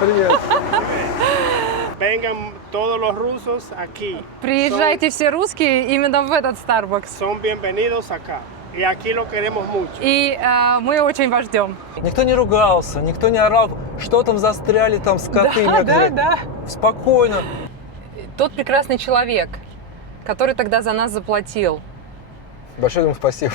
Привет. Vengan todos los rusos aquí. Приезжайте все русские именно в этот Starbucks. Son bienvenidos acá. Y aquí lo queremos mucho. И мы очень вас ждем. Никто не ругался, никто не орал, что там застряли, там скоты некоторые. Да. Спокойно. Тот прекрасный человек, который тогда за нас заплатил. Большое ему спасибо.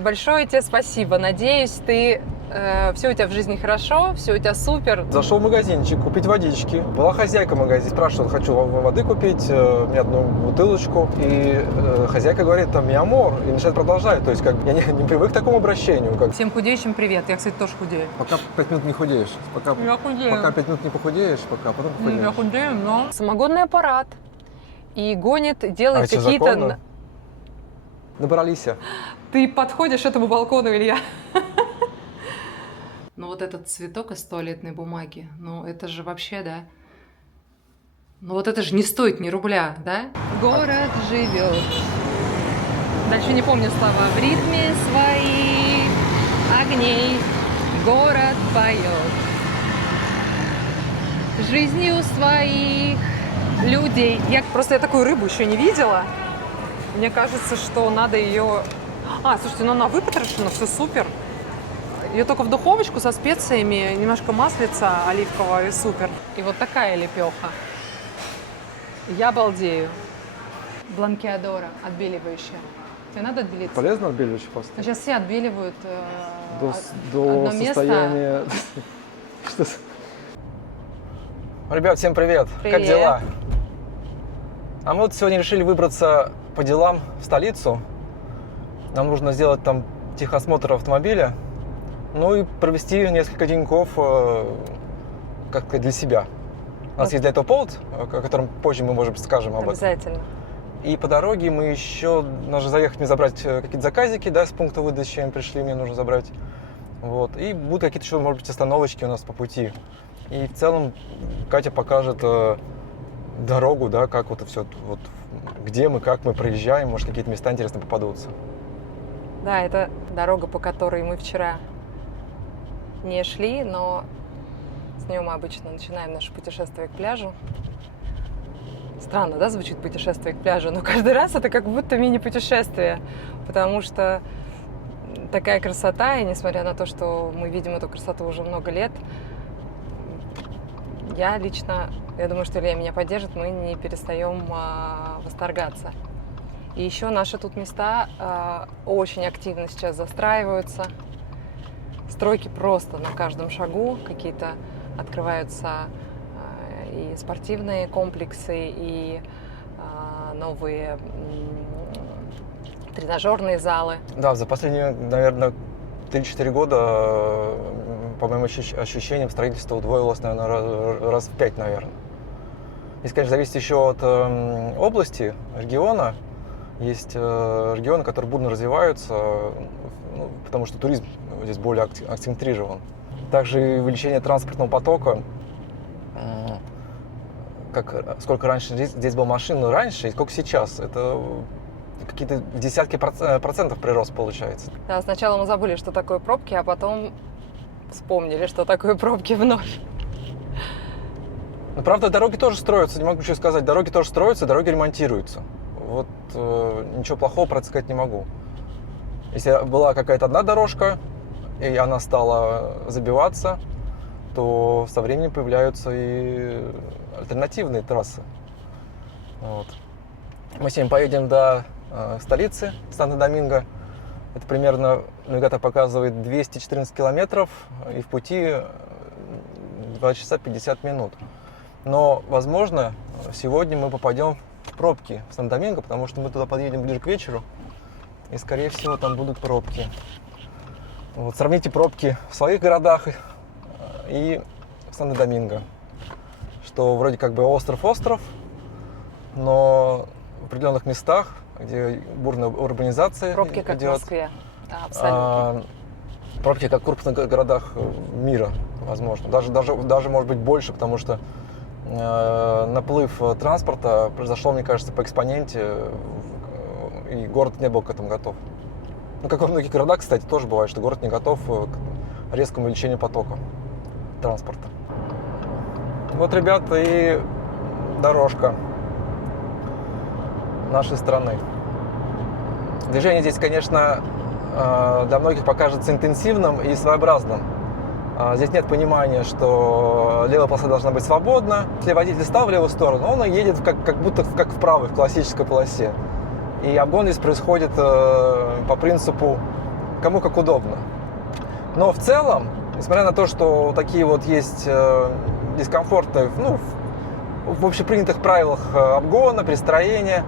Большое тебе спасибо. Надеюсь, все у тебя в жизни хорошо, все у тебя супер. Зашел в магазинчик купить водички. Была хозяйка магазина, спрашивала, хочу воды купить, мне одну бутылочку. И хозяйка говорит, там, миамор, и начинает продолжать. То есть, как я не привык к такому обращению. Как... Всем худеющим привет. Я, кстати, тоже худею. Пока 5 минут не худеешь. Я худею. Пока 5 минут не похудеешь, потом похудеешь. Я худею, но... Самогонный аппарат. И гонит, делает это какие-то... законно? Добрались. Ты подходишь этому балкону, Илья. Ну вот этот цветок из туалетной бумаги, ну это же вообще, да? Ну вот это же не стоит ни рубля, да? Город живет. Дальше не помню слова. В ритме своих огней город поет. Жизнью своих людей. Я такую рыбу еще не видела. Мне кажется, что надо ее... слушайте, ну она выпотрошена, все супер. Ее только в духовочку со специями, немножко маслица оливкового и супер. И вот такая лепеха. Я балдею. Бланкеадора, отбеливающая. Тебе надо отбелиться? Полезно отбеливающий пасту? Сейчас все отбеливают До состояния... Ребят, всем привет! Привет! Как дела? А мы вот сегодня решили выбраться по делам в столицу. Нам нужно сделать там техосмотр автомобиля. Ну и провести несколько деньков как для себя. У нас есть для этого повод, о котором позже мы, может быть, скажем об этом. Обязательно. И по дороге мы еще... Нужно заехать мне забрать какие-то заказики, да, с пункта выдачи им пришли, мне нужно забрать. Вот. И будут какие-то еще, может быть, остановочки у нас по пути. И в целом Катя покажет дорогу, да, как вот все, вот, где мы, как мы проезжаем, может, какие-то места интересно попадутся. Да, это дорога, по которой мы вчера не шли, но с нее мы обычно начинаем наше путешествие к пляжу. Странно, да, звучит путешествие к пляжу, но каждый раз это как будто мини-путешествие, потому что такая красота, и несмотря на то, что мы видим эту красоту уже много лет, я думаю, что Илья меня поддержит, мы не перестаем восторгаться. И еще наши тут места очень активно сейчас застраиваются. Стройки просто на каждом шагу, какие-то открываются и спортивные комплексы, и новые тренажерные залы. Да, за последние, наверное, 3-4 года, по моим ощущениям, строительство удвоилось, наверное, раз в 5, наверное. Здесь, конечно, зависит еще от области, региона. Есть регионы, которые бурно развиваются, потому что туризм здесь более акцентрирован. Также увеличение транспортного потока. Сколько раньше здесь было машин раньше и сколько сейчас. Это какие-то десятки процентов прирост получается. Да, сначала мы забыли, что такое пробки, а потом вспомнили, что такое пробки вновь. Но, правда, дороги тоже строятся, не могу ничего сказать. Дороги тоже строятся, дороги ремонтируются. Вот ничего плохого про это сказать не могу. Если была какая-то одна дорожка, и она стала забиваться, то со временем появляются и альтернативные трассы. Вот. Мы сегодня поедем до столицы Санто-Доминго. Это примерно, навигатор показывает, 214 километров, и в пути 2 часа 50 минут. Но, возможно, сегодня мы попадем в пробки в Санто-Доминго, потому что мы туда подъедем ближе к вечеру, и, скорее всего, там будут пробки. Вот, сравните пробки в своих городах и в Санто-Доминго, что вроде как бы остров-остров, но в определенных местах, где бурная урбанизация пробки как идет, в Москве, да, абсолютно. Пробки как в крупных городах мира, возможно, даже может быть больше, потому что наплыв транспорта произошел, мне кажется, по экспоненте, и город не был к этому готов. Ну, как во многих городах, кстати, тоже бывает, что город не готов к резкому увеличению потока транспорта. Вот, ребята, и дорожка нашей страны. Движение здесь, конечно, для многих покажется интенсивным и своеобразным. Здесь нет понимания, что левая полоса должна быть свободна. Если водитель стал в левую сторону, он едет как будто как в правой, в классической полосе. И обгон здесь происходит по принципу кому как удобно. Но в целом, несмотря на то, что такие вот есть дискомфортные, ну, в общепринятых правилах обгона, пристроения,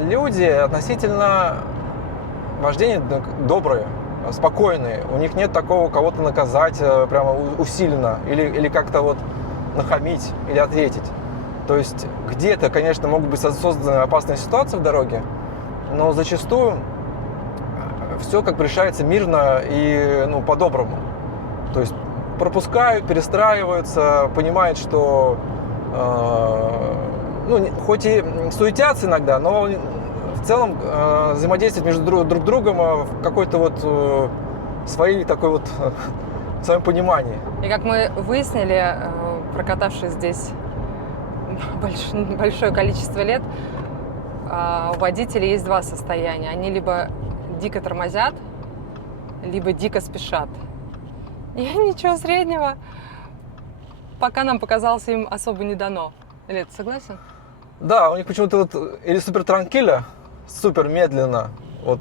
люди относительно вождения добрые, спокойные. У них нет такого кого-то наказать прямо усиленно или как-то вот нахамить или ответить. То есть где-то, конечно, могут быть созданы опасные ситуации в дороге, но зачастую все как бы решается мирно и по-доброму. То есть пропускают, перестраиваются, понимают, что хоть и суетятся иногда, но в целом взаимодействуют между друг другом в какой-то вот своей такой вот в своем понимании. И как мы выяснили, прокатавшись здесь большое количество лет, у водителей есть два состояния. Они либо дико тормозят, либо дико спешат. И ничего среднего пока нам показалось им особо не дано. Или ты согласен? Да, у них почему-то вот или супер транкиля, супер медленно, вот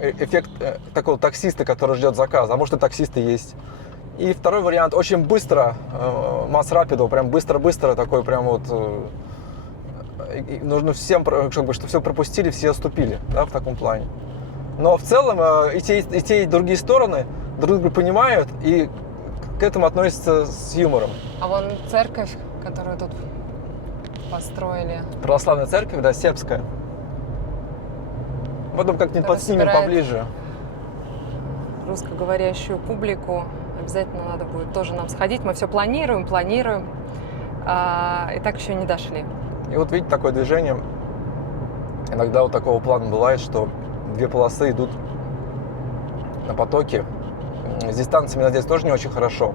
эффект такого таксиста, который ждет заказ, а может и таксисты есть. И второй вариант, очень быстро, масс рапидо, прям быстро-быстро, такой прям вот, нужно всем, чтобы все пропустили, все отступили, да, в таком плане. Но в целом и те, и другие стороны друг друга понимают и к этому относятся с юмором. А вон церковь, которую тут построили. Православная церковь, да, сербская. Потом как-нибудь подснимем поближе. Русскоговорящую публику. Обязательно надо будет тоже нам сходить. Мы все планируем. И так еще не дошли. И вот видите, такое движение. Иногда вот такого плана бывает, что две полосы идут на потоке. С дистанциями, надеюсь, тоже не очень хорошо.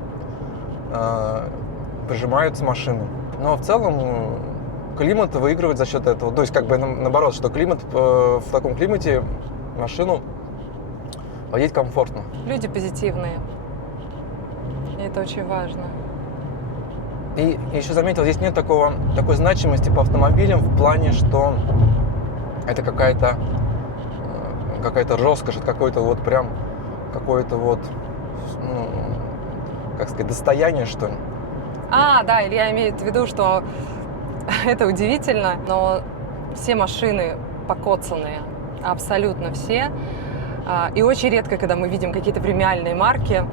Прижимаются машины. Но в целом климат выигрывает за счет этого. То есть как бы наоборот, что климат в таком климате машину водить комфортно. Люди позитивные. И это очень важно. И еще заметил, здесь нет такой значимости по автомобилям в плане, что это какая-то роскошь, это какое-то вот прям какое-то вот, как сказать, достояние, что ли. Да, Илья имеет в виду, что это удивительно, но все машины покоцанные, абсолютно все. И очень редко, когда мы видим какие-то премиальные марки,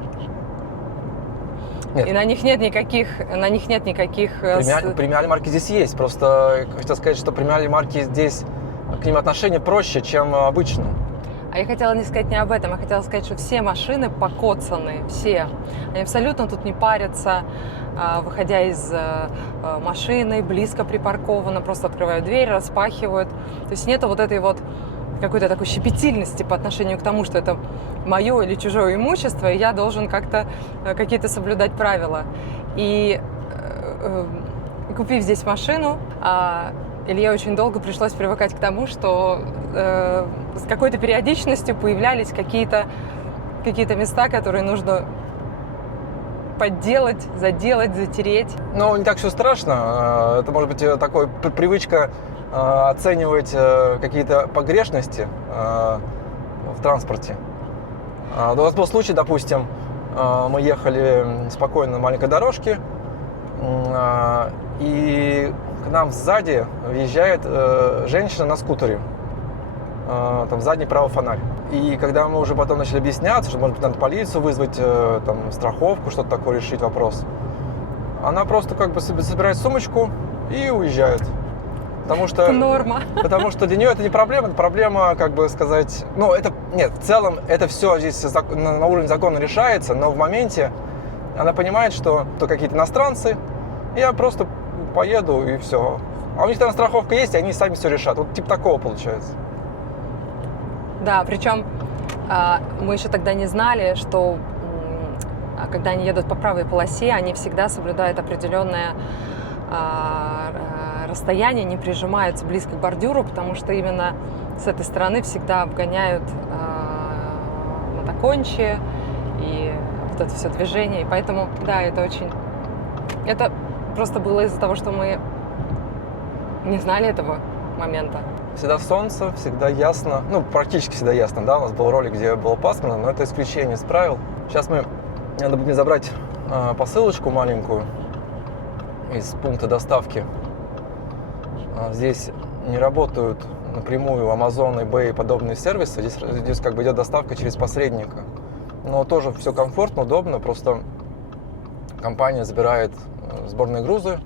нет. И на них нет никаких... Премиальные марки здесь есть. Просто хотел сказать, что премиальные марки здесь, к ним отношение проще, чем обычно. А я хотела не сказать не об этом, я хотела сказать, что все машины покоцаны, все. Они абсолютно тут не парятся, выходя из машины, близко припаркованы, просто открывают дверь, распахивают. То есть нету вот этой вот какой-то такой щепетильности по отношению к тому, что это мое или чужое имущество, и я должен как-то какие-то соблюдать правила. И купив здесь машину, Илье очень долго пришлось привыкать к тому, что с какой-то периодичностью появлялись какие-то места, которые нужно подделать, заделать, затереть. Ну, не так все страшно. Это может быть такой привычка оценивать какие-то погрешности в транспорте. У нас был случай, допустим, мы ехали спокойно на маленькой дорожке, и к нам сзади въезжает женщина на скутере, там задний правый фонарь. И когда мы уже потом начали объясняться, что, может быть, надо полицию вызвать, там, страховку, что-то такое, решить вопрос, она просто как бы собирает сумочку и уезжает. Потому что, это норма. Потому что для нее это не проблема, это проблема, как бы сказать, в целом это все здесь на уровне закона решается, но в моменте она понимает, что какие-то иностранцы, я просто поеду и все. А у них там страховка есть, и они сами все решат. Вот типа такого получается. Да, причем мы еще тогда не знали, что когда они едут по правой полосе, они всегда соблюдают определенное расстояние, не прижимаются близко к бордюру, потому что именно с этой стороны всегда обгоняют мотокончи и вот это все движение. И поэтому, да, это очень... Это просто было из-за того, что мы не знали этого момента. Всегда солнце, всегда ясно. Ну, практически всегда ясно, да. У нас был ролик, где было пасмурно, но это исключение из правил. Сейчас надо будет мне забрать посылочку маленькую из пункта доставки. Здесь не работают напрямую Amazon, eBay и подобные сервисы. Здесь как бы идет доставка через посредника. Но тоже все комфортно, удобно. Просто компания забирает сборные грузы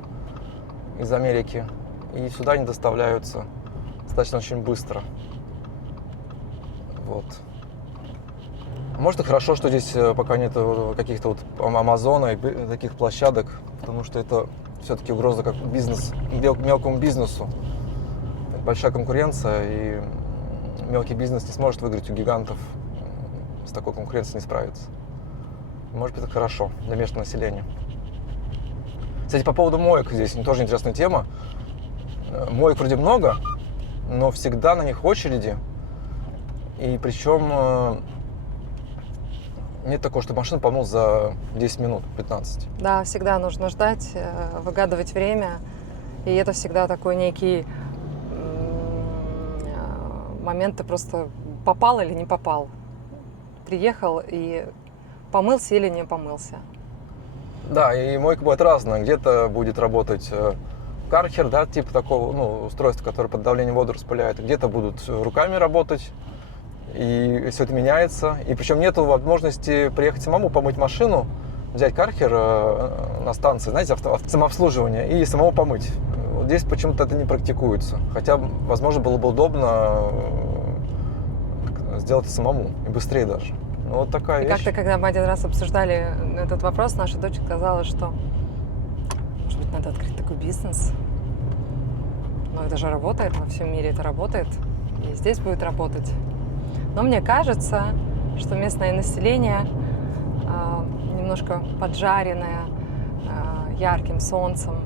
из Америки, и сюда они доставляются достаточно очень быстро. Вот. Может, и хорошо, что здесь пока нет каких-то вот Амазона и таких площадок, потому что это все-таки угроза как бизнес, мелкому бизнесу. Большая конкуренция, и мелкий бизнес не сможет выиграть у гигантов. С такой конкуренцией не справиться. Может быть, это хорошо для местного населения. Кстати, по поводу моек здесь тоже интересная тема. Моек вроде много, но всегда на них очереди. И причем нет такого, что машина помыл за 10 минут, 15. Да, всегда нужно ждать, выгадывать время. И это всегда такой некий момент, ты просто попал или не попал. Приехал и помылся или не помылся. Да, и мойка будет разная. Где-то будет работать кархер, да, типа такого, устройства, которое под давлением воду распыляет. Где-то будут руками работать. И все это меняется. И причем нету возможности приехать самому помыть машину, взять кархер на станции, знаете, самообслуживание, и самому помыть. Вот здесь почему-то это не практикуется. Хотя, возможно, было бы удобно сделать это самому, и быстрее даже. Ну, вот такая вещь. Как-то, когда мы один раз обсуждали этот вопрос, наша дочь сказала, что, может быть, надо открыть такой бизнес. Но это же работает, во всем мире это работает, и здесь будет работать. Но мне кажется, что местное население немножко поджаренное ярким солнцем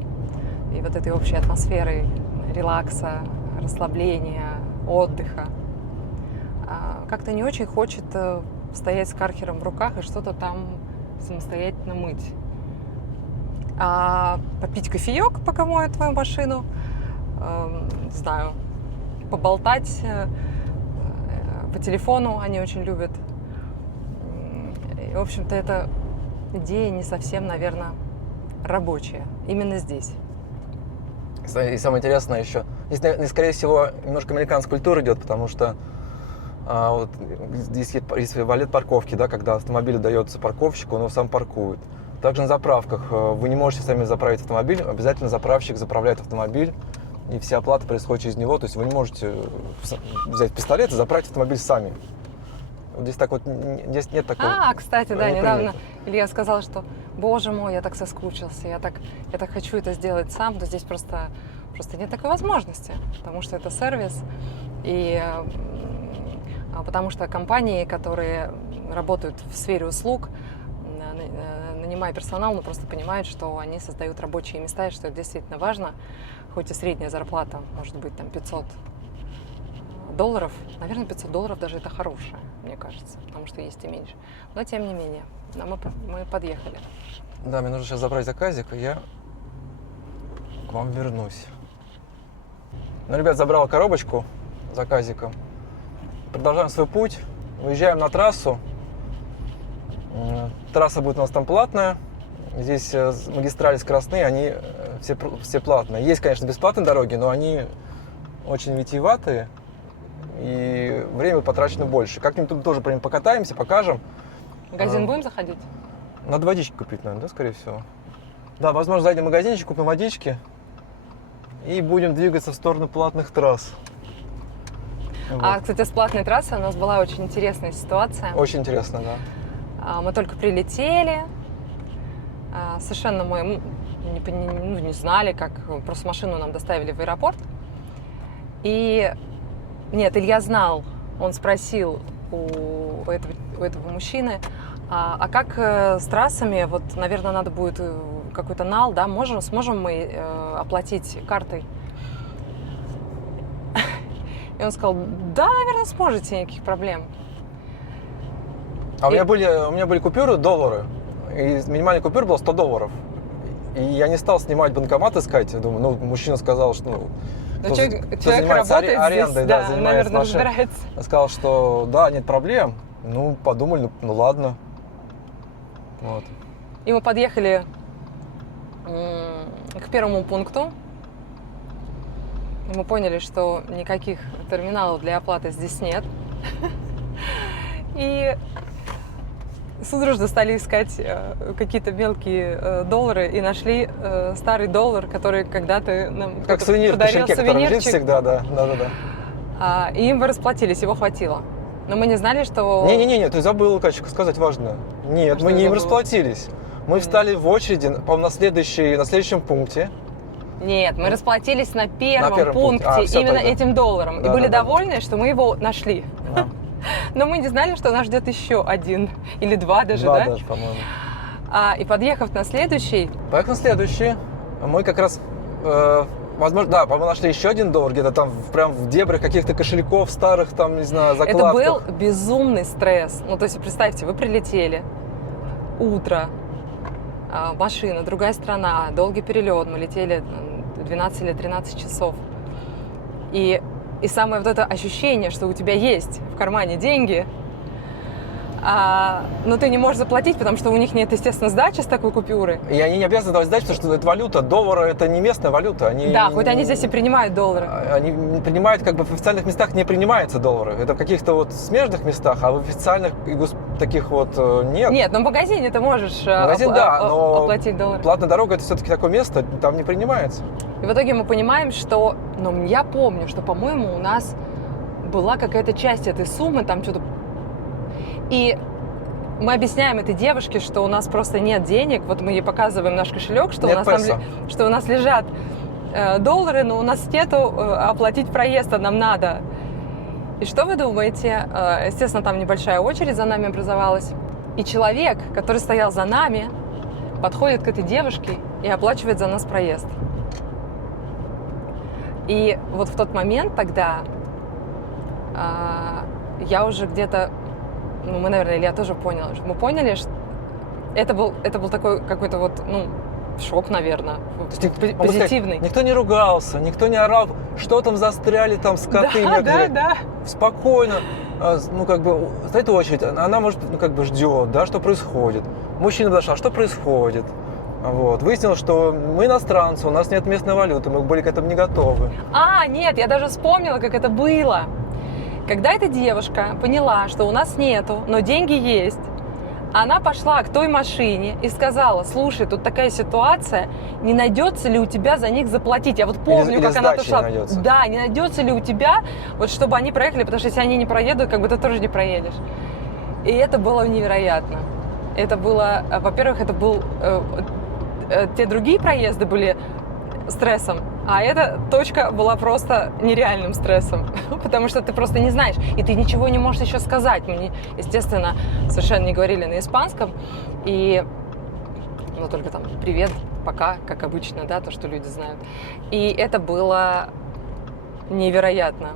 и вот этой общей атмосферой релакса, расслабления, отдыха, как-то не очень хочет стоять с кархером в руках и что-то там самостоятельно мыть. А попить кофеек, пока моют твою машину, не знаю, поболтать по телефону они очень любят. И, в общем-то, эта идея не совсем, наверное, рабочая. Именно здесь. И самое интересное еще, здесь, скорее всего, немножко американская культура идет, потому что вот здесь есть валет парковки, да, когда автомобиль дается парковщику, он его сам паркует. Также на заправках вы не можете сами заправить автомобиль, обязательно заправщик заправляет автомобиль, и вся оплата происходит через него, то есть вы не можете взять пистолет и заправить автомобиль сами. Вот здесь так вот, здесь нет такого. Кстати, да, недавно Илья сказал, что, боже мой, я так соскучился, я так хочу это сделать сам, но здесь просто нет такой возможности, потому что это сервис, и потому что компании, которые работают в сфере услуг, нанимая персонал, просто понимают, что они создают рабочие места, и что это действительно важно. Хоть и средняя зарплата может быть там $500. Наверное, $500 даже это хорошее, мне кажется, потому что есть и меньше. Но тем не менее, мы подъехали. Да, мне нужно сейчас забрать заказик, и я к вам вернусь. Ну, ребят, забрал коробочку с заказиком. Продолжаем свой путь. Выезжаем на трассу. Трасса будет у нас там платная. Здесь магистрали скоростные, они все платные. Есть, конечно, бесплатные дороги, но они очень витиеватые. И время потрачено больше. Как-нибудь тут тоже покатаемся, покажем. В магазин будем заходить? Надо водички купить, наверное, да, скорее всего. Да, возможно, зайдем в магазинчик, купим водички. И будем двигаться в сторону платных трасс. Вот. Кстати, с платной трассы у нас была очень интересная ситуация. Очень интересно, да. Мы только прилетели. Совершенно мы не знали, как... Просто машину нам доставили в аэропорт. И... Нет, Илья знал. Он спросил у этого мужчины, А как с трассами? Вот, наверное, надо будет какой-то нал, да? Сможем мы оплатить картой? И он сказал, да, наверное, сможете, никаких проблем. А у меня были купюры, доллары. И минимальная купюра была $100. И я не стал снимать банкомат искать. Я думаю, мужчина сказал, что Человек занимается работает арендой, здесь, да, да, занимается наверное, машиной. разбирается. Сказал, что да, нет проблем. Подумали, ладно. Вот. И мы подъехали к первому пункту. И мы поняли, что никаких терминалов для оплаты здесь нет. И судорожно стали искать какие-то мелкие доллары и нашли старый доллар, который когда-то нам Как сувенир в подарил, кошельке, который лежит сувенирчик. всегда, да. И им мы расплатились, его хватило. Но мы не знали, что... Не, ты забыл, Катечка, сказать важно. Нет, что мы я не им забыла? расплатились. Мы встали в очереди, по-моему, на следующем пункте. Нет, мы расплатились на первом первом пункте пункте. Всё именно тогда. этим долларом. И Да, были да. довольны, что мы его нашли. Да. Но мы не знали, что нас ждет еще один или два даже, Два да? даже, по-моему. И подъехав на следующий, Поехали на следующий. Мы как раз, возможно, да, по-моему, нашли еще $1, где-то там прям в дебрях каких-то кошельков старых, там, не знаю, это закладках. был безумный стресс. То есть, представьте, вы прилетели, утро, машина, другая страна, долгий перелет, мы летели 12 или 13 часов. И самое вот это ощущение, что у тебя есть в кармане деньги, но ты не можешь заплатить, потому что у них нет, естественно, сдачи с такой купюры. И они не обязаны давать сдачу, потому что это валюта. Доллары – это не местная валюта. Да, хоть они здесь и принимают доллары. Они не принимают, в официальных местах не принимаются доллары. Это в каких-то смежных местах, а в официальных таких нет. Нет, но в магазине ты можешь Магазин, да, но оплатить доллары. платная дорога – это все-таки такое место, там не принимается. И в итоге мы понимаем, что... я помню, что, по-моему, у нас была какая-то часть этой суммы, там что-то... И мы объясняем этой девушке, что у нас просто нет денег. Вот мы ей показываем наш кошелек, что, Нет у нас, песо. что у нас лежат доллары, но у нас нету оплатить проезд, а нам надо. И что вы думаете? Естественно, там небольшая очередь за нами образовалась. И человек, который стоял за нами, подходит к этой девушке и оплачивает за нас проезд. И вот в тот момент тогда я уже где-то, мы, наверное, или я тоже поняла, мы поняли, что это был такой какой-то шок, наверное, позитивный. Никто не ругался, никто не орал, что там застряли, там скоты некоторые. Да. Спокойно, стоит очередь, она может, ждет, да, что происходит. Мужчина подошел, что происходит? Выяснилось, что мы иностранцы, у нас нет местной валюты, мы были к этому не готовы. Нет, я даже вспомнила, как это было. Когда эта девушка поняла, что у нас нету, но деньги есть, она пошла к той машине и сказала: слушай, тут такая ситуация, не найдется ли у тебя за них заплатить? Я помню, или как она сдачи отошла. не найдется. Да, не найдется ли у тебя, чтобы они проехали, потому что если они не проедут, ты тоже не проедешь. И это было невероятно. Это было, во-первых, это был... те другие проезды были стрессом, а эта точка была просто нереальным стрессом, потому что ты просто не знаешь, и ты ничего не можешь еще сказать. Мы, естественно, совершенно не говорили на испанском, и только там привет, пока, как обычно, да, то, что люди знают. И это было невероятно.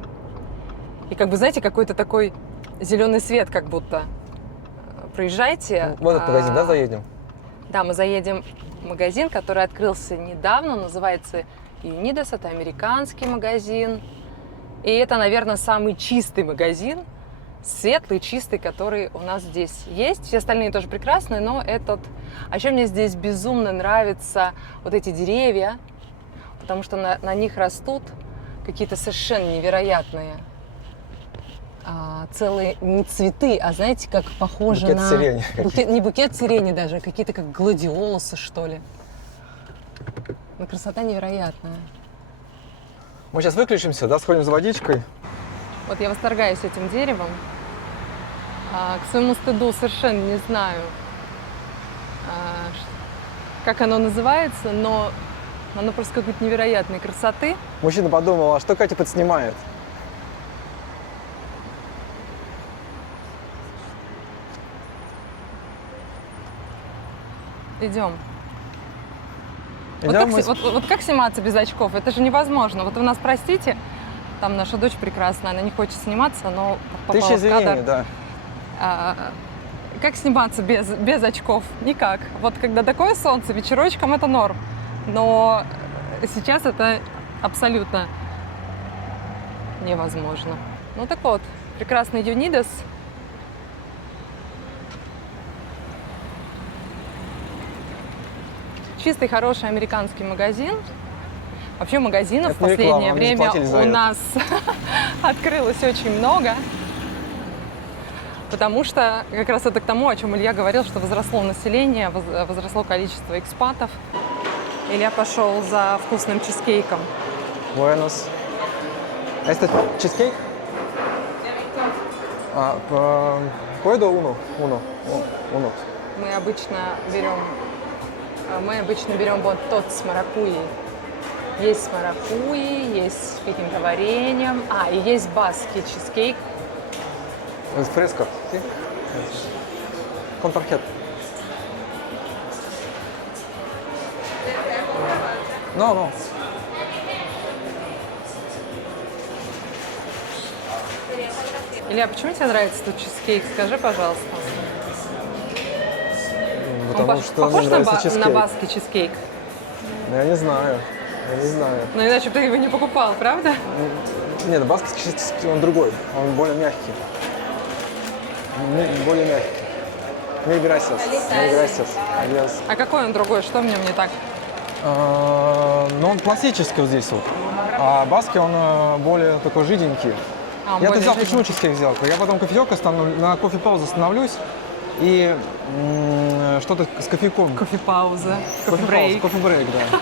И знаете, какой-то такой зеленый свет, как будто. Проезжайте. В этот магазин, да, заедем? Да, мы заедем в магазин, который открылся недавно, называется Unidas, это американский магазин. И это, наверное, самый чистый магазин, светлый, чистый, который у нас здесь есть. Все остальные тоже прекрасные, но этот... А еще мне здесь безумно нравятся эти деревья, потому что на них растут какие-то совершенно невероятные целые не цветы, а знаете, как похоже букет на... сирени. Не букет сирени даже, а какие-то как гладиолусы, что ли. Но красота невероятная. Мы сейчас выключимся, да, сходим за водичкой. Я восторгаюсь этим деревом. К своему стыду совершенно не знаю, как оно называется, но оно просто какой-то невероятной красоты. Мужчина подумал, а что Катя подснимает? Идем. Вот Идем как, мы вот как сниматься без очков? Это же невозможно. Вот вы нас простите, там наша дочь прекрасная, она не хочет сниматься, но попала Тысяча в кадр. извинений, да. Как сниматься без очков? Никак. Вот когда такое солнце, вечерочком это норм. Но сейчас это абсолютно невозможно. Ну так вот, прекрасный Юнидес. Чистый, хороший американский магазин. Вообще магазинов в Это не реклама, последнее мы не время заплатили за у это. нас открылось очень много. Потому что как раз это к тому, о чем Илья говорил, что возросло население, возросло количество экспатов. Илья пошел за вкусным чизкейком. Буэнос. Это чизкейк? Puedo uno. Мы обычно берем вот тот с маракуйей. Есть с маракуйей, есть с каким-то вареньем. И есть баски чизкейк. Es fresco, ¿sí? Con tarjeta. No. Илья, почему тебе нравится тут чизкейк? Скажи, пожалуйста. Потому что похож мне нравится на чизкейк. баски чизкейк? Я не знаю. Ну иначе бы ты его не покупал, правда? Нет, баскетский чизкейк, он другой. Он более мягкий. Более мягкий. Mil gracias. Adiós. А какой он другой? Что в нем не так? Ну, он классический вот здесь вот. А баски, он более такой жиденький. Он Я-то более взял, жидкий. почему чизкейк взял? Я потом кофеек на кофе-паузу остановлюсь и что-то с кофейком. Кофе-пауза, Кофе-пауза, кофе-брейк. кофе-брейк, да.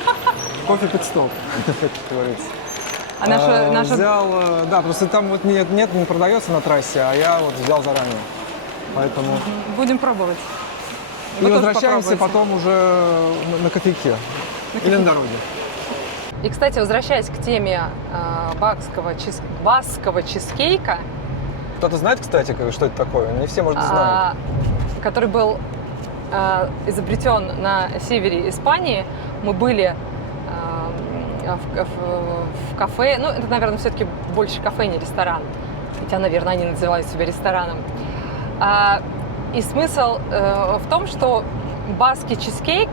Кофе-пит-стоп, как говорится. А наша... Взял, да, просто там вот нет, не продается на трассе, а я вот взял заранее. Поэтому... Будем пробовать. И Вы тоже возвращаемся попробуйте. потом уже на кофейке. Или на дороге. И, кстати, возвращаясь к теме баскского чизкейка, Кто-то знает, кстати, что это такое? Не все, может быть, знают. который был изобретен на севере Испании, мы были в кафе, ну, это, наверное, все-таки больше кафе, не ресторан, хотя, наверное, они называют себя рестораном. И смысл в том, что баскский чизкейк,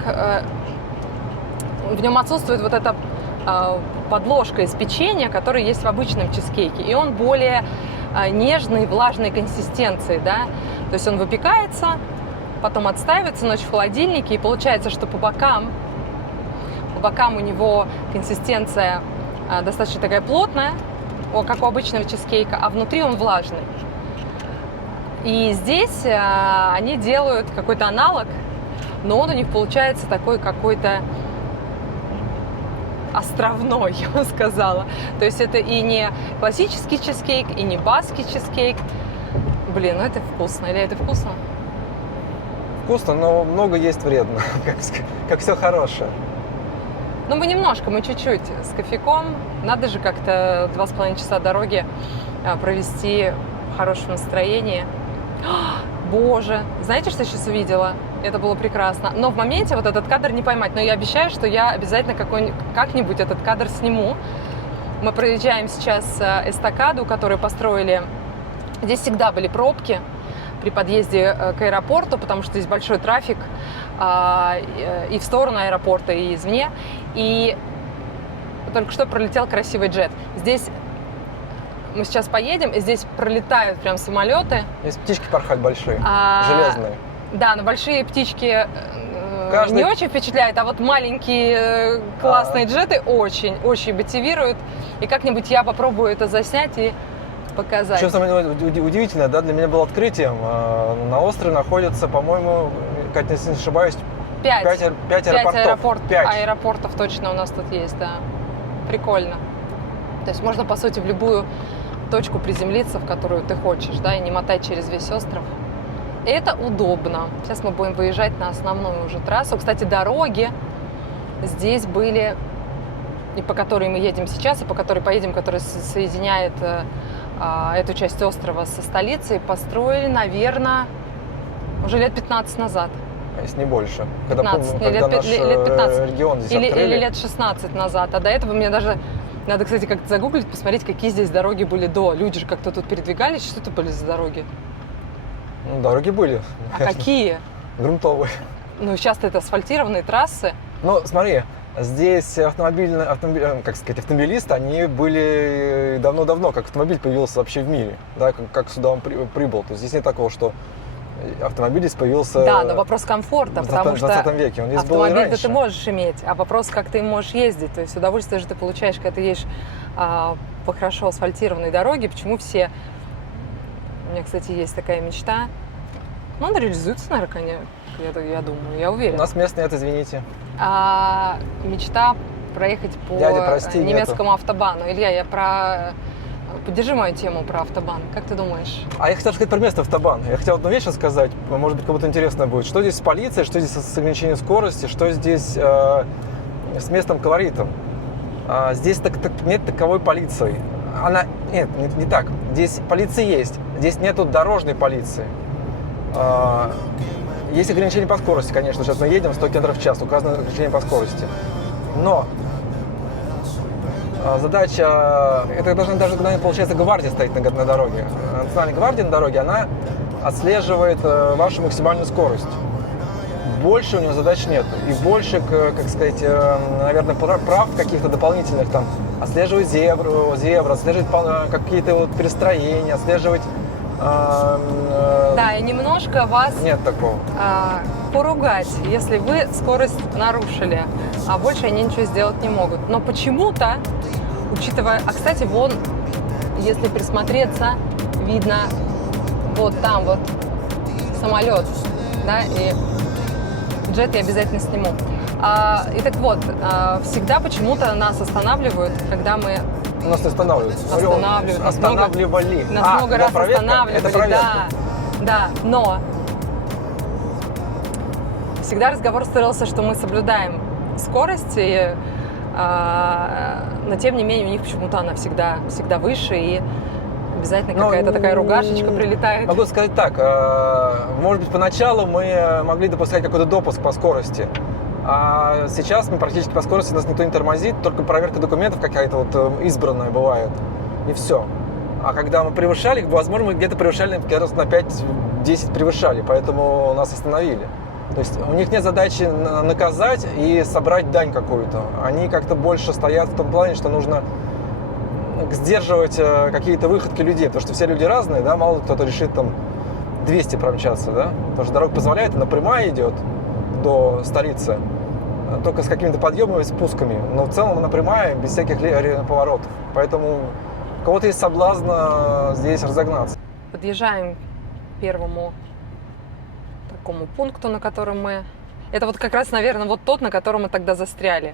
в нем отсутствует вот эта подложка из печенья, которая есть в обычном чизкейке, и он более нежной, влажной консистенции, да, то есть он выпекается, потом отстаивается ночь в холодильнике, и получается, что по бокам у него консистенция достаточно такая плотная, как у обычного чизкейка, а внутри он влажный. И здесь они делают какой-то аналог, но он у них получается такой какой-то островной, я бы сказала. То есть это и не классический чизкейк, и не баскский чизкейк. Блин, ну это вкусно. Или это вкусно? Вкусно, но много есть вредно, как все хорошее. Ну, мы немножко, мы чуть-чуть с кофейком. Надо же как-то 2,5 часа дороги провести в хорошем настроении. Боже, знаете, что я сейчас увидела? Это было прекрасно. Но в моменте вот этот кадр не поймать. Но я обещаю, что я обязательно как-нибудь этот кадр сниму. Мы проезжаем сейчас эстакаду, которую построили. Здесь всегда были пробки при подъезде к аэропорту, потому что здесь большой трафик и в сторону аэропорта, и извне. И только что пролетел красивый джет. Здесь мы сейчас поедем, и здесь пролетают прям самолеты. Здесь птички порхают большие, железные. Да, но большие птички Каждый... не очень впечатляют, а вот маленькие классные джеты очень мотивируют. И как-нибудь я попробую это заснять и показать. Что самое удивительное, да, для меня было открытием. На острове находится, по-моему, как я не ошибаюсь, 5 аэропортов. 5 аэропортов точно у нас тут есть, да. Прикольно. То есть можно, по сути, в любую точку приземлиться, в которую ты хочешь, да, и не мотать через весь остров. И это удобно. Сейчас мы будем выезжать на основную уже трассу. Кстати, дороги здесь были, и по которой мы едем сейчас, и по которой поедем, которая соединяет эту часть острова со столицей, построили, наверное, уже лет 15 назад. если не больше. Когда, 15, когда лет, наш лет 15. регион здесь Или открыли. лет 16 назад. А до этого мне даже... Надо, кстати, как-то загуглить, посмотреть, какие здесь дороги были до. Люди же как-то тут передвигались. Что это были за дороги? Ну, дороги были. А какие? Грунтовые. Ну, сейчас-то это асфальтированные трассы. Ну, смотри, здесь автомобилисты, они были давно-давно, как автомобиль появился вообще в мире, да, как сюда он прибыл. То есть здесь нет такого, что автомобиль здесь появился Да, но вопрос комфорта, потому в 20 что веке. Он здесь был и автомобиль раньше. ты можешь иметь, а вопрос, как ты им можешь ездить. То есть удовольствие же ты получаешь, когда ты едешь по хорошо асфальтированной дороге. Почему все... У меня, кстати, есть такая мечта. Ну, она реализуется, наверное, конечно, я думаю, я У уверена. нас мест нет, извините. Мечта проехать по Дядя, прости, немецкому автобану. Илья, поддержи мою тему про автобан. Как ты думаешь? А я хотел сказать про место автобан. Я хотел одну вещь сказать, может быть, кому-то интересно будет. Что здесь с полицией, что здесь с ограничением скорости, что здесь с местом колоритом. Здесь нет таковой полиции. Нет, не так. Здесь полиция есть. Здесь нету дорожной полиции. Есть ограничение по скорости, конечно. Сейчас мы едем 100 км в час, указано ограничение по скорости. Но задача, это должна даже, получается, гвардия стоит на дороге. Национальная гвардия на дороге, она отслеживает вашу максимальную скорость. Больше у нее задач нет. И больше, как сказать, наверное, прав каких-то дополнительных, там, отслеживать зебру, отслеживать какие-то вот перестроения, отслеживать... Да, и немножко вас Нет такого. поругать, если вы скорость нарушили, а больше они ничего сделать не могут. Но почему-то, учитывая... А, кстати, вон, если присмотреться, видно вот там вот самолет, да, и джет я обязательно сниму. И так вот, всегда почему-то нас останавливают, когда мы... Нас не останавливают. Останавливают. Останавливали. Нас много раз проверка? останавливали, Это проверка. да, но всегда разговор строился, что мы соблюдаем скорость, но тем не менее у них почему-то она всегда выше, и обязательно какая-то такая ругашечка прилетает. Могу сказать так, может быть, поначалу мы могли допускать какой-то допуск по скорости, а сейчас мы практически по скорости нас никто не тормозит, только проверка документов какая-то вот избранная бывает, и все. А когда мы превышали, возможно, мы где-то превышали, на 5-10 превышали, поэтому нас остановили. То есть у них нет задачи наказать и собрать дань какую-то. Они как-то больше стоят в том плане, что нужно сдерживать какие-то выходки людей, потому что все люди разные, да, мало кто-то решит там 200 промчаться, да, потому что дорога позволяет, она прямая идет до столицы, только с какими-то подъемами и спусками, но в целом она прямая, без всяких поворотов, поэтому у кого-то есть соблазн здесь разогнаться. Подъезжаем к первому такому пункту, на котором мы... Это вот как раз, наверное, вот тот, на котором мы тогда застряли.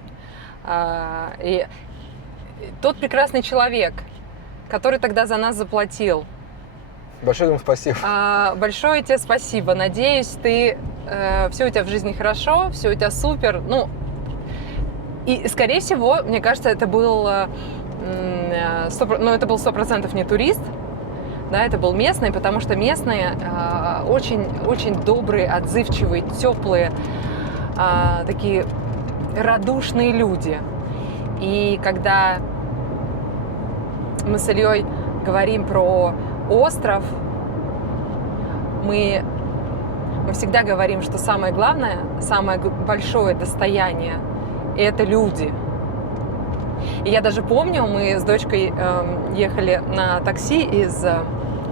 И тот прекрасный человек, который тогда за нас заплатил. Большое ему спасибо. Большое тебе спасибо. Надеюсь, все у тебя в жизни хорошо, все у тебя супер. Ну, и, скорее всего, мне кажется, это был 100% не турист, да, это был местный, потому что местные очень добрые, отзывчивые, теплые, такие радушные люди. И когда мы с Ильей говорим про остров, мы всегда говорим, что самое главное, самое большое достояние – это люди. И я даже помню, мы с дочкой ехали на такси из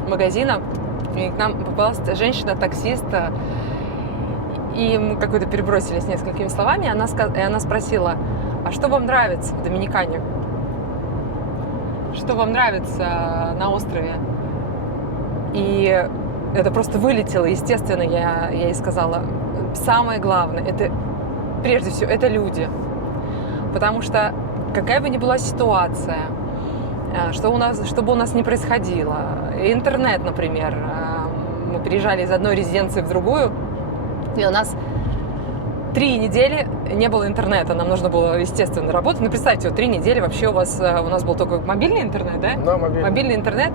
магазина, и к нам попалась женщина-таксист, и мы какой-то перебросились несколькими словами, и она спросила: а что вам нравится в Доминикане? Что вам нравится на острове? И это просто вылетело, естественно, я ей сказала: самое главное, это прежде всего, это люди. Потому что какая бы ни была ситуация, что бы у нас ни происходило, интернет, например, мы переезжали из одной резиденции в другую, и у нас 3 недели не было интернета, нам нужно было, естественно, работать. Ну, представьте, вот 3 недели вообще у нас был только мобильный интернет, да? Да, мобильный. Мобильный интернет.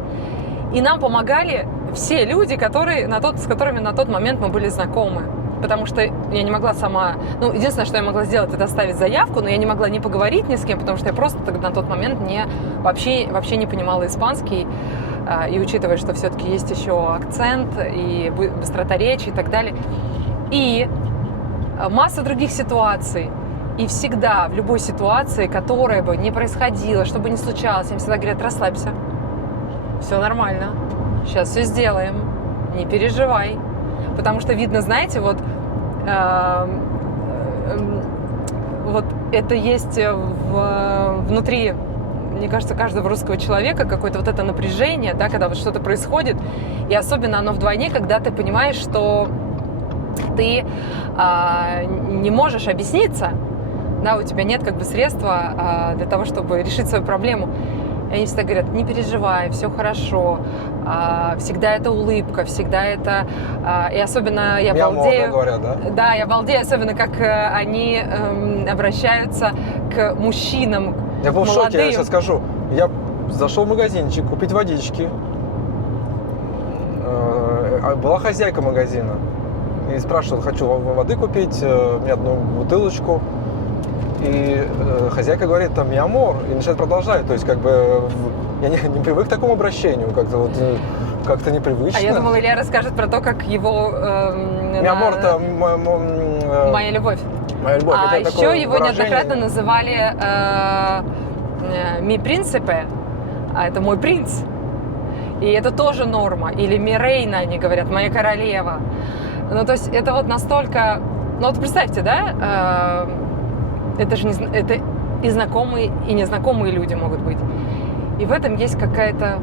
И нам помогали все люди, с которыми на тот момент мы были знакомы. Потому что Я не могла сама... Ну, единственное, что я могла сделать, это оставить заявку, но я не могла не поговорить ни с кем, потому что я просто на тот момент вообще не понимала испанский. И учитывая, что все-таки есть еще акцент и быстрота речи и так далее. И масса других ситуаций. И всегда, в любой ситуации, которая бы не происходила, что бы ни случалось, им всегда говорят: расслабься, все нормально, сейчас все сделаем, не переживай. Потому что видно, знаете, вот это есть внутри, мне кажется, каждого русского человека какое-то вот это напряжение, да, когда вот что-то происходит, и особенно оно вдвойне, когда ты понимаешь, что ты не можешь объясниться, да, у тебя нет как бы средства для того, чтобы решить свою проблему. И они всегда говорят: не переживай, все хорошо, всегда это улыбка, всегда это... И особенно я балдею... говорят, да? Да, я балдею, особенно как они обращаются к мужчинам, Я был в молодым. шоке, я сейчас скажу. Я зашел в магазинчик купить водички. Была хозяйка магазина. И спрашивал: хочу воды купить, мне одну бутылочку. И хозяйка говорит: там, «Миамор», и начинает продолжать. То есть, как бы, я не привык к такому обращению, как-то непривычно. А я думала, Илья расскажет про то, как его... «Миамор» это «Моя любовь». моя любовь. А Это еще такое его выражение. неоднократно называли «ми принципе», а это «мой принц». И это тоже норма. Или «ми рейна», они говорят, «моя королева». Ну, то есть это вот настолько... Ну, вот представьте, да, это же это и знакомые, и незнакомые люди могут быть. И в этом есть какая-то...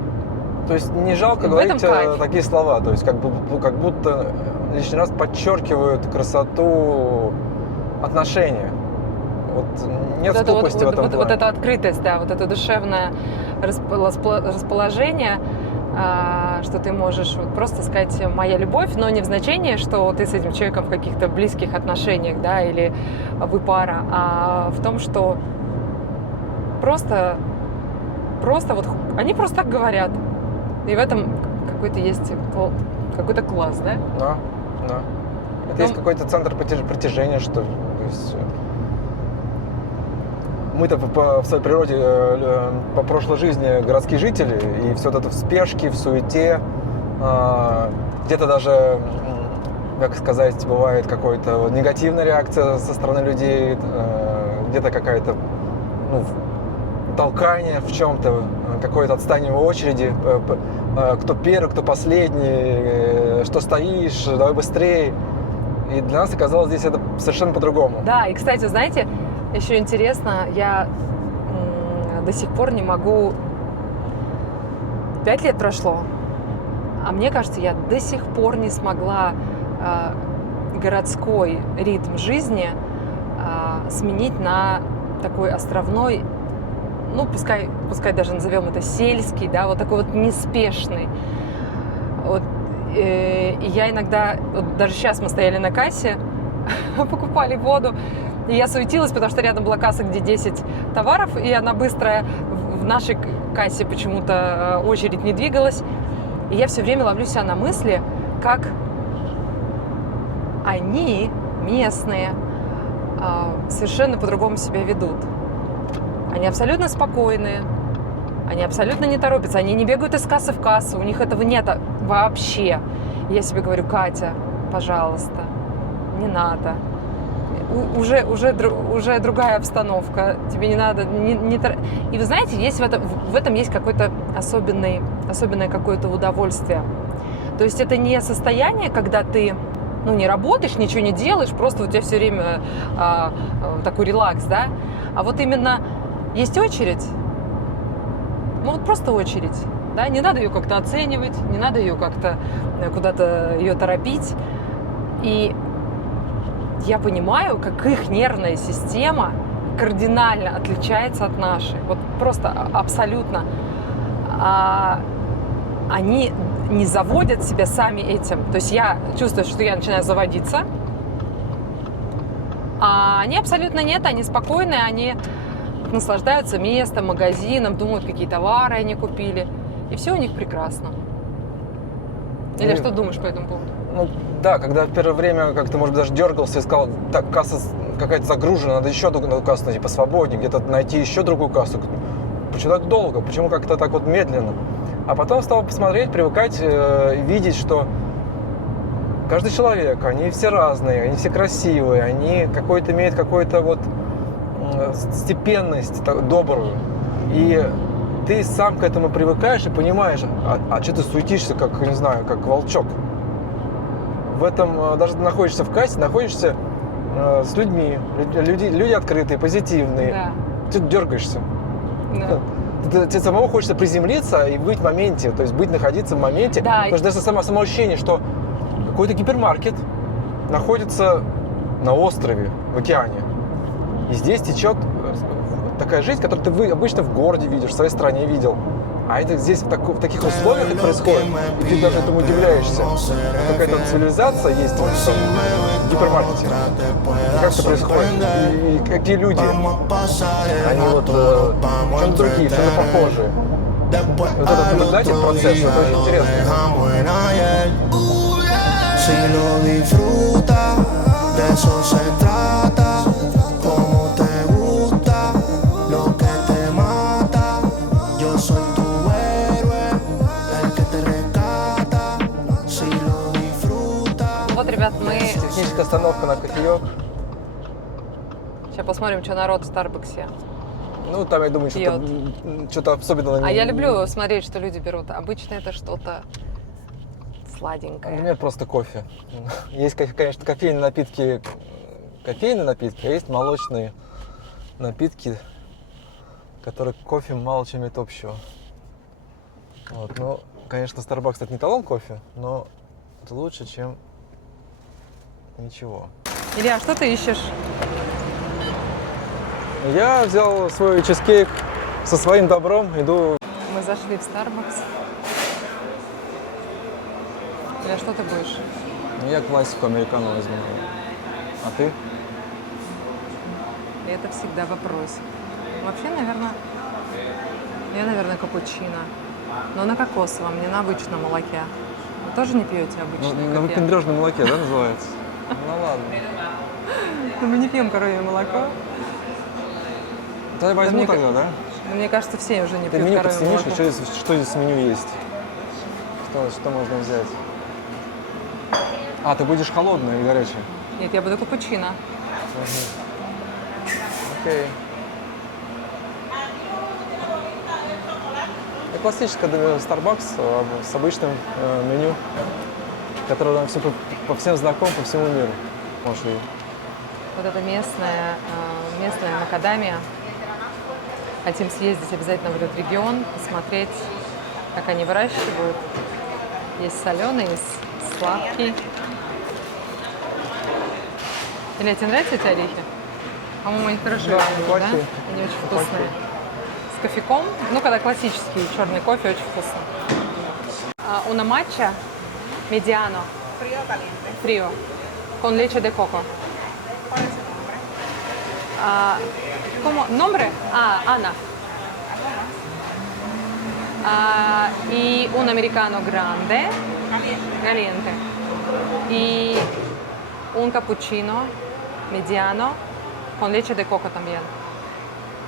То есть не жалко В говорить этом кайф. такие слова, то есть как будто лишний раз подчеркивают красоту отношения. Вот нет вот скупости в этом вот плане. эта открытость, да, вот это душевное расположение, что ты можешь вот просто сказать «моя любовь», но не в значении, что ты с этим человеком в каких-то близких отношениях, да, или вы пара, а в том, что просто вот они просто так говорят. И в этом какой-то есть какой-то класс, да? Да. Это есть какой-то центр притяжения, что ли. То есть мы-то в своей природе, по прошлой жизни городские жители, и все это в спешке, в суете, где-то даже, как сказать, бывает какая-то негативная реакция со стороны людей, где-то какая-то, толкание в чем-то, какое-то отстание в очереди, кто первый, кто последний, что стоишь, давай быстрее. И для нас оказалось здесь это совершенно по-другому. Да, и, кстати, знаете, еще интересно, я до сих пор не могу... 5 лет прошло, а мне кажется, я до сих пор не смогла городской ритм жизни сменить на такой островной, пускай даже назовем это сельский, да, вот такой вот неспешный. Вот, и я иногда, вот даже сейчас мы стояли на кассе, покупали воду, и я суетилась, потому что рядом была касса, где 10 товаров, и она быстрая, в нашей кассе почему-то очередь не двигалась. И я все время ловлю себя на мысли, как они, местные, совершенно по-другому себя ведут. Они абсолютно спокойные, они абсолютно не торопятся, они не бегают из кассы в кассу, у них этого нет вообще. И я себе говорю: Катя, пожалуйста, не надо. Уже другая обстановка, тебе не надо. И вы знаете, есть в этом есть какое-то особенное какое-то удовольствие. То есть это не состояние, когда ты не работаешь, ничего не делаешь, просто у тебя все время такой релакс, да? А вот именно есть очередь, вот просто очередь, да? Не надо ее как-то оценивать, не надо ее как-то куда-то ее торопить. И я понимаю, как их нервная система кардинально отличается от нашей. Вот просто абсолютно. Они не заводят себя сами этим. То есть я чувствую, что я начинаю заводиться. А они абсолютно нет, они спокойные, они наслаждаются местом, магазином, думают, какие товары они купили. И все у них прекрасно. Или что думаешь по этому поводу? Ну, да, когда в первое время как-то, может быть, даже дергался и сказал, так, касса какая-то загружена, надо еще одну кассу найти посвободнее, где-то найти еще другую кассу. Почему так долго? Почему как-то так вот медленно? А потом стал посмотреть, привыкать, видеть, что каждый человек, они все разные, они все красивые, они какой-то имеют какую-то вот степенность добрую. И ты сам к этому привыкаешь и понимаешь, а что ты суетишься, как, не знаю, как волчок. В этом, даже ты находишься в кассе, находишься с людьми, люди открытые, позитивные. Да. Ты дергаешься. Да. Тебе самому хочется приземлиться и быть в моменте, то есть находиться в моменте. Да. Потому что даже само ощущение, что какой-то гипермаркет находится на острове, в океане. И здесь течет такая жизнь, которую ты обычно в городе видишь, в своей стране видел. А это здесь в таких условиях это происходит, и ты даже этому удивляешься. Какая-то цивилизация есть в этом гипермаркете. И как это происходит? И какие люди? Они вот чем-то другие, чем-то похожие. Вот этот наблюдательный процесс, это очень интересно. Si lo disfrutas, de eso se trata. Como te gusta, lo que te mata. Yo soy tu héroe, el que te rescata. Si lo disfrutas. Вот, ребят, мы Техническая остановка на кофеек. сейчас посмотрим, что народ в Старбаксе. Ну, там, я думаю, что-то особенного. А я люблю смотреть, что люди берут. Обычно это что-то У сладенькое. меня просто кофе. Есть, конечно, кофейные напитки, а есть молочные напитки, которые кофе мало чем имеют общего. Вот. Ну, конечно, Starbucks это не талон кофе, но это лучше, чем ничего. Илья, что ты ищешь? Я взял свой чизкейк со своим добром, иду. Мы зашли в Starbucks. Илья, что ты будешь? Я классику американо возьму. А ты? И это всегда вопрос. Вообще, наверное, капучино. Но на кокосовом, не на обычном молоке. Вы тоже не пьете обычное На кофе? выпендрежном молоке, да, называется? Ну ладно. Ну, мы не пьем коровье молоко. Тогда возьму мне тогда, да? Но мне кажется, все уже не Ты пьют меню коровье подснимешь, молоко. что здесь в меню есть? Что можно взять? А, ты будешь холодная или горячая? Нет, я буду капучино. Окей. Это классическая Starbucks с обычным меню, которое нам по всем знаком, по всему миру. Можешь видеть. Вот это местная макадамия. Хотим съездить обязательно в этот регион, посмотреть, как они выращивают. Есть соленый, есть сладкий. Илья, тебе нравятся эти орехи? По-моему, они хорошо Да, выглядят, неплохие. да? Они очень вкусные. С кофейком. Ну, когда классический черный кофе, очень вкусно. Una matcha mediano. Frío o caliente. Frío. Con leche de coco. ¿Cuál es su nombre? ¿Cómo? ¿Nombre? Ana. Y un americano grande, caliente. Y un cappuccino mediano con leche de coco también.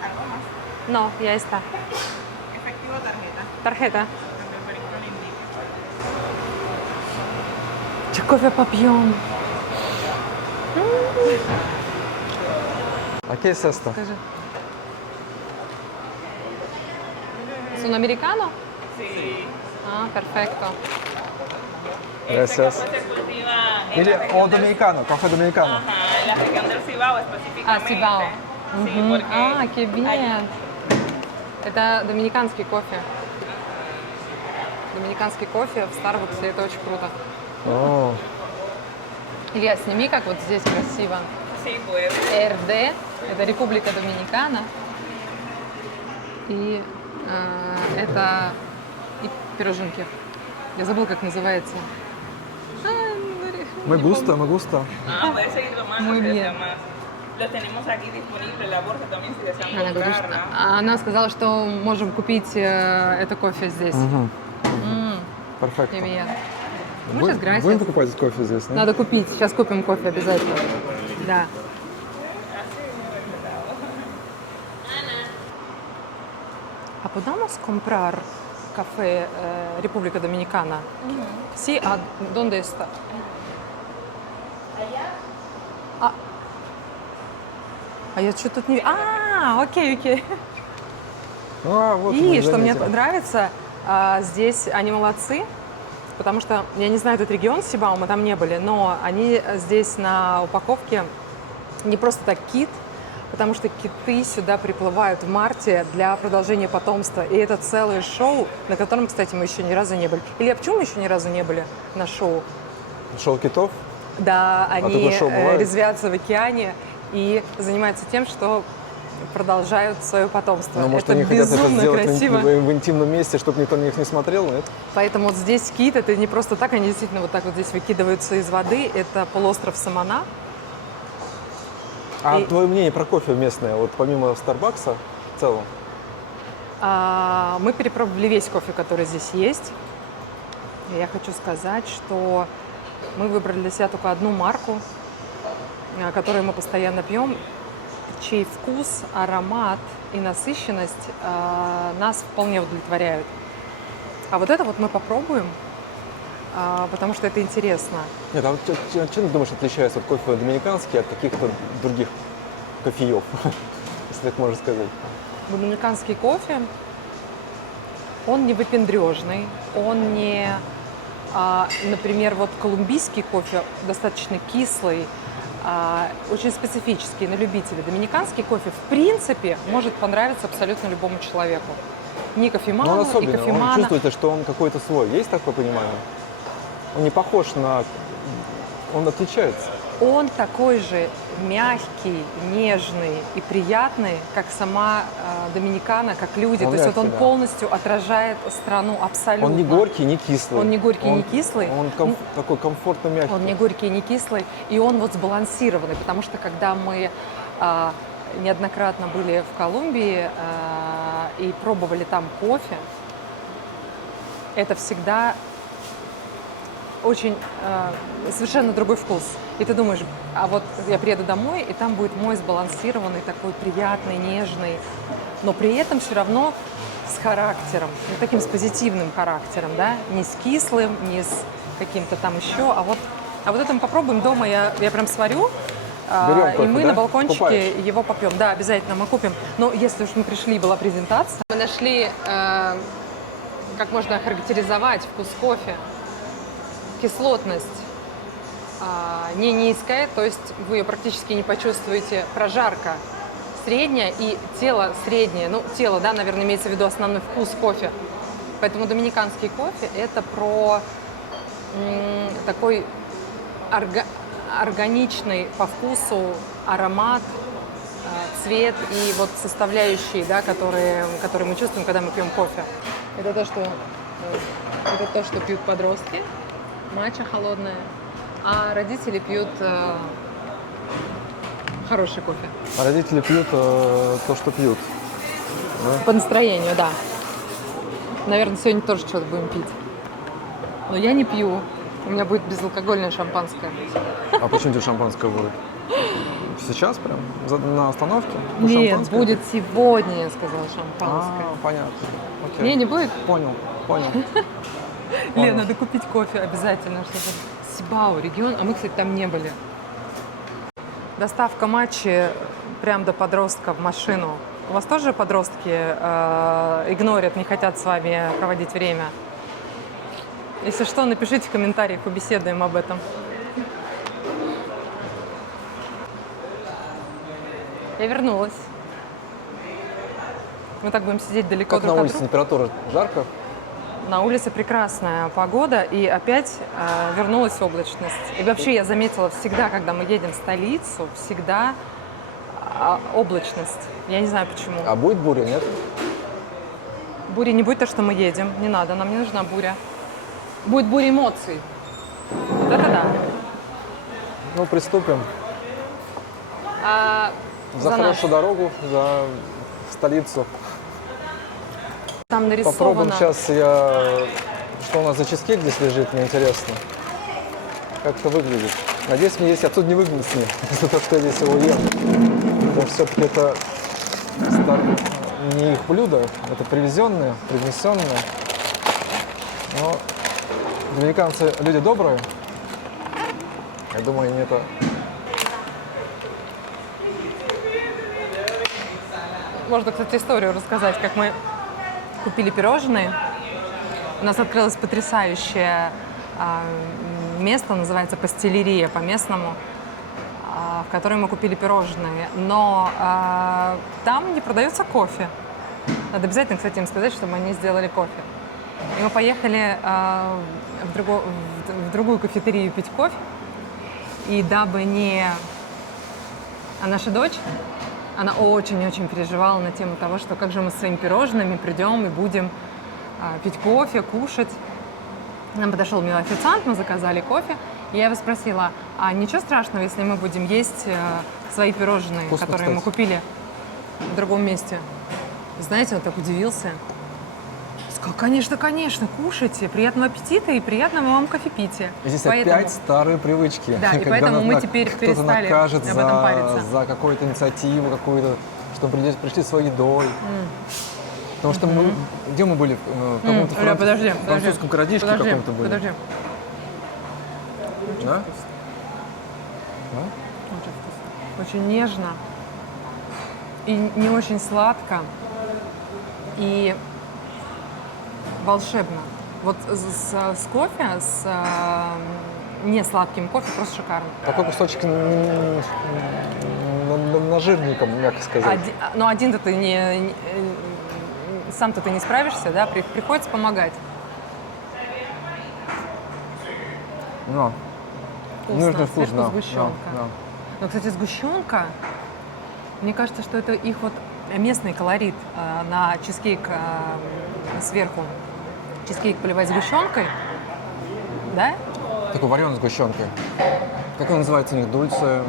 ¿Algo más? No, ya está. Efectivo o tarjeta. Tarjeta. También película le indica. Че кофе попьем? А que es esto? Скажи. ¿Es un americano? Sí. Perfecto. Gracias. Se cultiva en Или la región del- dominicano, café dominicano. Ajá, en la región del Cibao específicamente. Cibao. Sí, porque qué bien. Это доминиканский кофе. Доминиканский кофе в Старбаксе, это очень круто. О, Илья, сними, как вот здесь красиво. sí, pues. РД, это Республика Доминикана. И это и пироженки. Я забыла, как называется. me gusta, me gusta. Puedes seguir tomando Muy si bien. desea más. Los tenemos aquí disponibles, la bolsa también si desean Она говорит, что... comprarla. Она сказала, что можем купить это кофе здесь. Угу. М, Perfecto. Привет. Muchas gracias. Будем покупать кофе здесь, нет? Надо купить. Сейчас купим кофе обязательно. Да. ¿A podamos comprar café República Dominicana? Sí, ¿a dónde está? А я что тут не... окей. Вот мы И что мне заметили. нравится, здесь они молодцы, потому что, я не знаю этот регион Сибау, мы там не были, но они здесь на упаковке не просто так кит, потому что киты сюда приплывают в марте для продолжения потомства. И это целое шоу, на котором, кстати, мы еще ни разу не были. Илья, почему мы еще ни разу не были на шоу? Шоу китов? Да, они такое шоу бывает? резвятся в океане и занимаются тем, что продолжают свое потомство. Ну, может, это они хотят это безумно сделать красиво. в интимном месте, чтобы никто на них не смотрел, нет? Поэтому вот здесь кит, это не просто так, они действительно вот так вот здесь выкидываются из воды. Это полуостров Самана. А И- твое мнение про кофе местное, вот помимо Старбакса в целом? Мы перепробовали весь кофе, который здесь есть. И я хочу сказать, что мы выбрали для себя только одну марку, которую мы постоянно пьем, чей вкус, аромат и насыщенность нас вполне удовлетворяют. А вот это вот мы попробуем, потому что это интересно. Нет, а вот чем ты думаешь отличается от кофе доминиканский от каких-то других кофеев, если так можно сказать? Доминиканский кофе, он не выпендрежный, он не, например, вот колумбийский кофе достаточно кислый, очень специфический на любителя. Доминиканский кофе, в принципе, может понравиться абсолютно любому человеку. Не Но он кофеману, и особенный, он кофемана. чувствуется, что он какой-то свой. Есть такое понимание? Он не похож на... Он отличается. Он такой же мягкий, нежный и приятный, как сама Доминикана, как люди. Он То есть вот он мягкий, да. полностью отражает страну абсолютно. Он не горький, не кислый. Он не горький, не кислый. Он такой комфортно мягкий. Он не горький, не кислый, и он вот сбалансированный, потому что когда мы неоднократно были в Колумбии и пробовали там кофе, это всегда очень совершенно другой вкус. И ты думаешь, а вот я приеду домой, и там будет мой сбалансированный, такой приятный, нежный, но при этом все равно с характером, ну, таким с позитивным характером, да, не с кислым, не с каким-то там еще, а вот это мы попробуем дома, я прям сварю, Берем и кофе, мы да? на балкончике Покупаешь? его попьем. Да, обязательно мы купим. Но если уж мы пришли, была презентация, мы нашли, как можно охарактеризовать вкус кофе. Кислотность не низкая, то есть вы ее практически не почувствуете. Прожарка средняя и тело среднее. Ну, тело, да, наверное, имеется в виду основной вкус кофе. Поэтому доминиканский кофе – это про такой органичный по вкусу аромат, цвет и вот составляющие, да, которые мы чувствуем, когда мы пьем кофе. Это то, что пьют подростки. Матча холодная, а родители пьют хороший кофе. А родители пьют то, что пьют. Да? По настроению, да. Наверное, сегодня тоже что-то будем пить. Но я не пью. У меня будет безалкогольное шампанское. А почему тебе шампанское будет? Сейчас прям? На остановке? Нет, Шампанское? будет сегодня, я сказала, шампанское. Понятно. Окей. Не будет? Понял. Лен, надо купить кофе обязательно, чтобы Сибау регион, а мы, кстати, там не были. Доставка матчи прям до подростка в машину. У вас тоже подростки игнорят, не хотят с вами проводить время? Если что, напишите в комментариях, побеседуем об этом. Я вернулась. Мы так будем сидеть далеко Как друг на от улице друга. температура? Жарко? На улице прекрасная погода, и опять вернулась облачность. И вообще я заметила всегда, когда мы едем в столицу, всегда облачность. Я не знаю почему. А будет буря, нет? Бури не будет то, что мы едем. Не надо, нам не нужна буря. Будет буря эмоций. Вот это да. Ну, приступим. За наш. хорошую дорогу, за столицу. Там Попробуем нарисовано. сейчас что у нас за чизкейк здесь лежит, мне интересно. как это выглядит. Надеюсь, мне здесь отсюда не выгнать за то, что я здесь его ем. Потому что все-таки это не их блюдо, это привезенное, привнесенное. Но доминиканцы люди добрые. Я думаю, они это... Можно, кстати, историю рассказать, как мы купили пирожные. У нас открылось потрясающее место, называется пастелерия по-местному, в которой мы купили пирожные. Но там не продается кофе. Надо обязательно, кстати, им сказать, чтобы они сделали кофе. И мы поехали в другую кафетерию пить кофе. И дабы не... А наша дочь, она очень-очень переживала на тему того, что как же мы с своими пирожными придем и будем пить кофе, кушать. Нам подошел милый официант, мы заказали кофе. И я его спросила, а ничего страшного, если мы будем есть свои пирожные, Вкусно, которые мы кстати. купили в другом месте? Знаете, он так удивился. Сказал, конечно, конечно, кушайте, приятного аппетита и приятного вам кофепития. Здесь Поэтому- опять старые привычки. Да, и Когда поэтому мы теперь кто-то перестали накажет об этом париться. за какую-то инициативу, какую-то, что пришли с своей едой. Потому что мы... Где мы были? В каком-то Оля, подожди, французском городишке подожди, каком-то были. Подожди. Да? Да? Очень вкусно. Очень нежно. И не очень сладко. И волшебно. Вот с кофе, с не сладким кофе просто шикарно. Такой кусочек на жирником, мягко сказать. Но один-то ты сам-то ты не справишься, да? Приходится помогать. Но. Вкусно. Нужный вкус, Сверху да. сгущенка. Да, да. Но, кстати, сгущенка, мне кажется, что это их вот местный колорит на чизкейк сверху. Чизкейк поливать сгущенкой, да? Такой вареный сгущенкой. Как он называется у них? Дульце?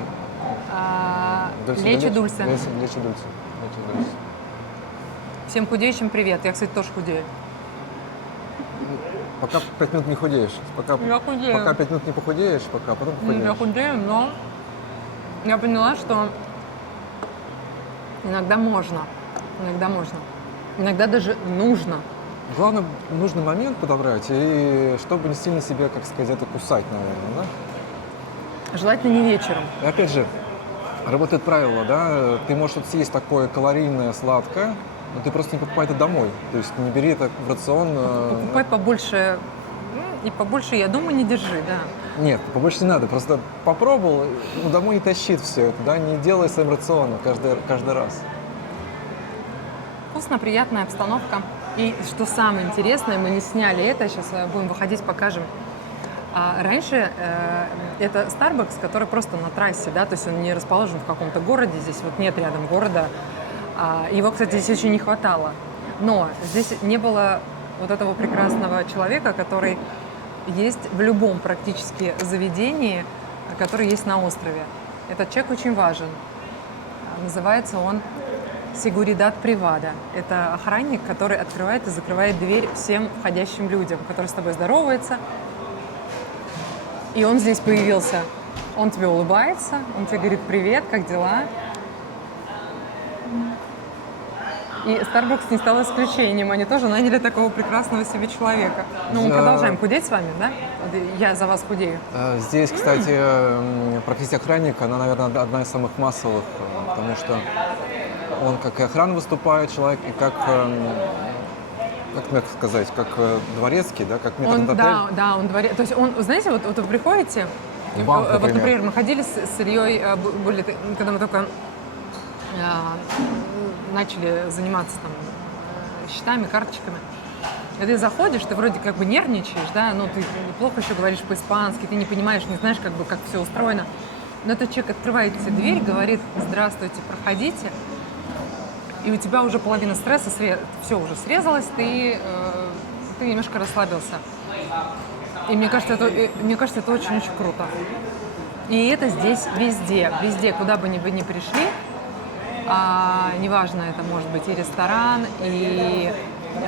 Лечи дульсе. Лечи дульце. Всем худеющим привет. Я, кстати, тоже худею. Пока 5 минут не худеешь. Пока Я худею. пока 5 минут не похудеешь, потом похудеешь. Я худею, но я поняла, что иногда можно. Иногда можно. Иногда даже нужно. Главное, нужный момент подобрать, и чтобы не сильно себя, как сказать, это кусать, наверное, да? Желательно не вечером. И опять же, работает правило, да? Ты можешь вот съесть такое калорийное, сладкое, но ты просто не покупай это домой. То есть не бери это в рацион. Покупай побольше. И побольше, я думаю, не держи, да. Нет, побольше не надо. Просто попробовал, ну, домой не тащит все это, да? Не делай своим рационом каждый раз. Вкусно, приятная обстановка. И что самое интересное, мы не сняли это, сейчас будем выходить, покажем. Раньше это Starbucks, который просто на трассе, да, то есть он не расположен в каком-то городе, здесь вот нет рядом города. Его, кстати, здесь очень не хватало. Но здесь не было вот этого прекрасного человека, который есть в любом практически заведении, который есть на острове. Этот человек очень важен. Называется он Seguridad Privada. Это охранник, который открывает и закрывает дверь всем входящим людям, которые с тобой здороваются. И он здесь появился. Он тебе улыбается, он тебе говорит привет, как дела? И Starbucks не стал исключением. Они тоже наняли такого прекрасного себе человека. Ну, мы продолжаем худеть с вами, да? Я за вас худею. Здесь, кстати, профессия охранника, она, наверное, одна из самых массовых, потому что он как и охрана выступает, человек, и как мягко сказать, как дворецкий, да, как метрдотель. Да, он дворец. То есть он, знаете, вот вы приходите, В банк, вот, например. например, мы ходили с Ильей, когда мы только начали заниматься там счетами, карточками. И ты заходишь, ты вроде как бы нервничаешь, да, но ты неплохо еще говоришь по-испански, ты не понимаешь, не знаешь, как бы, как все устроено. Но этот человек открывает тебе дверь, говорит: здравствуйте, проходите. И у тебя уже половина стресса, все уже срезалось, ты немножко расслабился. И мне кажется, это очень-очень круто. И это здесь везде, куда бы вы ни пришли, неважно, это может быть и ресторан, и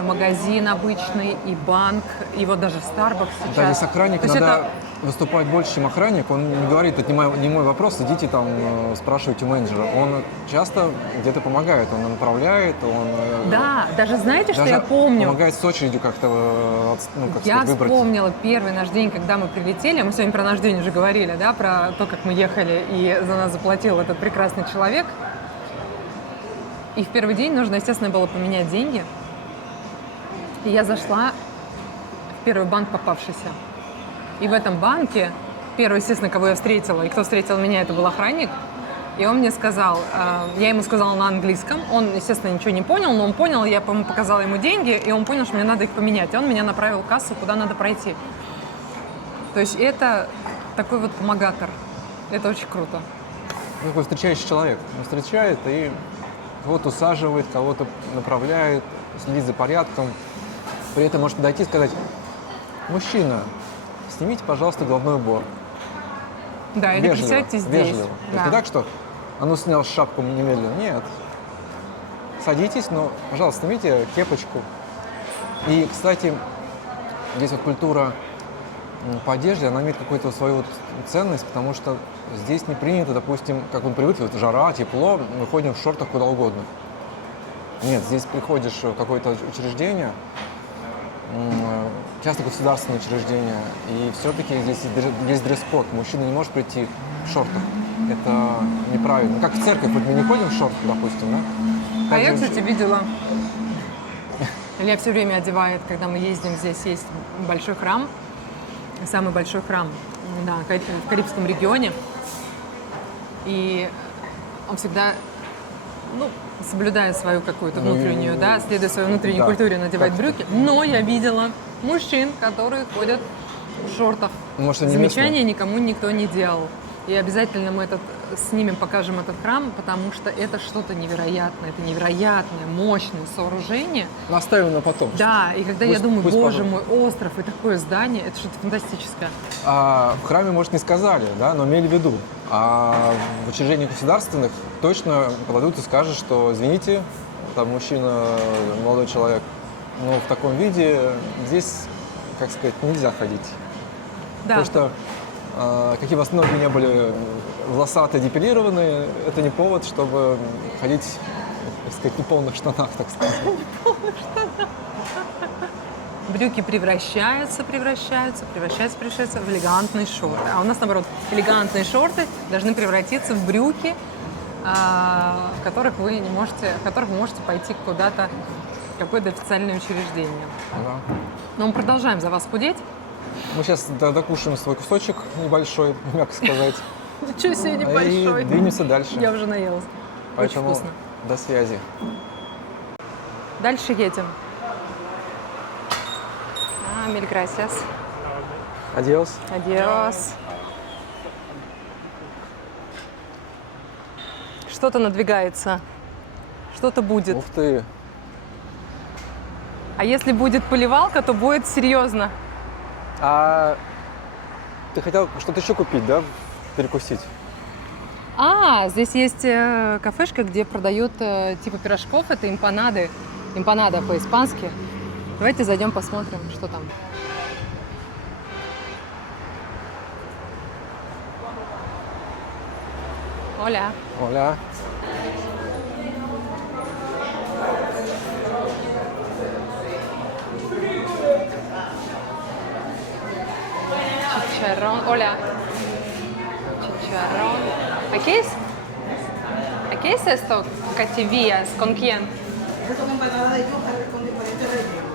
магазин обычный, и банк, и вот даже Starbucks сейчас. Да, здесь охранник То есть иногда это выступает больше, чем охранник, он не говорит, это не мой вопрос, идите там, спрашивайте у менеджера. Он часто где-то помогает, он направляет, он... Да, даже знаете, что даже я помню? помогает с очередью как-то, ну, как Я сказать, выбрать. вспомнила первый наш день, когда мы прилетели. Мы сегодня про наш день уже говорили, да, про то, как мы ехали, и за нас заплатил этот прекрасный человек. И в первый день нужно, естественно, было поменять деньги. И я зашла в первый банк попавшийся. И в этом банке первый, естественно, кого я встретила, и кто встретил меня, это был охранник. И он мне сказал, я ему сказала на английском, он, естественно, ничего не понял, но он понял, я показала ему деньги, и он понял, что мне надо их поменять. И он меня направил в кассу, куда надо пройти. То есть это такой вот помогатор. Это очень круто. Такой встречающий человек. Он встречает и кого-то усаживает, кого-то направляет, следит за порядком. При этом может подойти и сказать: мужчина, снимите, пожалуйста, головной убор. Да, или Вежливо, присядьте здесь. вежливо. То есть Да. не так, что а ну снял шапку немедленно. Нет. Садитесь, но, пожалуйста, снимите кепочку. И, кстати, здесь вот культура по одежде, она имеет какую-то свою вот ценность, потому что здесь не принято, допустим, как мы привыкли, вот жара, тепло, мы ходим в шортах куда угодно. Нет, здесь приходишь в какое-то учреждение, часто государственное учреждение, и все-таки здесь есть дресс-код. Мужчина не может прийти в шортах. Это неправильно. Как в церковь, вот мы не ходим в шортах, допустим, да? А я, Ходим- кстати, видела, Илья все время одевает, когда мы ездим, здесь есть большой храм, самый большой храм, да, в Карибском регионе. И он всегда, ну, соблюдая свою какую-то внутреннюю, да, следуя своей внутренней Да. культуре, надевает Как- брюки. Но я видела мужчин, которые ходят в шортах. Может, они Замечания никому никто не делал. И обязательно мы снимем, покажем этот храм, потому что это что-то невероятное. Это невероятное, мощное сооружение. Ну, оставим на потом. Да, и когда я Пусть- думаю, пусть боже пожалуйста. мой, остров и такое здание, это что-то фантастическое. А в храме, может, не сказали, да, но имели в виду. А в учреждениях государственных точно подойдут и скажут, что, извините, там мужчина, молодой человек, но в таком виде здесь, как сказать, нельзя ходить. Да. Потому что какие бы ноги не были волосатые, депилированные, это не повод, чтобы ходить, так сказать, в неполных штанах, так сказать. Брюки превращаются в элегантные шорты. А у нас, наоборот, элегантные шорты должны превратиться в брюки, в которых вы можете пойти куда-то, в какое-то официальное учреждение. Да. Но мы продолжаем за вас худеть. Мы сейчас докушаем свой кусочек небольшой, мягко сказать, Ничего себе и небольшой. двинемся дальше. Я уже наелась. Поэтому Очень вкусно. до связи. Дальше едем. Mil gracias. Адиос. Adiós. Что-то надвигается. Что-то будет. Ух ты. А если будет поливалка, то будет серьезно. А ты хотел что-то еще купить, да? Перекусить? А, здесь есть кафешка, где продают типа пирожков. Это эмпанады. Эмпанада по-испански. Давайте зайдем посмотрим, что там. Оля. Оля. Chicharrón. Hola. Chicharrón. ¿A qué es? ¿A qué es esto? Cativías. ¿Con quién? Esto con empanada de yuca con diferentes rellenos.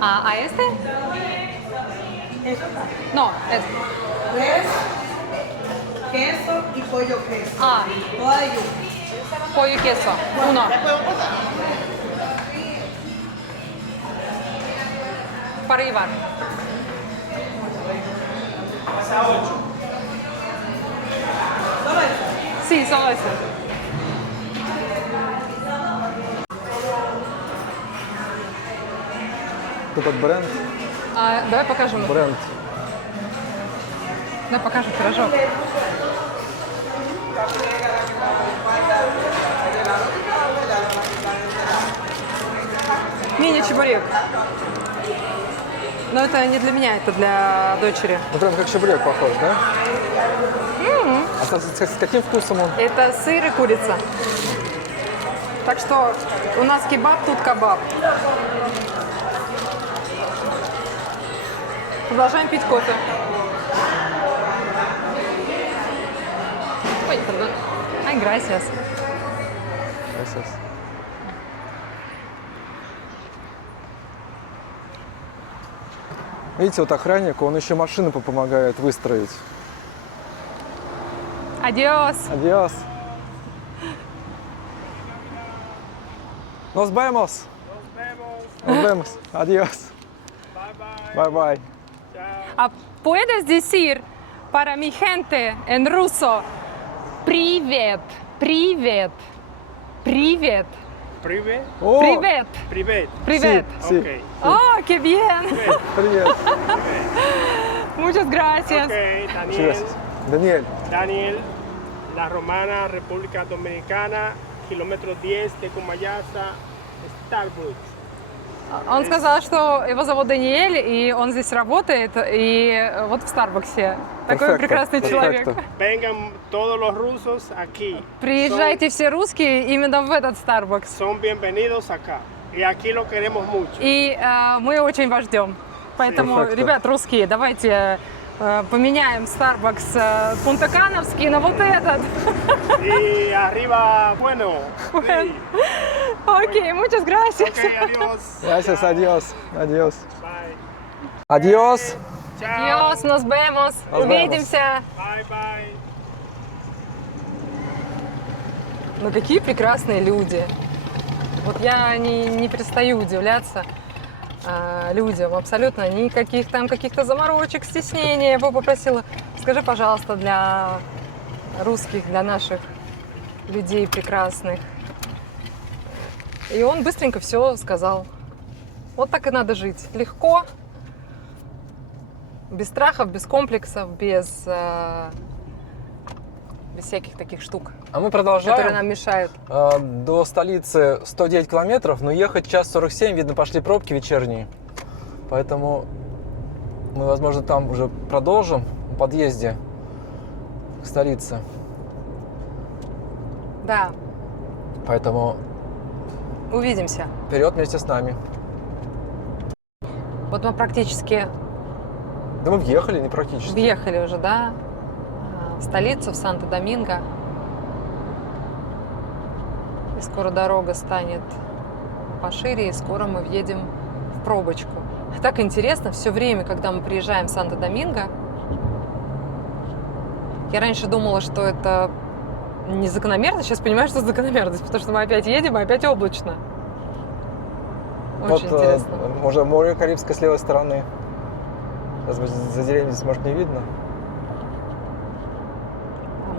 ¿A este? Eso No, es. res, queso y pollo queso. Ah, Toda de yuca. pollo y queso. Uno. Para llevar. Solo eso. Sí, solo eso. Этот бренд, Давай покажем. бренд. Давай покажем пирожок. Мини-чебурек. Но это не для меня, это для дочери. Ну, прям как чебурек похож, да? А с каким вкусом он? Это сыр и курица. Так что у нас кебаб, тут кебаб. Продолжаем пить кофе. Ой, perdón. Ay, gracias. Gracias. Видите, вот охранник, он еще машину помогает выстроить. Adiós. Adiós. Nos vemos. Nos vemos. Adiós. Bye bye. Bye bye. Chao. А puedes decir para mi gente en ruso привет, привет, привет, Privet. О, привет, Privet. привет. Си. Ok. О, qué bien. Привет. Muchas gracias. Ok, Daniel. Gracias. Даниэль. Daniel, La Romana, República Dominicana, kilómetro 10 de Comayasa, Starbucks. Он сказал, что его зовут Даниэль, и он здесь работает, и вот в Старбаксе. Такой Перфекто, прекрасный человек. перфекто. Vengan todos los rusos aquí. Приезжайте все русские именно в этот Старбакс. Son bienvenidos acá. Y aquí lo queremos mucho. И мы очень вас ждем. Поэтому, Перфекто. ребят, русские, давайте поменяем Starbucks пунтакановский на вот этот. Y arriba, bueno. Bueno. Sí. Окей, muchas gracias. Ok, adiós. Gracias, adiós. Adiós. Bye. Adiós. Chao. Adiós, nos vemos. Nos Увидимся. Bye, bye. Ну какие прекрасные люди. Вот я не перестаю удивляться людям. Абсолютно никаких там каких-то заморочек, стеснений. Я бы попросила, скажи, пожалуйста, для русских, для наших людей прекрасных. И он быстренько все сказал. Вот так и надо жить. Легко, без страхов, без комплексов, без всяких таких штук, А мы которые продолжаем. нам мешают. До столицы 109 километров, но ехать час 47, видно, пошли пробки вечерние. Поэтому мы, возможно, там уже продолжим в подъезде к столице. Да, Поэтому увидимся. вперед вместе с нами. Вот мы практически Да мы въехали, не практически. въехали уже, да, в столицу, в Санто-Доминго. И скоро дорога станет пошире, и скоро мы въедем в пробочку. Так интересно, все время, когда мы приезжаем в Санто-Доминго, я раньше думала, что это не закономерность, сейчас понимаю, что это закономерность, потому что мы опять едем, и опять облачно. Очень Вот интересно. уже море Карибское с левой стороны. Сейчас за деревьями здесь, может, не видно.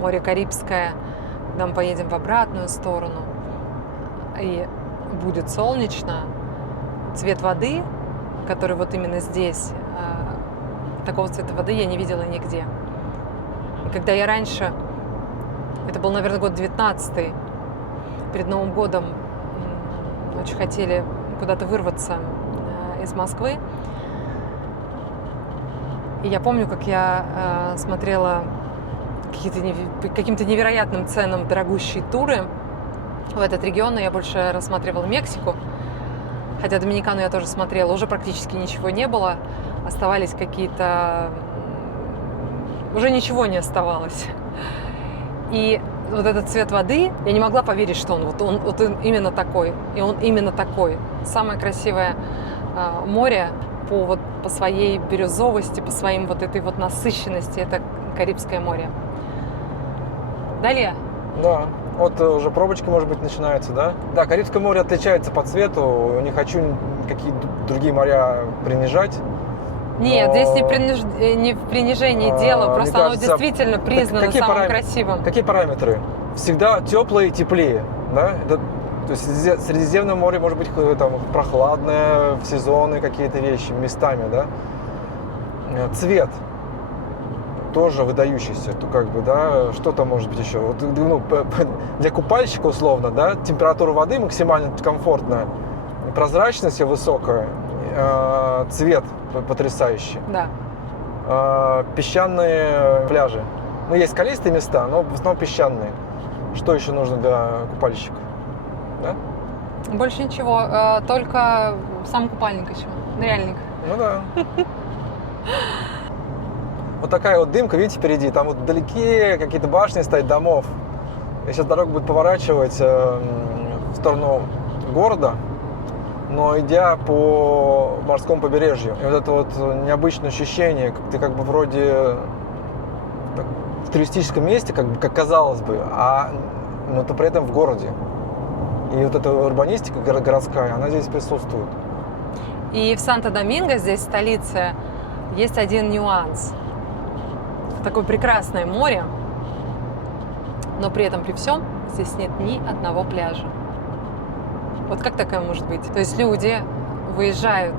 Море Карибское, когда мы поедем в обратную сторону, и будет солнечно, цвет воды, который вот именно здесь, такого цвета воды я не видела нигде. И когда я раньше, это был, наверное, год 19-й, перед Новым годом очень хотели куда-то вырваться из Москвы. И я помню, как я смотрела каким-то невероятным ценам дорогущие туры в этот регион. Но я больше рассматривала Мексику. Хотя Доминикану я тоже смотрела. Уже практически ничего не было. Оставались какие-то... Уже ничего не оставалось. И вот этот цвет воды, я не могла поверить, что он именно такой. И он именно такой. Самое красивое море по своей бирюзовости, по своим вот этой вот насыщенности. Это Карибское море. Далее. Да, вот уже пробочки, может быть, начинаются, да? Да, Карибское море отличается по цвету. Не хочу какие другие моря принижать. Нет, Но- здесь не в принижении дело, мне просто оно кажется, действительно признано какие самым парам- красивым. Какие параметры? Всегда теплое и теплее, да? То есть Средиземное море может быть там прохладное в сезоны какие-то вещи местами, да? Цвет тоже выдающийся, то как бы, да, что там может быть еще? Вот, ну, для купальщика условно, да, температура воды максимально комфортная, прозрачность высокая, цвет потрясающий. Да. Песчаные пляжи. Ну, есть скалистые места, но в основном песчаные. Что еще нужно для купальщиков? Да? Больше ничего, только сам купальник еще, ныряльник. Ну да. Вот такая вот дымка, видите, впереди. Там вот вдалеке какие-то башни стоят домов. И сейчас дорога будет поворачивать в сторону города, но идя по морскому побережью. И вот это вот необычное ощущение, ты как бы вроде в туристическом месте, как казалось бы, но ты при этом в городе. И вот эта урбанистика городская, она здесь присутствует. И в Санто-Доминго, здесь столице, есть один нюанс. Такое прекрасное море, но при этом, при всем, здесь нет ни одного пляжа. Вот как такое может быть? То есть люди выезжают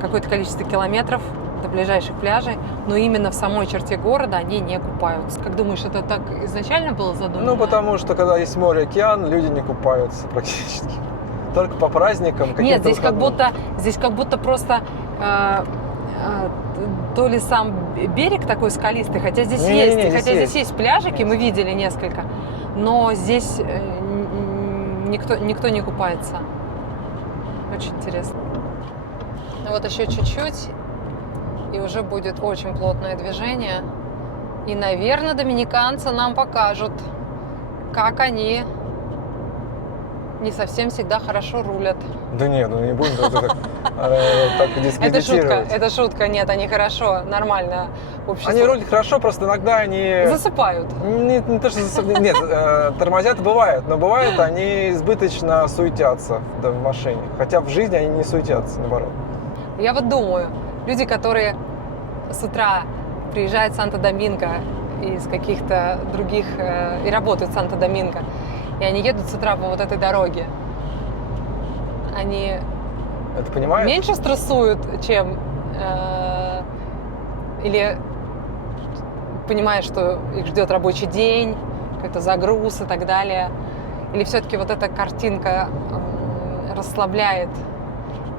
какое-то количество километров до ближайших пляжей, но именно в самой черте города они не купаются. Как думаешь, это так изначально было задумано? Ну, потому что, когда есть море, океан, люди не купаются практически. Только по праздникам. Нет, здесь как будто просто то ли сам берег такой скалистый, хотя здесь здесь есть пляжики, мы видели несколько, но здесь никто не купается. Очень интересно. Вот еще чуть-чуть, и уже будет очень плотное движение. И, наверное, доминиканцы нам покажут, как они не совсем всегда хорошо рулят. Да нет, ну не будем так дискредитировать. Это шутка, нет, они хорошо, нормально. Они рулят хорошо, просто иногда они... Засыпают. Не то, что засыпают. Нет, тормозят бывает, но бывает, они избыточно суетятся в машине. Хотя в жизни они не суетятся, наоборот. Я вот думаю, люди, которые с утра приезжают в Санто-Доминго из каких-то других и работают в Санто-Доминго, и они едут с утра по вот этой дороге, они Это понимаешь? меньше стрессуют, чем или понимают, что их ждет рабочий день, какой-то загруз и так далее, или все-таки вот эта картинка расслабляет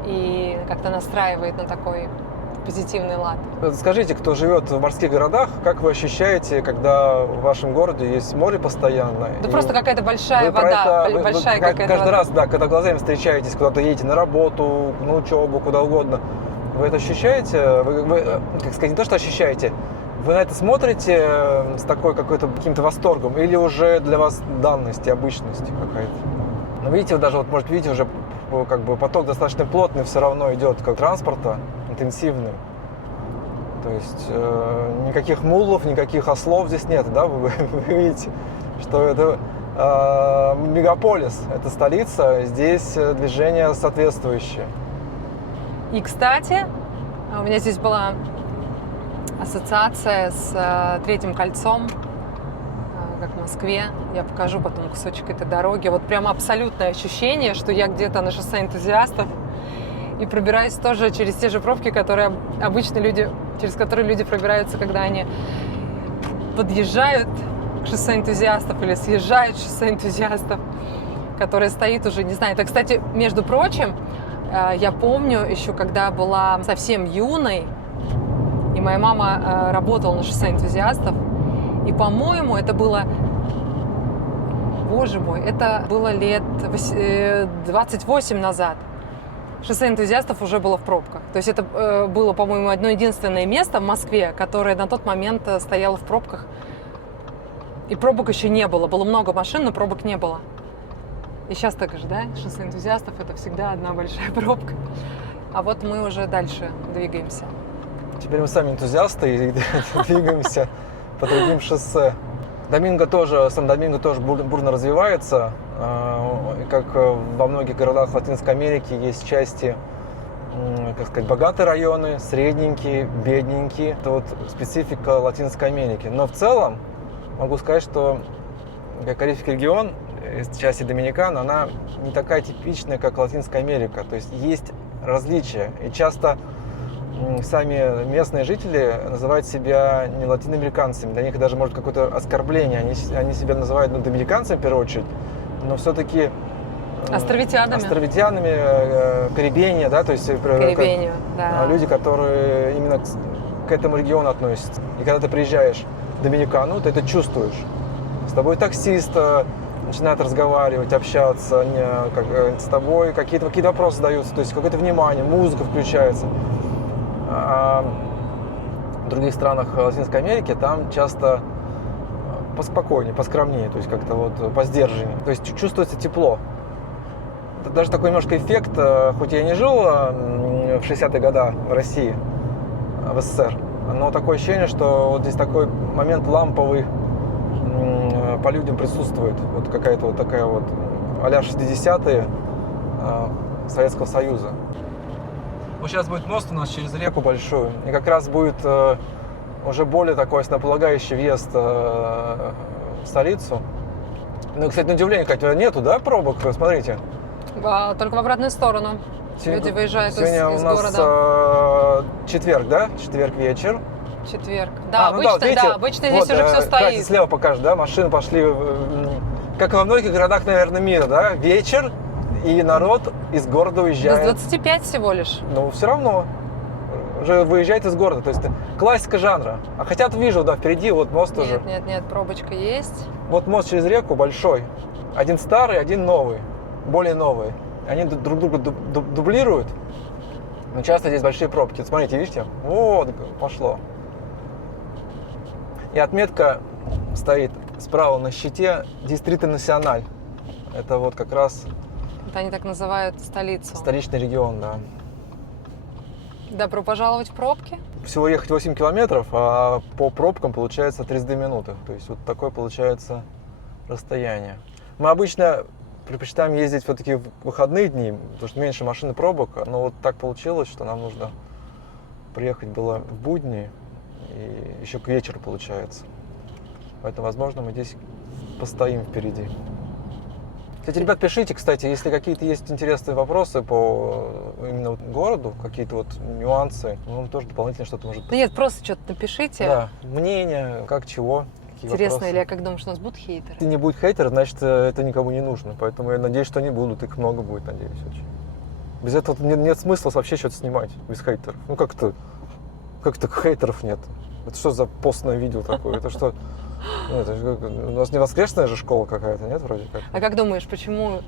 и как-то настраивает на такой позитивный лад. Скажите, кто живет в морских городах, как вы ощущаете, когда в вашем городе есть море постоянно? Да просто какая-то большая вода, большая какая-то каждый вода. раз, да, когда глазами встречаетесь, куда-то едете на работу, на учебу, куда угодно, вы это ощущаете? Вы, как сказать, не то, что ощущаете, вы на это смотрите с такой каким-то восторгом или уже для вас данность и обычность какая-то? Ну, видите, вы даже, вот, может, видите, уже как бы поток достаточно плотный все равно идет, как транспорта, интенсивный. То есть никаких мулов, никаких ослов здесь нет, да? Вы видите, что это мегаполис, это столица, здесь движение соответствующее. И, кстати, у меня здесь была ассоциация с Третьим кольцом, как в Москве. Я покажу потом кусочек этой дороги. Вот прям абсолютное ощущение, что я где-то на шоссе энтузиастов и пробираюсь тоже через те же пробки, которые обычно через которые люди пробираются, когда они подъезжают к шоссе энтузиастов или съезжают с шоссе энтузиастов, которое стоит уже, не знаю. Это, кстати, между прочим, я помню еще, когда была совсем юной, и моя мама работала на шоссе энтузиастов, и, по-моему, это было, боже мой, это было лет 28 назад. Шоссе энтузиастов уже было в пробках. То есть это было, по-моему, одно единственное место в Москве, которое на тот момент стояло в пробках. И пробок еще не было. Было много машин, но пробок не было. И сейчас так же, да? Шоссе энтузиастов – это всегда одна большая пробка. А вот мы уже дальше двигаемся. Теперь мы сами энтузиасты и двигаемся по другим шоссе. Сан-Доминго тоже бурно развивается. Как во многих городах Латинской Америки есть части, как сказать, богатые районы, средненькие, бедненькие. Это вот специфика Латинской Америки. Но в целом могу сказать, что Карибский регион, части Доминикана, она не такая типичная, как Латинская Америка. То есть есть различия. И часто сами местные жители называют себя не латиноамериканцами. Для них даже может какое-то оскорбление. Они себя называют доминиканцами в первую очередь, но все-таки Островитянами. карибенья, да, то есть Карибенью, да. люди, которые именно к этому региону относятся. И когда ты приезжаешь в Доминикану, ты это чувствуешь. С тобой таксист начинает разговаривать, общаться, с тобой какие-то вопросы задаются, то есть какое-то внимание, музыка включается. А в других странах Латинской Америки там часто поспокойнее, поскромнее, то есть как-то вот посдержаннее. То есть чувствуется тепло. Это даже такой немножко эффект, хоть я не жил в 60-е годы в России, в СССР, но такое ощущение, что вот здесь такой момент ламповый по людям присутствует. Вот какая-то вот такая вот а-ля 60-е Советского Союза. Вот сейчас будет мост у нас через реку большую, и как раз будет уже более такой основополагающий въезд в столицу. Ну, кстати, на удивление, Катя, нету, да, пробок? Смотрите. Только в обратную сторону. Люди выезжают сегодня из у нас города. Четверг, да? Четверг вечер. Четверг. Да, ну обычно, видите, обычно здесь уже все Катя стоит. слева покажет, да? Машины пошли, как и во многих городах, наверное, мира, да? Вечер, и народ из города Да, уезжает. с 25 всего лишь. Но все равно уже выезжает из города. То есть классика жанра. А хотя тут вижу, да, впереди вот мост уже. Нет, пробочка есть. Вот мост через реку большой. Один старый, один новый. Более новый. Они друг друга дублируют. Но часто здесь большие пробки. Смотрите, видите? Вот, пошло. И отметка стоит справа на щите Дистрита Националь. Это вот как раз Это они так называют столицу. столичный регион, да. Добро пожаловать в пробки. Всего ехать 8 километров, а по пробкам получается 32 минуты. То есть вот такое получается расстояние. Мы обычно предпочитаем ездить все-таки в выходные дни, потому что меньше машин и пробок. Но вот так получилось, что нам нужно приехать было в будни и еще к вечеру получается. Поэтому, возможно, мы здесь постоим впереди. Кстати, ребят, пишите, кстати, если какие-то есть интересные вопросы по именно вот городу, какие-то вот нюансы, ну, тоже дополнительно что-то может... Да нет, просто что-то напишите. Да, мнение, как чего, какие Интересно, вопросы. или я как думаю, что у нас будут хейтеры? Если не будет хейтеров, значит, это никому не нужно. Поэтому я надеюсь, что они будут, их много будет, надеюсь, очень. Без этого нет смысла вообще что-то снимать, без хейтеров. Ну как-то хейтеров нет. Это что за постное видео такое? Это что? Ну, это же, у нас не воскресная же школа какая-то, нет, вроде как? А как думаешь, почему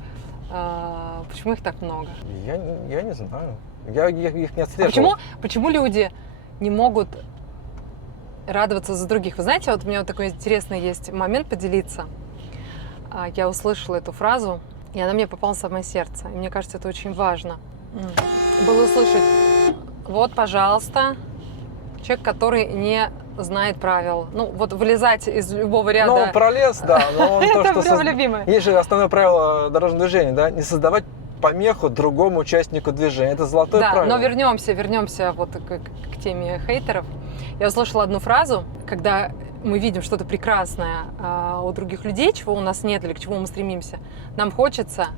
их так много? Я не знаю. Я их не отслеживал. Почему люди не могут радоваться за других? Вы знаете, вот у меня вот такой интересный есть момент поделиться. Я услышала эту фразу, и она мне попала в самое сердце. И мне кажется, это очень важно. Было услышать: вот, пожалуйста, человек, который не знает правил. Ну, вот вылезать из любого ряда. Ну, пролез, да, но он то, Это что... прям любимое. Есть же основное правило дорожного движения, да? Не создавать помеху другому участнику движения. Это золотое Да, правило. но вернемся вот к теме хейтеров. Я услышала одну фразу, когда мы видим что-то прекрасное у других людей, чего у нас нет или к чему мы стремимся, нам хочется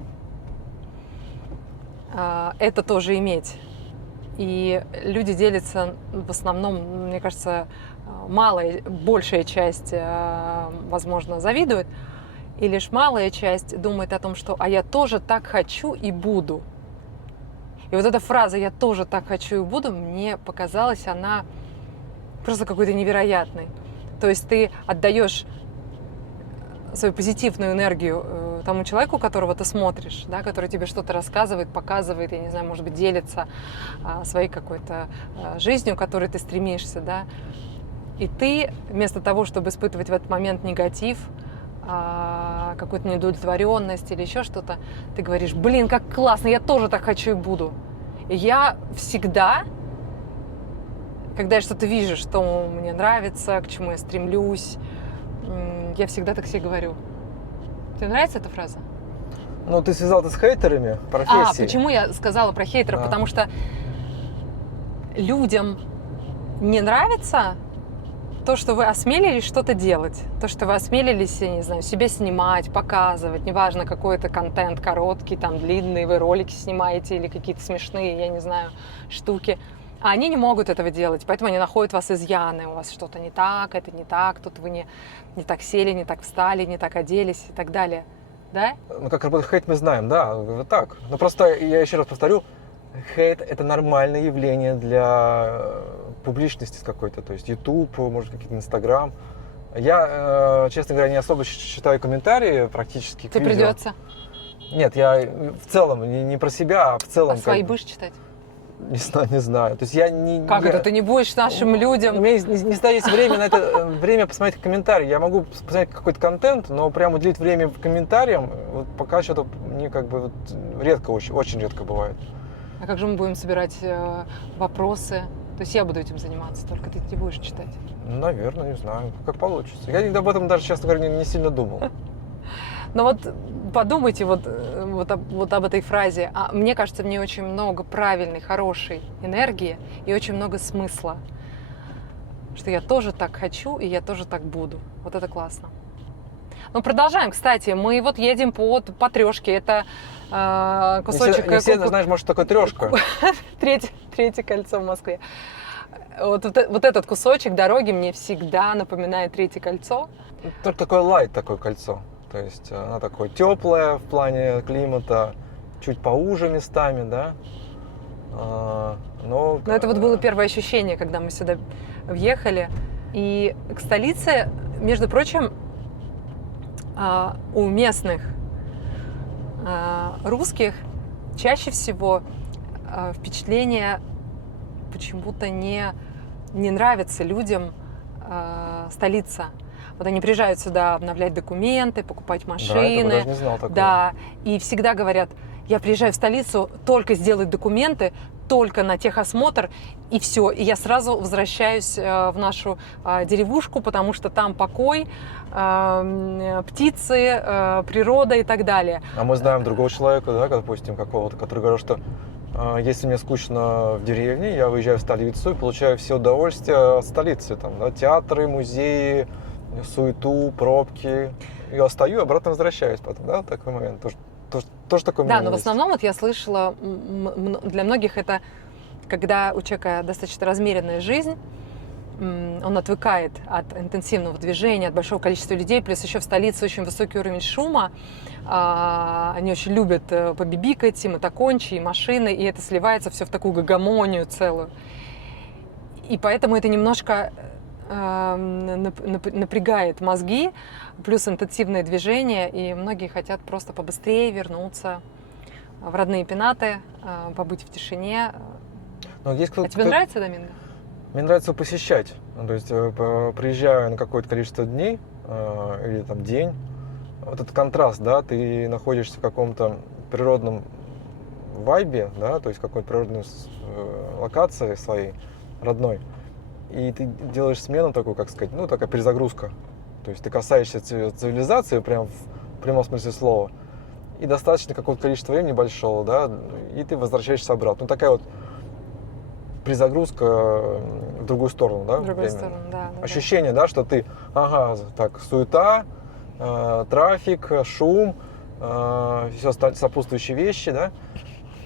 это тоже иметь. И люди делятся в основном, мне кажется, большая часть, возможно, завидует, и лишь малая часть думает о том, что «а я тоже так хочу и буду». И вот эта фраза «я тоже так хочу и буду» мне показалась она просто какой-то невероятной. То есть ты отдаешь свою позитивную энергию тому человеку, которого ты смотришь, да, который тебе что-то рассказывает, показывает, я не знаю, может быть, делится своей какой-то жизнью, к которой ты стремишься, да. И ты вместо того, чтобы испытывать в этот момент негатив, какую-то неудовлетворенность или еще что-то, ты говоришь: блин, как классно, я тоже так хочу и буду. И я всегда, когда я что-то вижу, что мне нравится, к чему я стремлюсь, я всегда так себе говорю. Тебе нравится эта фраза? Ну, ты связал это с хейтерами профессии. Почему я сказала про хейтеров? Да. Потому что людям не нравится то, что вы осмелились что-то делать, то, что вы осмелились, я не знаю, себя снимать, показывать, неважно, какой это контент, короткий, там, длинный, вы ролики снимаете или какие-то смешные, я не знаю, штуки. А они не могут этого делать, поэтому они находят у вас изъяны, у вас что-то не так, это не так, тут вы не так сели, не так встали, не так оделись и так далее. Да? Ну, как работает хейт, мы знаем, да, вот так. Но просто, я еще раз повторю, хейт – это нормальное явление для публичности какой-то. То есть YouTube, может, какие-то Instagram. Я, честно говоря, не особо читаю комментарии практически к Тебе видео. придется. Нет, я в целом, не про себя, а в целом. А свои как бы, будешь читать? не знаю. То есть я не... Как я- это? Ты не будешь нашим У людям? меня не всегда есть время на это, время посмотреть комментарии. Я могу посмотреть какой-то контент, но прямо уделить время в комментариям, вот пока что-то мне как бы вот редко, очень редко бывает. А как же мы будем собирать вопросы? То есть я буду этим заниматься, только ты не будешь читать. Наверное, не знаю, как получится. Я об этом даже, честно говоря, не сильно думал. Но вот подумайте вот об этой фразе. А мне кажется, в ней очень много правильной, хорошей энергии и очень много смысла. Что я тоже так хочу, и я тоже так буду. Вот это классно. Ну, продолжаем. Кстати, мы вот едем по трешке. Это кусочек... Не все знаешь, может, что такое трешка. Третье кольцо в Москве. Вот этот кусочек дороги мне всегда напоминает третье кольцо. Только такое лайт, такое кольцо. То есть она такое теплое в плане климата, чуть поуже местами, да. Но это вот было первое ощущение, когда мы сюда въехали. И к столице, между прочим, у местных русских чаще всего впечатление почему-то не нравится людям столица. Вот они приезжают сюда обновлять документы, покупать да, машины. этого даже не знал такого. Да, и всегда говорят, я приезжаю в столицу только сделать документы, только на техосмотр, и все. И я сразу возвращаюсь в нашу деревушку, потому что там покой, птицы, природа и так далее. А мы знаем другого человека, да, допустим, какого-то, который говорил, что если мне скучно в деревне, я выезжаю в столицу и получаю все удовольствие от столицы. Там, да, театры, музеи, суету, пробки. Я остаю и обратно возвращаюсь потом, да, такой момент. Тоже такой Да, момент но в есть. основном вот я слышала, для многих это, когда у человека достаточно размеренная жизнь, он отвыкает от интенсивного движения, от большого количества людей, плюс еще в столице очень высокий уровень шума, они очень любят побибикать, и мотокончи, и машины, и это сливается все в такую гагамонию целую. И поэтому это немножко напрягает мозги, плюс интенсивное движение, и многие хотят просто побыстрее вернуться в родные пенаты, побыть в тишине. Но есть А тебе нравится Доминго? Мне нравится посещать. Ну, то есть приезжаю на какое-то количество дней или там день. Вот этот контраст, да, ты находишься в каком-то природном вайбе, да, то есть какой-то природной локации своей родной. И ты делаешь смену такую, как сказать, ну, такая перезагрузка. То есть ты касаешься цивилизации прям в прямом смысле слова. И достаточно какого-то количества времени большого, да, и ты возвращаешься обратно. Ну, такая вот перезагрузка в другую сторону, да? В другую временно. сторону, да. Ощущение, да, что ты, так, суета, трафик, шум, все сопутствующие вещи, да,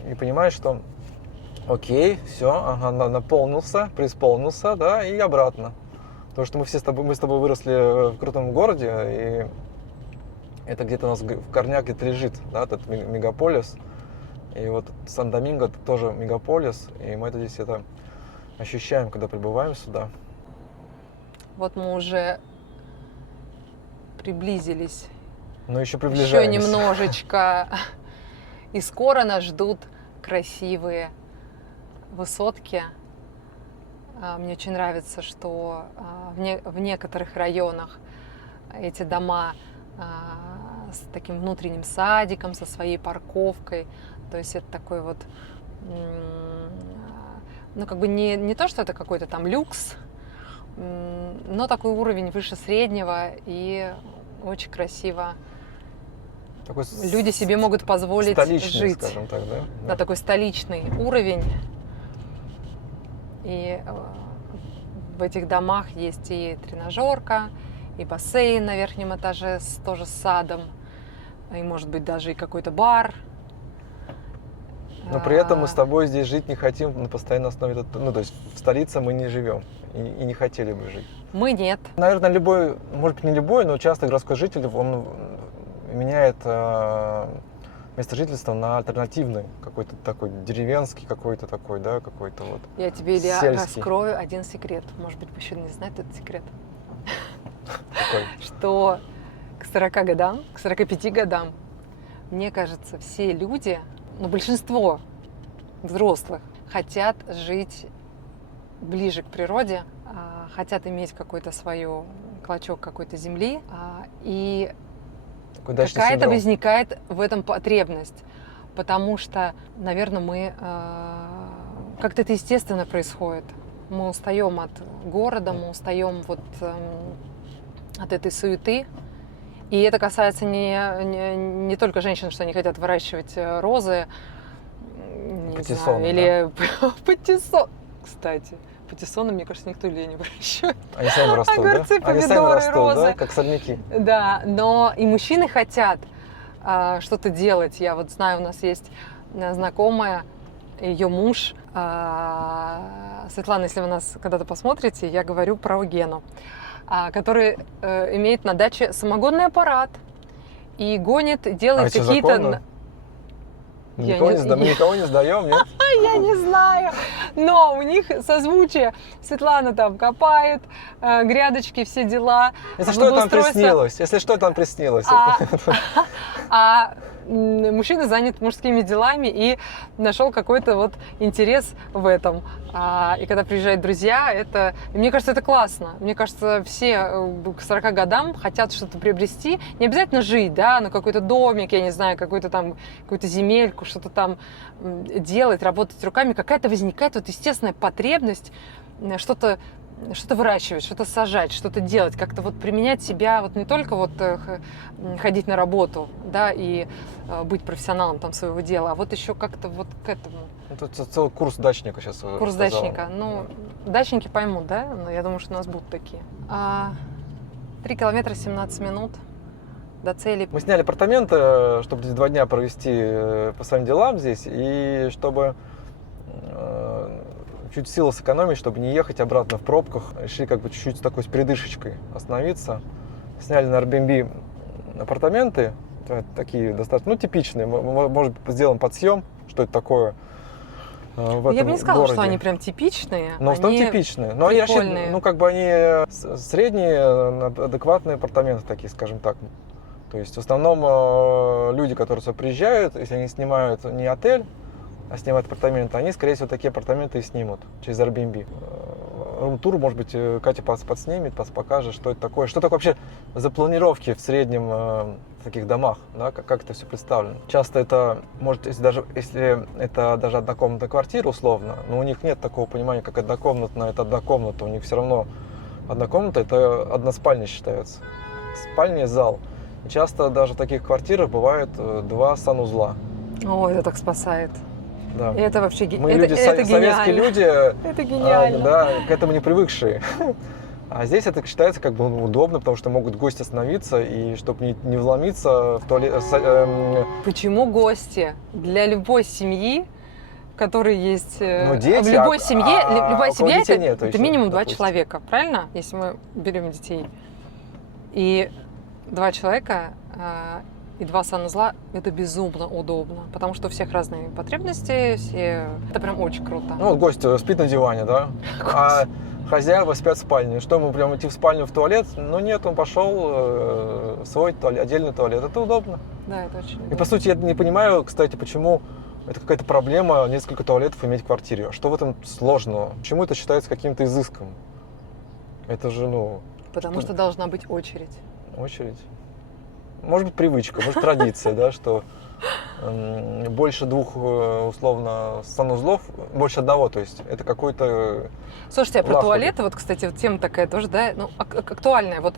и понимаешь, что окей, все, наполнился, преисполнился, да, и обратно. Потому что мы с тобой выросли в крутом городе, и это где-то у нас в корнях где-то лежит, да, этот мегаполис. И вот Сан-Доминго тоже мегаполис, и мы здесь это ощущаем, когда прибываем сюда. Вот мы уже приблизились. Но еще Еще приближаемся. немножечко. И скоро нас ждут красивые высотки. Мне очень нравится, что в некоторых районах эти дома с таким внутренним садиком, со своей парковкой. То есть это такой вот, ну как бы не то, что это какой-то там люкс, но такой уровень выше среднего и очень красиво. Такой Люди себе могут позволить столичный, жить. скажем так, да? Да, такой столичный уровень. И в этих домах есть и тренажерка, и бассейн на верхнем этаже тоже с садом, и может быть даже и какой-то бар. Но при этом мы с тобой здесь жить не хотим на постоянной основе. Ну, то есть в столице мы не живем и не хотели бы жить. Мы нет. Наверное, любой, может быть, не любой, но часто городской житель, он меняет место жительства на альтернативный, какой-то такой деревенский, какой-то такой, да, какой-то вот. Я тебе, Илья, сельский. раскрою один секрет. Может быть, мужчины не знают этот секрет. Такой. Что к 40 годам, к 45 годам, мне кажется, все люди, ну, большинство взрослых хотят жить ближе к природе, хотят иметь какой-то свой клочок какой-то земли, и Такой дачный какая-то синдром. возникает в этом потребность, потому что, наверное, мы как-то это естественно происходит. Мы устаем от города, мы устаем вот от этой суеты. И это касается не только женщин, что они хотят выращивать розы, не Патиссоны, знаю, или патиссон. Кстати, патиссоны, мне кажется, никто или не выращивает. Они сами растут, Огурцы, да? Они сами помидоры, растут, розы. да? Как сорняки. Да, но и мужчины хотят что-то делать. Я вот знаю, у нас есть знакомая, ее муж, Светлана, если вы нас когда-то посмотрите, я говорю про Гену, который имеет на даче самогонный аппарат и гонит, делает это какие-то... законно? Мы Я никого не- не сда- мы никого не сдаем, нет? Я не знаю, но у них созвучие. Светлана там копает, грядочки, все дела. Если что, там благоустройство. приснилось. Если что, там приснилось. А мужчина занят мужскими делами и нашел какой-то вот интерес в этом. И когда приезжают друзья, мне кажется, это классно. Мне кажется, все к 40 годам хотят что-то приобрести. Не обязательно жить, да, но какой-то домик, я не знаю, какую-то земельку, что-то там делать, работать руками. Какая-то возникает вот естественная потребность что-то выращивать, что-то сажать, что-то делать, как-то вот применять себя, вот не только вот ходить на работу, да, и быть профессионалом там своего дела, а вот еще как-то вот к этому. Тут целый курс дачника сейчас. Курс дачника. Ну, дачники поймут, да? Но я думаю, что у нас будут такие. 3 километра 17 минут до цели. Мы сняли апартаменты, чтобы здесь 2 дня провести по своим делам здесь, и чтобы чуть силы сэкономить, чтобы не ехать обратно в пробках. Решили как бы чуть-чуть с такой с передышечкой остановиться. Сняли на Airbnb апартаменты, такие достаточно, типичные. Может быть, сделаем подсъем, что это такое в этом Я бы не сказала, городе. что они прям типичные. Но в том Они типичные. Но я прикольные. считаю, как бы они средние, адекватные апартаменты такие, скажем так. То есть в основном люди, которые сюда приезжают, если они снимают не отель, а снимают апартаменты, они, скорее всего, такие апартаменты и снимут через Airbnb. Рум-тур, может быть, Катя подснимет, покажет, что это такое. Что такое вообще за планировки в среднем в таких домах, да, как это все представлено. Часто это, может, если это даже однокомнатная квартира условно, но у них нет такого понимания, как однокомнатная, это одна комната. У них все равно одна комната, это одна спальня считается. Спальня и зал. И часто даже в таких квартирах бывает 2 санузла. О, это так спасает. Да. Это вообще Мы это, люди, это советские гениально. люди, Это гениально. да, к этому не привыкшие. А здесь это считается как бы удобно, потому что могут гости остановиться, и чтобы не вломиться в туалет. Почему гости? Для любой семьи, в которой есть... дети, в любой семье, любая около семья детей это, нету это еще, минимум 2 допустим. человека, правильно? Если мы берем детей. И 2 человека и 2 санузла – это безумно удобно, потому что у всех разные потребности, это прям очень круто. Ну, вот гость спит на диване, да, а хозяева спят в спальне. Что, ему прям идти в спальню, в туалет? Ну нет, он пошел в свой туалет, отдельный туалет. Это удобно. Да, это очень И удобно. по сути я не понимаю, кстати, почему это какая-то проблема несколько туалетов иметь в квартире. Что в этом сложного? Почему это считается каким-то изыском? Это же, Потому что должна быть очередь. очередь. Может быть, привычка, может, традиция, да, что больше 2, условно, санузлов, больше 1, то есть это какой-то... Слушайте, а про лахуды. туалеты, вот, кстати, вот тема такая тоже, да, ну, актуальная. Вот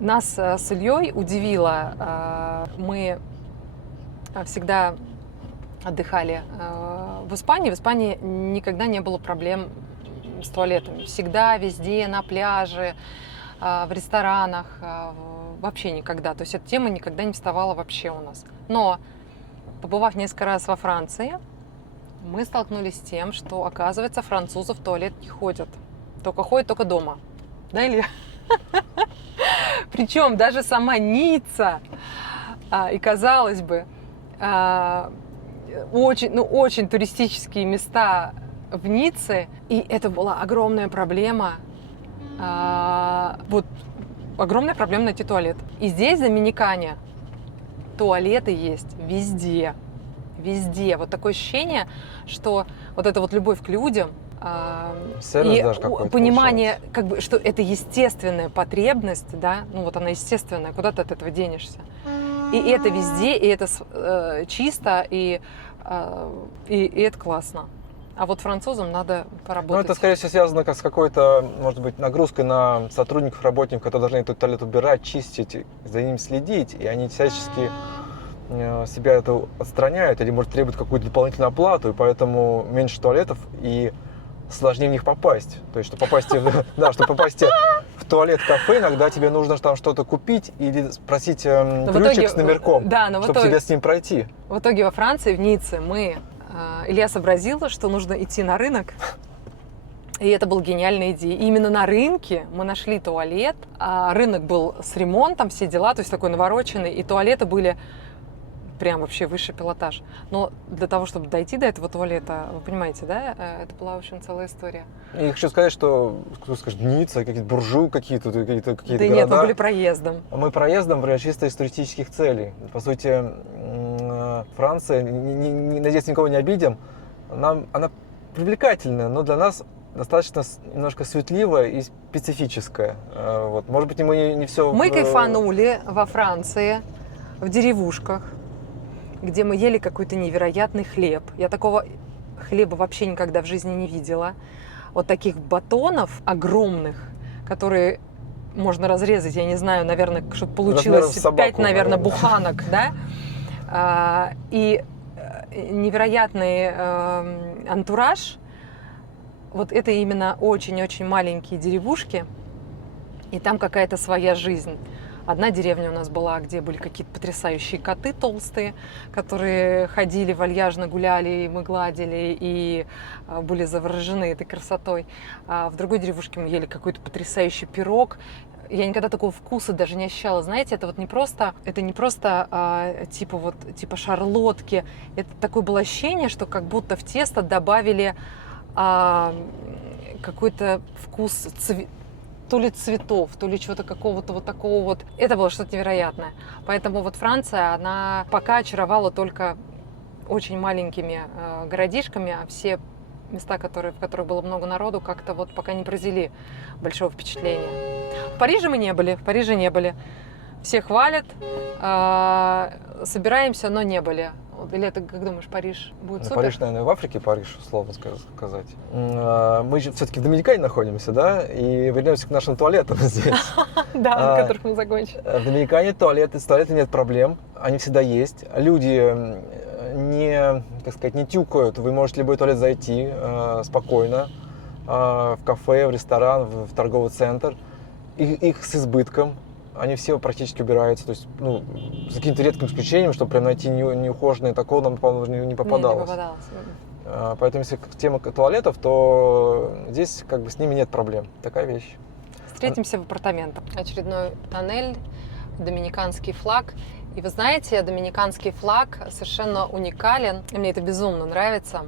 нас с Ильей удивило, мы всегда отдыхали в Испании. В Испании никогда не было проблем с туалетами. Всегда, везде, на пляже, в ресторанах, вообще никогда. То есть эта тема никогда не вставала вообще у нас. Но, побывав несколько раз во Франции, мы столкнулись с тем, что, оказывается, французы в туалет не ходят. Ходят только дома. Да, Илья? Причем даже сама Ницца, И казалось бы, очень туристические места в Ницце, и это была огромная проблема. Вот огромная проблема найти туалет. И здесь, в Доминикане, туалеты есть везде. Везде. Вот такое ощущение, что вот эта вот любовь к людям, Сервис и даже какой-то понимание, как бы, что это естественная потребность, да, ну вот она естественная, куда ты от этого денешься. И это везде, и это чисто, и это классно. А вот французам надо Ну, поработать. это, скорее всего, связано с какой-то, может быть, нагрузкой на сотрудников, работников, которые должны этот туалет убирать, чистить, за ним следить, и они всячески себя это отстраняют, или, может, требуют какую-то дополнительную оплату, и поэтому меньше туалетов, и сложнее в них попасть. То есть, чтобы попасть в туалет-кафе, иногда тебе нужно там что-то купить или спросить ключик с номерком, да, но чтобы тебе с ним пройти. В итоге во Франции, в Ницце, Илья сообразил, что нужно идти на рынок. И это была гениальная идея. И именно на рынке мы нашли туалет. Рынок был с ремонтом, все дела, то есть такой навороченный. И туалеты были прям вообще высший пилотаж. Но для того, чтобы дойти до этого туалета, вы понимаете, да, это была, в общем, целая история. И хочу сказать, что, кто скажет, Ницца, какие-то буржуи какие-то Да города. нет, мы были проездом. Мы проездом, например, чисто из туристических целей. По сути, Франция, надеюсь, никого не обидим, она привлекательная, но для нас достаточно немножко светливая и специфическая. Вот. Может быть, мы не все... Мы кайфанули во Франции, в деревушках, где мы ели какой-то невероятный хлеб. Я такого хлеба вообще никогда в жизни не видела. Вот таких батонов огромных, которые можно разрезать, я не знаю, наверное, чтобы получилось 5, наверное, буханок, да? И невероятный антураж. Вот это именно очень-очень маленькие деревушки, и там какая-то своя жизнь. Одна деревня у нас была, где были какие-то потрясающие коты толстые, которые ходили, вальяжно гуляли, и мы гладили, и были заворожены этой красотой. А в другой деревушке мы ели какой-то потрясающий пирог. Я никогда такого вкуса даже не ощущала. Знаете, это не просто типа шарлотки. Это такое было ощущение, что как будто в тесто добавили какой-то вкус то ли цветов, то ли чего-то какого-то вот такого вот. Это было что-то невероятное. Поэтому вот Франция, она пока очаровала только очень маленькими городишками, а все места, в которых было много народу, как-то вот пока не произвели большого впечатления. В Париже мы не были. Все хвалят, собираемся, но не были. Или это, как думаешь, Париж будет супер? Париж, наверное, в Африке Париж, условно сказать. Мы же все-таки в Доминикане находимся, да? И вернемся к нашим туалетам здесь. Да, на которых мы закончили. В Доминикане с туалетами нет проблем, они всегда есть. Люди не тюкают, вы можете в любой туалет зайти спокойно, в кафе, в ресторан, в торговый центр. Их с избытком. Они все практически убираются, то есть, с каким-то редким исключением, чтобы прям найти неухоженное, такого нам, по-моему, не попадалось. Не попадалось. Поэтому, если тема туалетов, то здесь как бы с ними нет проблем. Такая вещь. Встретимся в апартаментах. Очередной тоннель, доминиканский флаг. И вы знаете, доминиканский флаг совершенно уникален. И мне это безумно нравится,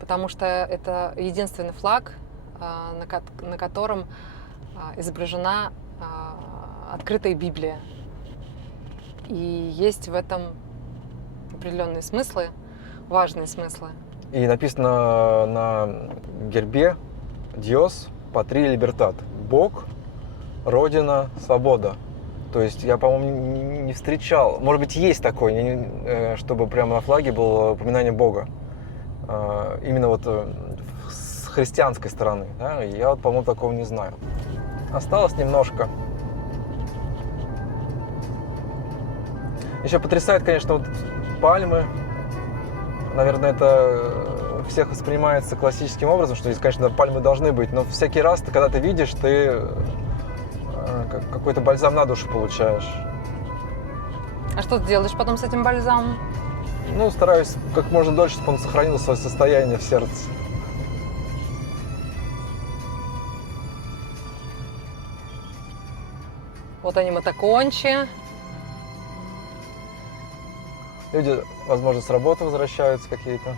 потому что это единственный флаг, на котором изображена открытая Библия. И есть в этом определенные смыслы, важные смыслы. И написано на гербе «Dios, Patria, Libertad» – Бог, Родина, Свобода. То есть я, по-моему, не встречал, может быть, есть такой, чтобы прямо на флаге было упоминание Бога. Именно вот с христианской стороны. Да? Я, вот, по-моему, такого не знаю. Осталось немножко. Еще потрясает, конечно, вот пальмы. Наверное, это у всех воспринимается классическим образом, что здесь, конечно, пальмы должны быть. Но всякий раз, когда ты видишь, ты какой-то бальзам на душу получаешь. А что ты делаешь потом с этим бальзамом? Стараюсь как можно дольше, чтобы он сохранил свое состояние в сердце. Вот они, Мотокончи. Люди, возможно, с работы возвращаются какие-то.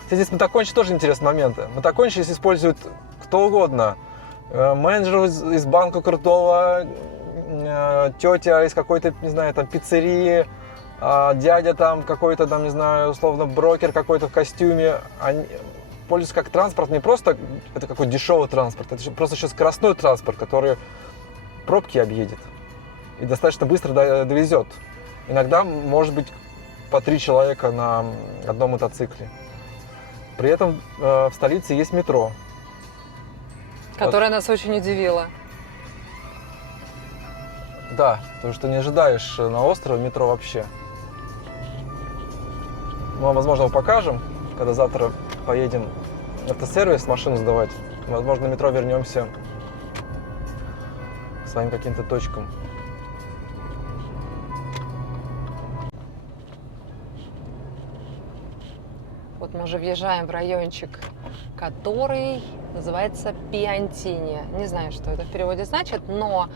Кстати, здесь мотокончи тоже интересные моменты. Мотокончи здесь используют кто угодно. Менеджер из банка крутого, тетя из какой-то, не знаю, там, пиццерии, дядя там какой-то, там, не знаю, условно, брокер какой-то в костюме. Они пользуются как транспорт, не просто это какой-то дешевый транспорт, это просто еще скоростной транспорт, который пробки объедет и достаточно быстро довезет. Иногда может быть по 3 человека на одном мотоцикле. При этом в столице есть метро. Которая нас очень удивила. Да, потому что не ожидаешь на острове метро вообще. Мы вам, возможно, его покажем, когда завтра поедем в автосервис машину сдавать. Возможно, на метро вернемся к своим каким-то точкам. Вот мы уже въезжаем в райончик, который называется Пиантини. Не знаю, что это в переводе значит, но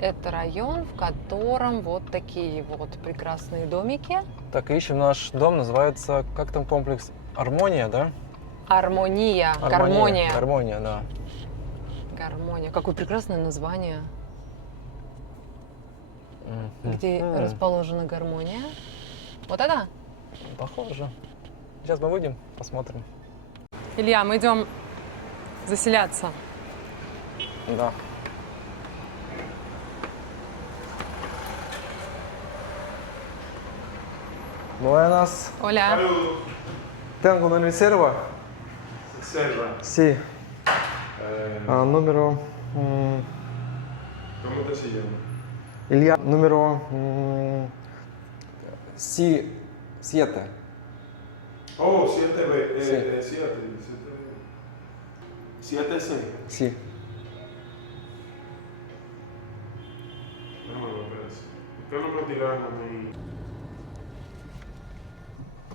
это район, в котором вот такие вот прекрасные домики. Так, ищем наш дом, называется, как там комплекс? Армония, да? Гармония. Гармония. Гармония, да. Гармония. Какое прекрасное название. Мгм. Где расположена гармония? Вот это? Похоже. Сейчас мы выйдем, посмотрим. Илья, мы идем заселяться. Да. Buenas. Оля. Tengo una reserva. Reserva. Sí. Número... ¿Cómo te se llama? Илья, número... Sí, 7. Oh, 7B. Sí. 7C. Sí. No, espérate. ¿Qué no puedo tirar a mí?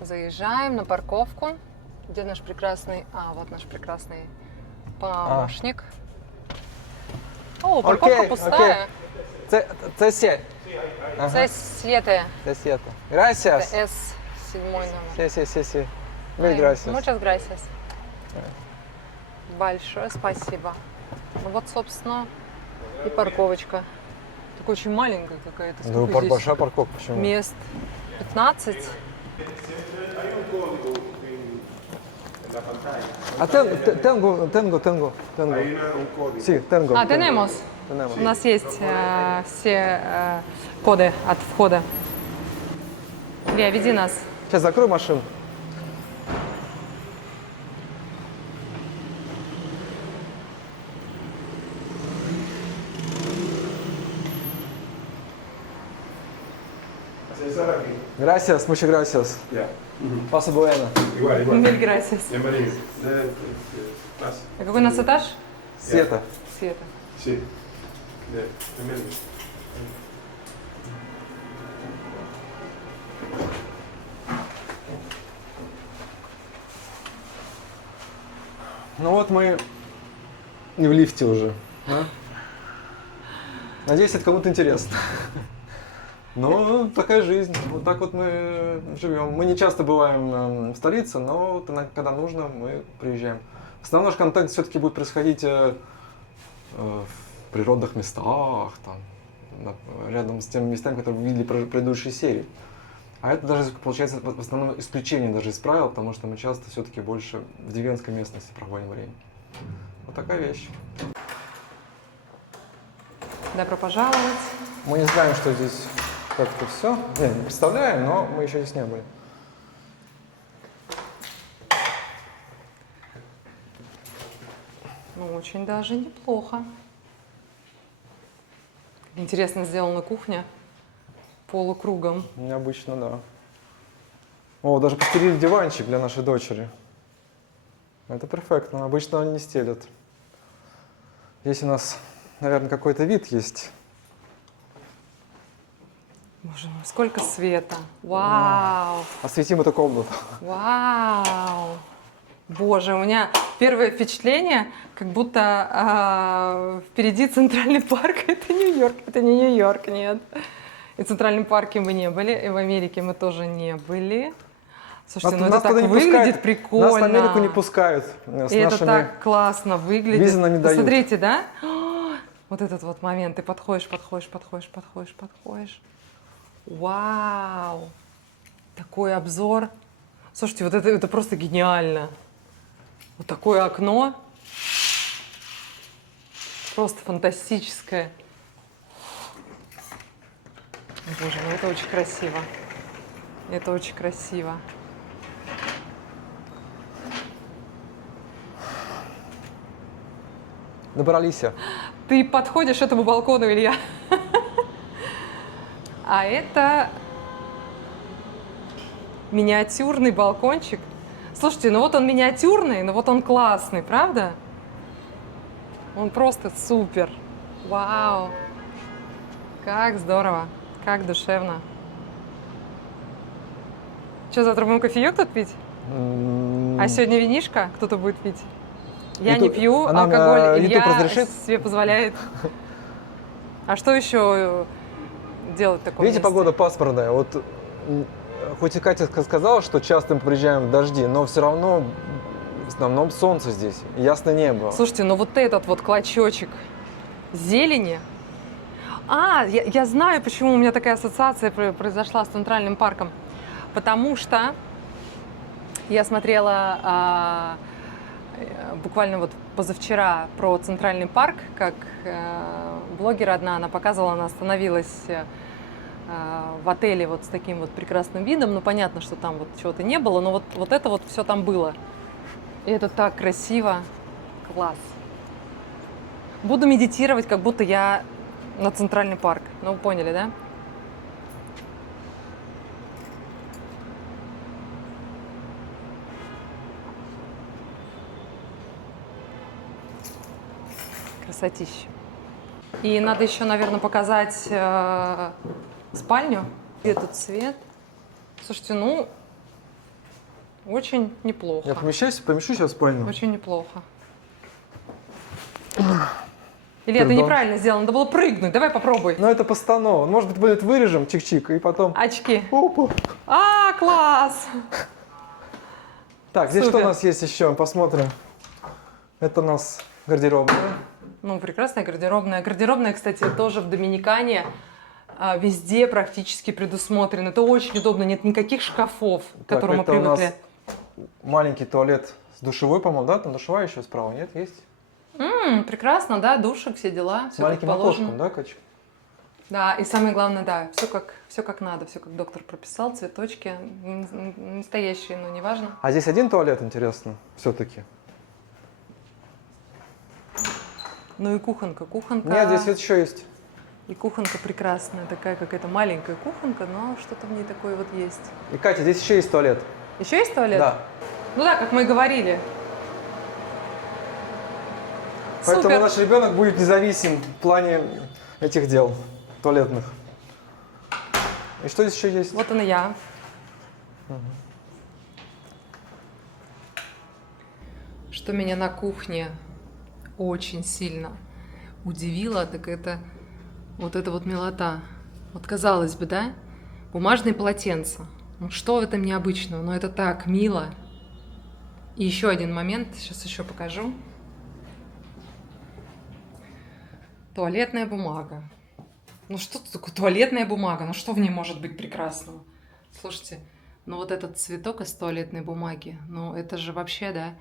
Заезжаем на парковку. Где наш прекрасный... вот наш прекрасный помощник. О, парковка пустая. C7. C7. C7. Gracias. Это S7 номер. Sí. Mil gracias. Muchas gracias. Большое спасибо. Ну вот, собственно, и парковочка. Такая очень маленькая какая-то. Ну, Сколько здесь большая парковка, почему? мест? 15? А tengo. Hay un código. Sí, tengo. tenemos. Tenemos. У нас есть все коды от входа. Илья, веди нас. Сейчас закрой машину. César aquí. Gracias, muchas gracias. Ya. Paso bueno. Igual. Mil gracias. Bienvenido. Gracias. А какой у нас этаж? Света. Света. Sí. Bienvenido. Ну вот мы и в лифте уже. Да? Надеюсь, это кому-то интересно. Ну, такая жизнь. Вот так вот мы живем. Мы не часто бываем в столице, но вот когда нужно, мы приезжаем. Основной наш контент все-таки будет происходить в природных местах, там, рядом с теми местами, которые вы видели в предыдущей серии. А это даже получается в основном исключение даже из правил, потому что мы часто все-таки больше в деревенской местности проводим время. Вот такая вещь. Добро пожаловать. Мы не знаем, что здесь как-то все. Не представляем, но мы еще здесь не были. Ну, очень даже неплохо. Интересно сделана кухня полукругом. Необычно, да. О, даже постелили диванчик для нашей дочери. Это перфектно. Обычно они не стелят. Здесь у нас, наверное, какой-то вид есть. Боже мой, сколько света. Вау. Осветим эту комнату. Вау. Боже, у меня первое впечатление, как будто впереди Центральный парк. Это Нью-Йорк. Это не Нью-Йорк, нет. И в Центральном парке мы не были, и в Америке мы тоже не были. Слушайте, ну Нас это так туда не выглядит пускают. прикольно. Нас в Америку не пускают с И это нашими... так классно выглядит. визы нам не дают. Посмотрите, да? Вот этот вот момент. Ты подходишь. Вау! Такой обзор. Слушайте, вот это просто гениально. Вот такое окно. Просто фантастическое. Боже, ну это очень красиво. Это очень красиво. Добрались. Ты подходишь к этому балкону, Илья. А это миниатюрный балкончик. Слушайте, ну вот он миниатюрный, но вот он классный, правда? Он просто супер. Вау! Как здорово, как душевно. Что, завтра будем кофеек тут пить? А сегодня винишко кто-то будет пить? Я не пью а нам, алкоголь, YouTube Илья разрешит? себе позволяет. А что еще делать такое? Видите, погода пасмурная. Вот хоть и Катя сказала, что часто мы приезжаем в дожди, но все равно в основном солнце здесь, ясное небо. Слушайте, ну вот этот вот клочочек зелени. Я знаю, почему у меня такая ассоциация произошла с Центральным парком. Потому что я смотрела буквально вот позавчера про Центральный парк, как блогер одна, она показывала, она остановилась в отеле вот с таким вот прекрасным видом. Ну, понятно, что там вот чего-то не было, но вот это вот все там было. И это так красиво. Класс. Буду медитировать, как будто я на Центральный парк. Ну, поняли, да? Красотища. И надо еще, наверное, показать спальню. Где тут свет? Слушайте, ну, очень неплохо. Я помещусь в спальню? Очень неплохо. Илья, ты неправильно сделал, надо было прыгнуть. Давай попробуй. Ну, это постанова. Может быть, будет вырежем, чик-чик, и потом... Очки. Опа. Класс! Так, здесь Супер. что у нас есть еще? Посмотрим. Это у нас гардеробная. Ну, прекрасная гардеробная. Гардеробная, кстати, тоже в Доминикане везде практически предусмотрена. Это очень удобно, нет никаких шкафов, к которым мы это у нас привыкли. маленький туалет с душевой, по-моему, да? Там душевая еще справа, нет? Есть? Прекрасно, да, душик, все дела, С все как маленьким положено. окошком, да, Катя? Да, и самое главное, да, все как надо, все как доктор прописал, цветочки, настоящие, но неважно. А здесь один туалет, интересно, все-таки? Ну и кухонка. Нет, здесь вот еще есть. И кухонка прекрасная, такая какая-то маленькая кухонка, но что-то в ней такое вот есть. И, Катя, здесь еще есть туалет. Еще есть туалет? Да. Ну да, как мы и говорили. Поэтому Супер. наш ребенок будет независим в плане этих дел туалетных. И что здесь еще есть? Вот он и я. Что меня на кухне очень сильно удивило, так это вот эта вот милота. Вот казалось бы, да? Бумажные полотенца. Ну что в этом необычного? Но это так мило. И еще один момент, сейчас еще покажу. Туалетная бумага. Ну что такое туалетная бумага? Ну что в ней может быть прекрасного? Слушайте, ну вот этот цветок из туалетной бумаги, ну это же вообще, да?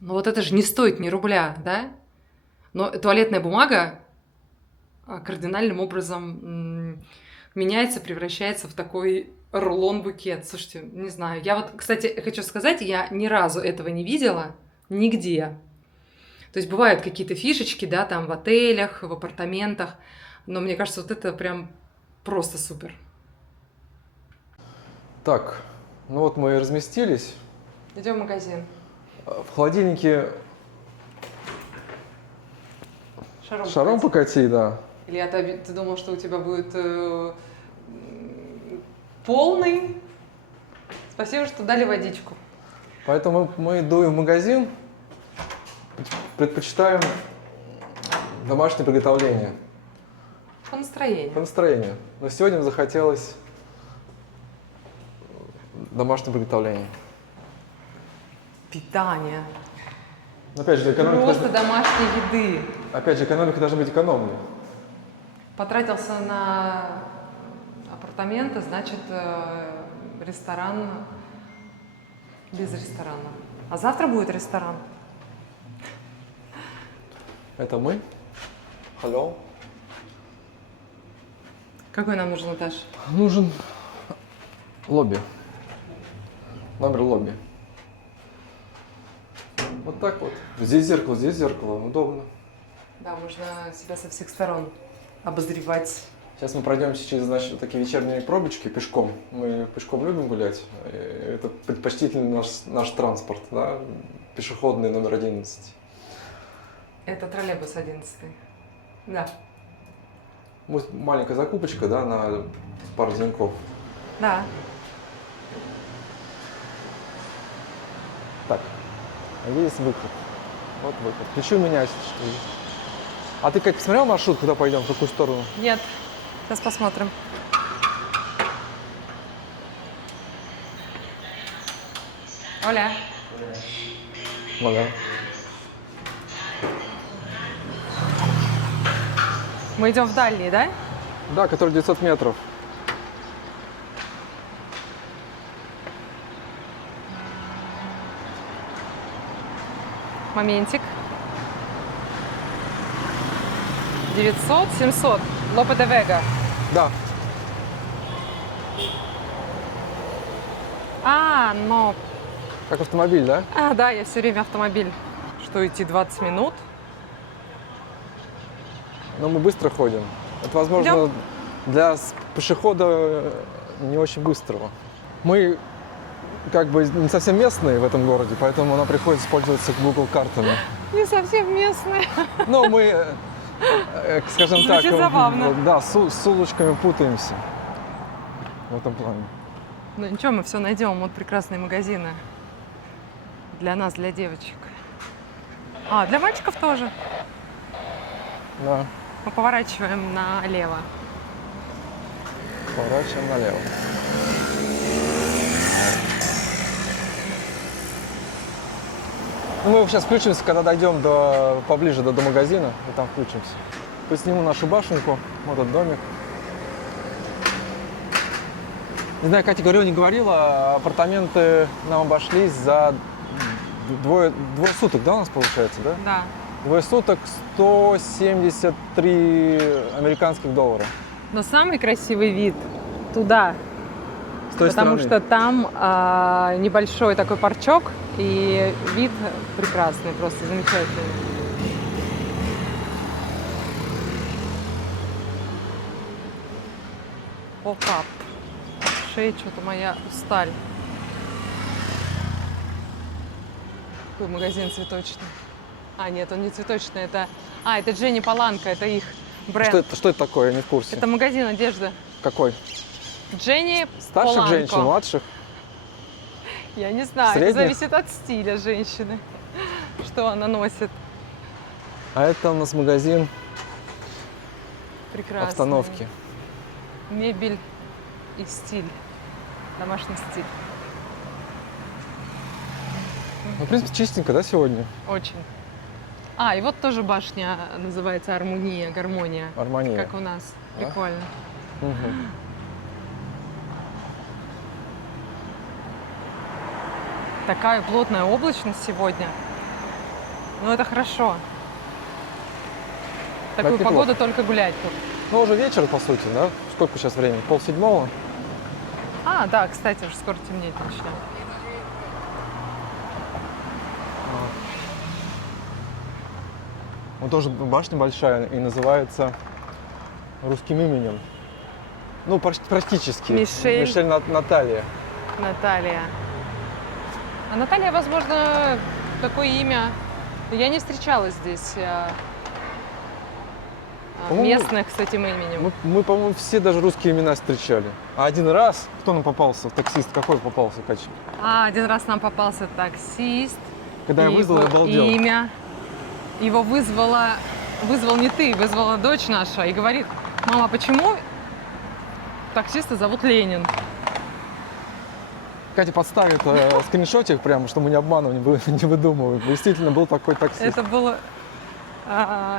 Ну вот это же не стоит ни рубля, да? Но туалетная бумага кардинальным образом меняется, превращается в такой рулон-букет. Слушайте, не знаю. Я вот, кстати, хочу сказать, я ни разу этого не видела нигде. То есть бывают какие-то фишечки, да, там в отелях, в апартаментах, но мне кажется, вот это прям просто супер. Так, ну вот мы и разместились. Идем в магазин. В холодильнике шаром покати, да. Илья, ты думал, что у тебя будет полный? Спасибо, что дали водичку. Поэтому мы дуем в магазин, предпочитаем домашнее приготовление. По настроению. По настроению. Но сегодня захотелось домашнего приготовления. Питание. Но опять же, экономика Просто домашней еды. опять же, экономика должна быть экономной. Потратился на апартаменты, значит, ресторан без ресторана. А завтра будет ресторан. Это мы. Hello. Какой нам нужен этаж? Нужен лобби. Номер лобби. Вот так вот. Здесь зеркало, удобно. Да, можно себя со всех сторон обозревать. Сейчас мы пройдемся через наши такие вечерние пробочки пешком. Мы пешком любим гулять. И это предпочтительный наш транспорт, да? Пешеходный номер 11. Это троллейбус 11. Да. Маленькая закупочка, да, на пару звонков. Да. Так, а здесь выход. Вот выход. Ключи у меня. А ты как посмотрел маршрут, куда пойдем, в какую сторону? Нет. Сейчас посмотрим. Оля. Ага. Мы идем в дальний, да? Да, который 900 метров. Моментик. 900, 700. Лопе де Вега. Да. Но... Как автомобиль, да? Да, я все время автомобиль. Что, идти 20 минут? Но мы быстро ходим. Это, возможно, Идем? для пешехода не очень быстрого. Мы как бы не совсем местные в этом городе, поэтому нам приходится пользоваться Google картами. Не совсем местные. Но мы, скажем так, Звучит забавно. да, с улочками путаемся в этом плане. Ну ничего, мы все найдем. Вот прекрасные магазины. Для нас, для девочек. Для мальчиков тоже. Да, Мы поворачиваем налево. поворачиваем налево. Ну, мы сейчас включимся, когда дойдем поближе до магазина, и там включимся. Посниму нашу башенку, вот этот домик. Не знаю, Катя говорила, не говорила, апартаменты нам обошлись за двое суток, да, у нас получается, да? Да. Двое суток 173 американских доллара. Но самый красивый вид туда. С той Потому стороны. что там небольшой такой парчок, и вид прекрасный, просто замечательный. Поп-ап. Шея что-то моя усталь. Какой магазин цветочный? Нет, он не цветочный, это Дженни Поланко, это их бренд. Что это такое? Я не в курсе. Это магазин одежды. Какой? Дженни Старших Поланко. женщин, младших? Я не знаю, Средних? это зависит от стиля женщины, что она носит. А это у нас магазин Прекрасно. обстановки. Мебель и стиль. Домашний стиль. Ну, в принципе, чистенько, да, сегодня? Очень. И вот тоже башня называется гармония. Армония. Как у нас. Да? Прикольно. Мгм. Такая плотная облачность сегодня. Но это хорошо. Такую Это погоду только гулять тут. Ну, уже вечер, по сути, да? Сколько сейчас времени? 6:30? Да, кстати, уже скоро темнеть начнет. Вот тоже башня большая и называется русским именем. Ну, практически. Мишель. Наталья. Наталья. А Наталья, возможно, такое имя. Я не встречала здесь По-моему, местных с этим именем. Мы, по-моему, все даже русские имена встречали. А один раз, кто нам попался? Таксист какой попался, Катя? Один раз нам попался таксист. Когда я вызвал, я Его обалдел. имя. Его вызвал не ты, вызвала дочь наша и говорит: Мама, почему таксиста зовут Ленин? Катя подставит скриншотик прямо, чтобы мы не обманывали, не выдумывали. Действительно, был такой таксист. Это было...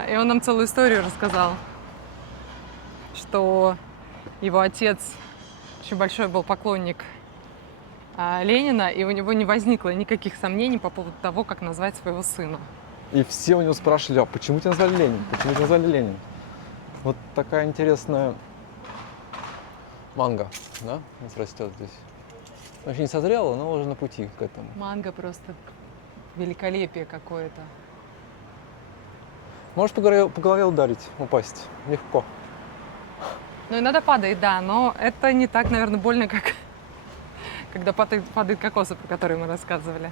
И он нам целую историю рассказал, что его отец очень большой был поклонник Ленина, и у него не возникло никаких сомнений по поводу того, как назвать своего сына. И все у него спрашивали, а почему тебя назвали Ленин? Почему тебя назвали Ленин? Вот такая интересная манго, да, у нас растет здесь. Еще не созрела, но уже на пути к этому. Манго просто великолепие какое-то. Можешь по голове ударить, упасть. Легко. Ну, иногда падает, да, но это не так, наверное, больно, как когда падают кокосы, про которые мы рассказывали.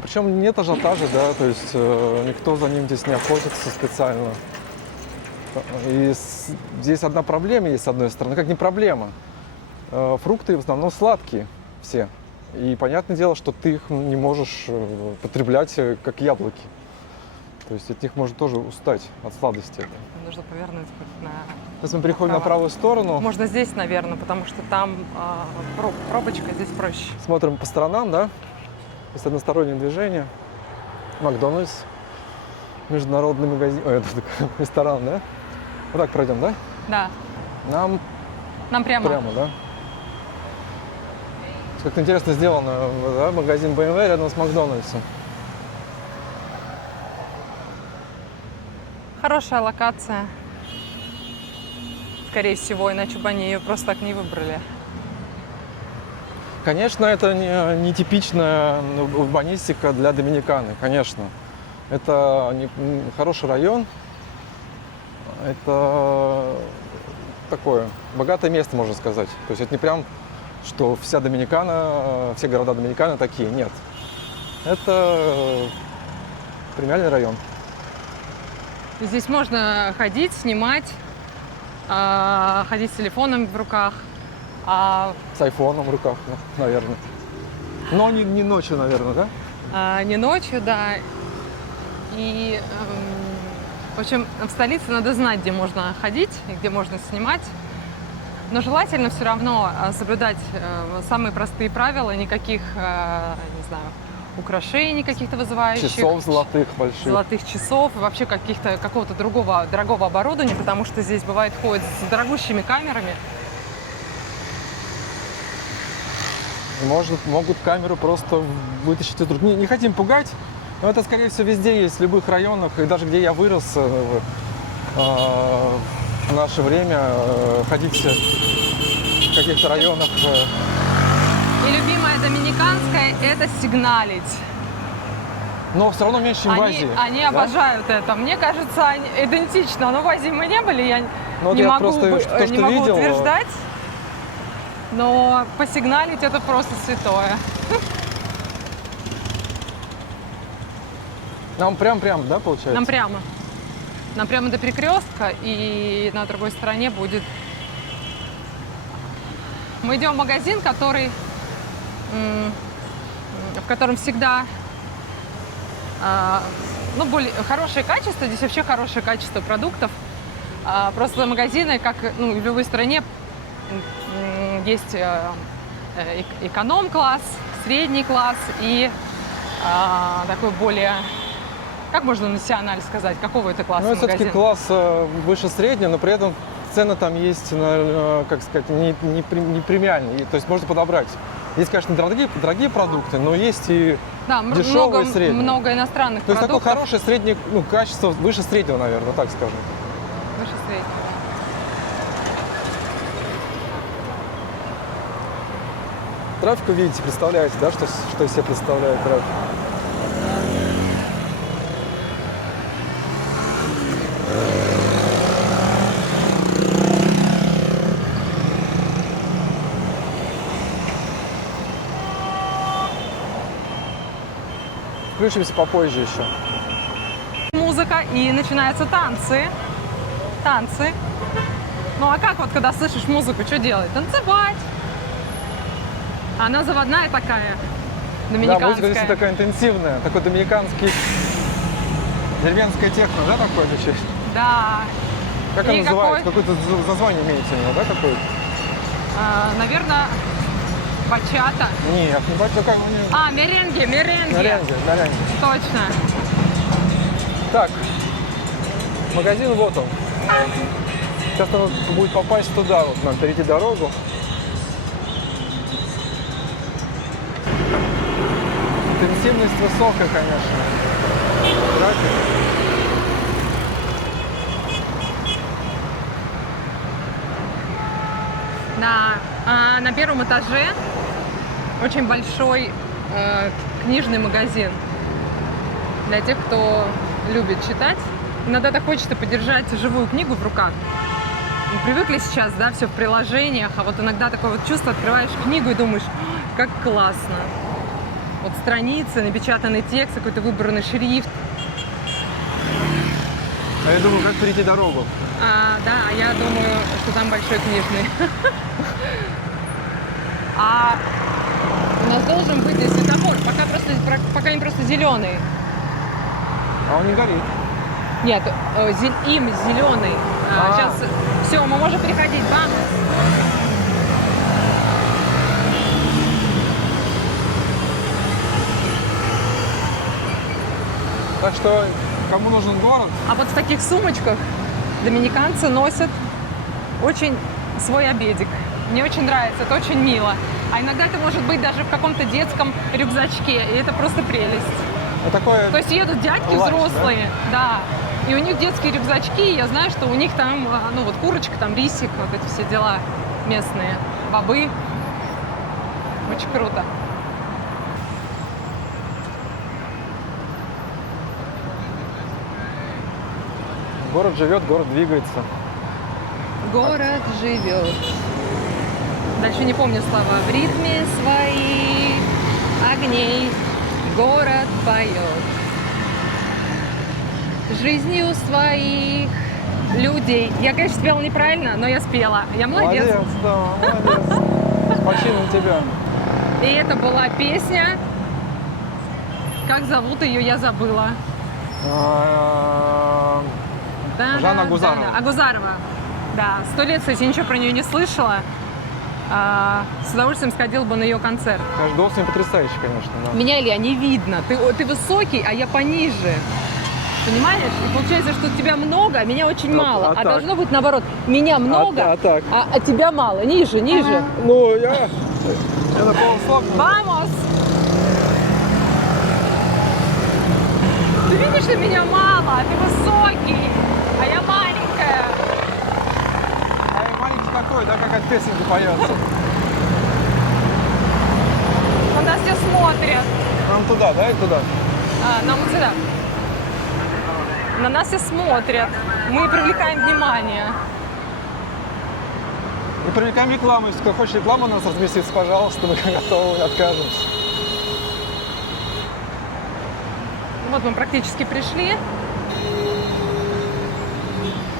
Причем нет ажиотажа, да, то есть никто за ним здесь не охотится специально. И здесь одна проблема есть, с одной стороны, как не проблема. Фрукты в основном сладкие все. И понятное дело, что ты их не можешь потреблять как яблоки. То есть от них можно тоже устать, от сладости. Нужно повернуть хоть на... Сейчас мы переходим на правую сторону. Можно здесь, наверное, потому что там пробочка, здесь проще. Смотрим по сторонам, да? Есть одностороннее движение. Макдональдс. Международный магазин. Ой, это ресторан, да? Вот так пройдем, да? Да. Нам прямо. Прямо, да? Как-то интересно сделано, да? Магазин BMW рядом с Макдональдсом. Хорошая локация. Скорее всего, иначе бы они ее просто так не выбрали. Конечно, это не типичная урбанистика для Доминиканы, конечно. Это хороший район. Это такое богатое место, можно сказать. То есть это не прям, что вся Доминикана, все города Доминиканы такие. Нет. Это премиальный район. Здесь можно ходить, снимать, ходить с телефоном в руках. С айфоном в руках, наверное. Но не ночью, наверное, да? Не ночью, да. И, в общем, в столице надо знать, где можно ходить и где можно снимать. Но желательно все равно соблюдать самые простые правила, никаких, не знаю, украшений каких-то вызывающих. Часов золотых больших. Золотых часов, и вообще какого-то другого дорогого оборудования, потому что здесь бывает ходят с дорогущими камерами. Могут камеру просто вытащить из рук. Не хотим пугать, но это, скорее всего, везде есть, в любых районах. И даже где я вырос в наше время, ходить в каких-то районах. И любимое доминиканское – это сигналить. Но все равно меньше, чем в Азии. Они да? обожают это. Мне кажется, они идентично. Но в Азии мы не были, я не могу видел, утверждать. Но посигналить это просто святое. Нам прям, да, получается? Нам прямо. Нам прямо до перекрестка, и на другой стороне будет... Мы идем в магазин, в котором всегда более хорошее качество. Здесь вообще хорошее качество продуктов. Просто магазины, как в любой стране, есть эконом-класс, средний класс и такой более, как можно националь сказать, какого это класса магазин? Все-таки класс выше среднего, но при этом цены там есть, как сказать, не премиальные, то есть можно подобрать. Есть, конечно, дорогие продукты, но есть и дешевые, и средние. Много иностранных то есть продуктов. такое хорошее среднее качество, выше среднего, наверное, так скажем. Выше среднего. Трафик вы видите, представляете, да, что из себя представляет трафик? Включимся попозже еще. Музыка, и начинаются танцы. Танцы. Ну а как вот, когда слышишь музыку, что делать? Танцевать. Она заводная такая, доминиканская. Да, музыка здесь такая интенсивная, такой доминиканский, деревенская техно, да, такое звучит? Да. Как он И называется? какой? Какое-то название имеется у него, да, какое-то? Наверное, бачата. Нет, не бачу, как у него. А, меренги. Меренги. Точно. Так, магазин вот он. Сейчас надо будет попасть туда, вот нам перейти дорогу. Интенсивность высокая, конечно. Трафик. На первом этаже очень большой книжный магазин для тех, кто любит читать. Иногда так хочется подержать живую книгу в руках. Мы привыкли сейчас, да, все в приложениях, а вот иногда такое вот чувство, открываешь книгу и думаешь, как классно. Вот страницы, напечатанный текст, какой-то выбранный шрифт. А я думаю, как перейти дорогу. Да, я думаю, что там большой книжный. А у нас должен быть здесь светофор, пока не просто зеленый. А он не горит. Нет, им зеленый. Сейчас все, мы можем переходить. Vamos. Так что, кому нужен город, А вот в таких сумочках доминиканцы носят очень свой обедик. Мне очень нравится, это очень мило. А иногда это может быть даже в каком-то детском рюкзачке, и это просто прелесть. вот такое... То есть едут дядьки ланч, взрослые, да, и у них детские рюкзачки, и я знаю, что у них там, ну вот курочка, там рисик, вот эти все дела местные, бобы. Очень круто. Город живет, город двигается. Город живет. Дальше не помню слова. В ритме своих огней город поет. Жизнью своих людей. Я, конечно, спела неправильно, но я спела. Я молодец. Молодец, да, молодец. С почином тебя. И это была песня. Как зовут ее, я забыла. Да, Жанна да, Агузарова. Да, Агузарова. Да, 100 лет, кстати, ничего про нее не слышала. С удовольствием сходила бы на ее концерт. Конечно, голос не потрясающий, конечно. Да. Меня, Илья, не видно. Ты высокий, а я пониже. Понимаешь? И получается, что тебя много, а меня очень мало. А так? должно быть наоборот. Меня много, так? а тебя мало. Ниже, ниже. Ну, я на полусловно. Vamos! Ты видишь, что меня мало, а ты высокий, а я маленькая. А я маленький такой, да, как от песенки поется. На нас все смотрят. Нам туда, да, и туда? Нам вот сюда. На нас все смотрят. Мы привлекаем внимание. Мы привлекаем рекламу. Если кто хочет рекламу у нас разместиться, пожалуйста, мы готовы, не откажемся. Вот мы практически пришли.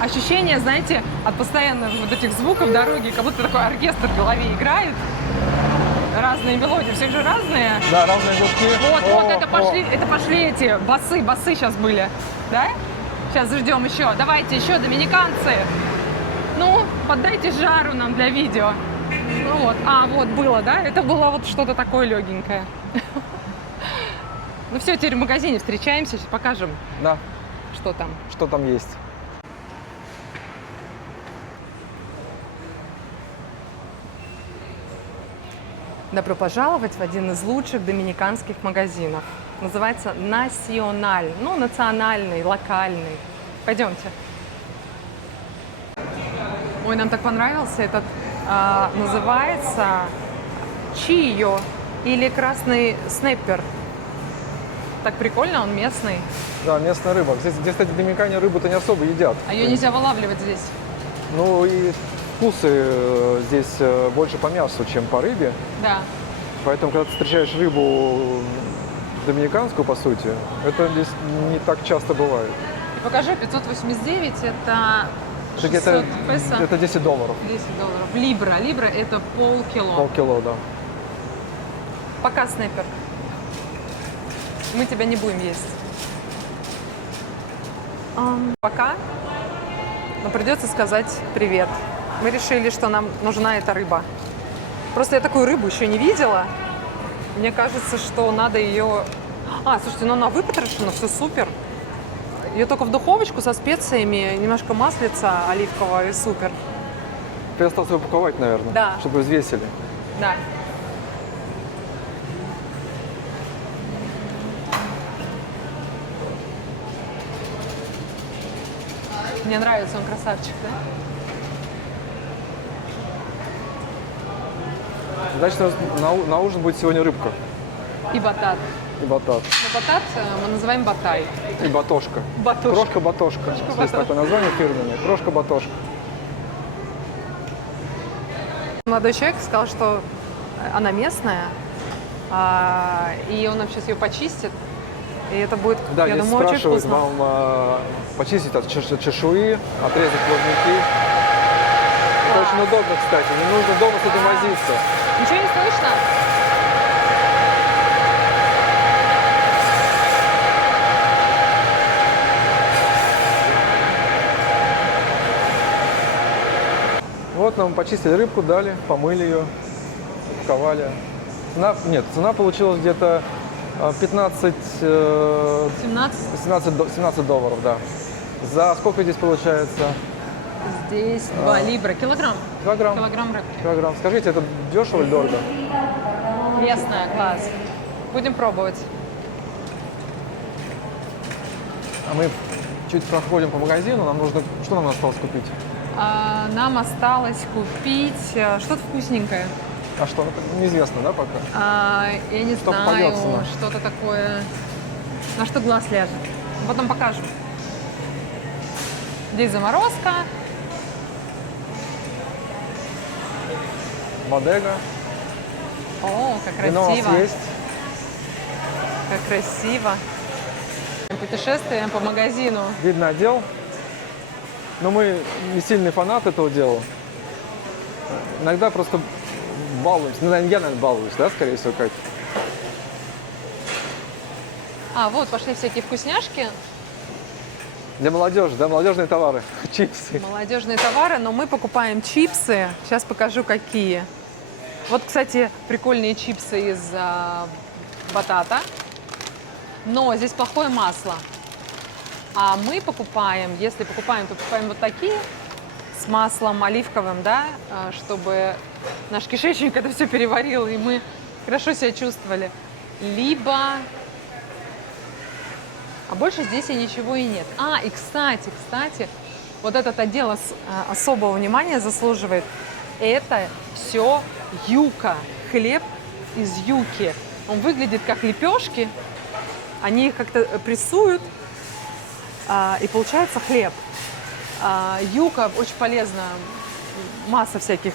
Ощущение, знаете, от постоянных вот этих звуков дороги, как будто такой оркестр в голове играет. Разные мелодии, все же разные. Да, разные гудки. Вот, это пошли эти басы сейчас были, да? Сейчас ждем еще. Давайте еще, доминиканцы. Ну, поддайте жару нам для видео. Ну вот, вот было, да? Это было вот что-то такое легенькое. Ну все, теперь в магазине встречаемся, сейчас покажем, Да, что там. что там есть. Добро пожаловать в один из лучших доминиканских магазинов. Называется Националь. Ну, национальный, локальный. Пойдемте. Ой, нам так понравился этот. Называется Чио или красный снэппер. Так прикольно, он местный. Да, местная рыба. Здесь, кстати, доминикане рыбу-то не особо едят. А ее нельзя вылавливать здесь. Ну и вкусы здесь больше по мясу, чем по рыбе. Да. Поэтому, когда ты встречаешь рыбу доминиканскую, по сути, это здесь не так часто бывает. И покажи, 589 это 600 Это песо. это $10. 10 долларов. Либра. Либра это полкило. Полкило, да. Пока, снайпер. Мы тебя не будем есть. Пока. но придется сказать привет. Мы решили, что нам нужна эта рыба. Просто я такую рыбу еще не видела. Мне кажется, что надо ее... слушайте, ну она выпотрошена, все супер. Ее только в духовочку со специями, немножко маслица оливкового и супер. Ты остался упаковать, наверное, Да. чтобы взвесили. Да. Мне нравится, он красавчик, да? Значит, у нас на ужин будет сегодня рыбка И батат. и батат. Но батат мы называем батай. И батошка. Батошка. Крошка-батошка. Есть батошка. такое название фирменное. Крошка-батошка. Молодой человек сказал, что она местная, и он нам сейчас ее почистит. И это будет, Да, я здесь думаю, очень спрашивают вкусно. вам почистить от чешуи, отрезать плавники. Это очень удобно, кстати. Не нужно дома с этим возиться. Ничего не слышно? Вот нам почистили рыбку, дали, помыли ее, упаковали. Цена получилась где-то 15, 17. 17 долларов, да. За сколько здесь получается? Здесь 2 либра. Килограмм. Килограмм. Килограмм рыбки. Килограмм. Скажите, это дешево или дорого? Местная, класс. Будем пробовать. А мы чуть проходим по магазину, нам нужно... Что нам осталось купить? Нам осталось купить что-то вкусненькое. А что? Это неизвестно, да, пока? Я не Что знаю, попадется нам? что-то такое. На что глаз ляжет. Потом покажем. Здесь заморозка. Бодега. О, как Вино у красиво. нас есть. Как красиво. Путешествуем по магазину. Видно отдел. Но мы не сильный фанат этого дела. Иногда просто балуемся. Ну, наверное, я, балуюсь, да, скорее всего, Катя? Вот пошли всякие вкусняшки, Для молодежи, да, молодежные товары. Чипсы. молодежные товары, но мы покупаем чипсы. Сейчас покажу, какие. Вот, кстати, прикольные чипсы из батата. Но здесь плохое масло. А мы покупаем, если покупаем, то покупаем вот такие с маслом оливковым, да, чтобы наш кишечник это все переварил, и мы хорошо себя чувствовали. Либо... А больше здесь и ничего и нет. И кстати, вот этот отдел особого внимания заслуживает. Это все юка, хлеб из юки. Он выглядит как лепешки, они их как-то прессуют, и получается хлеб. Юка очень полезна, масса всяких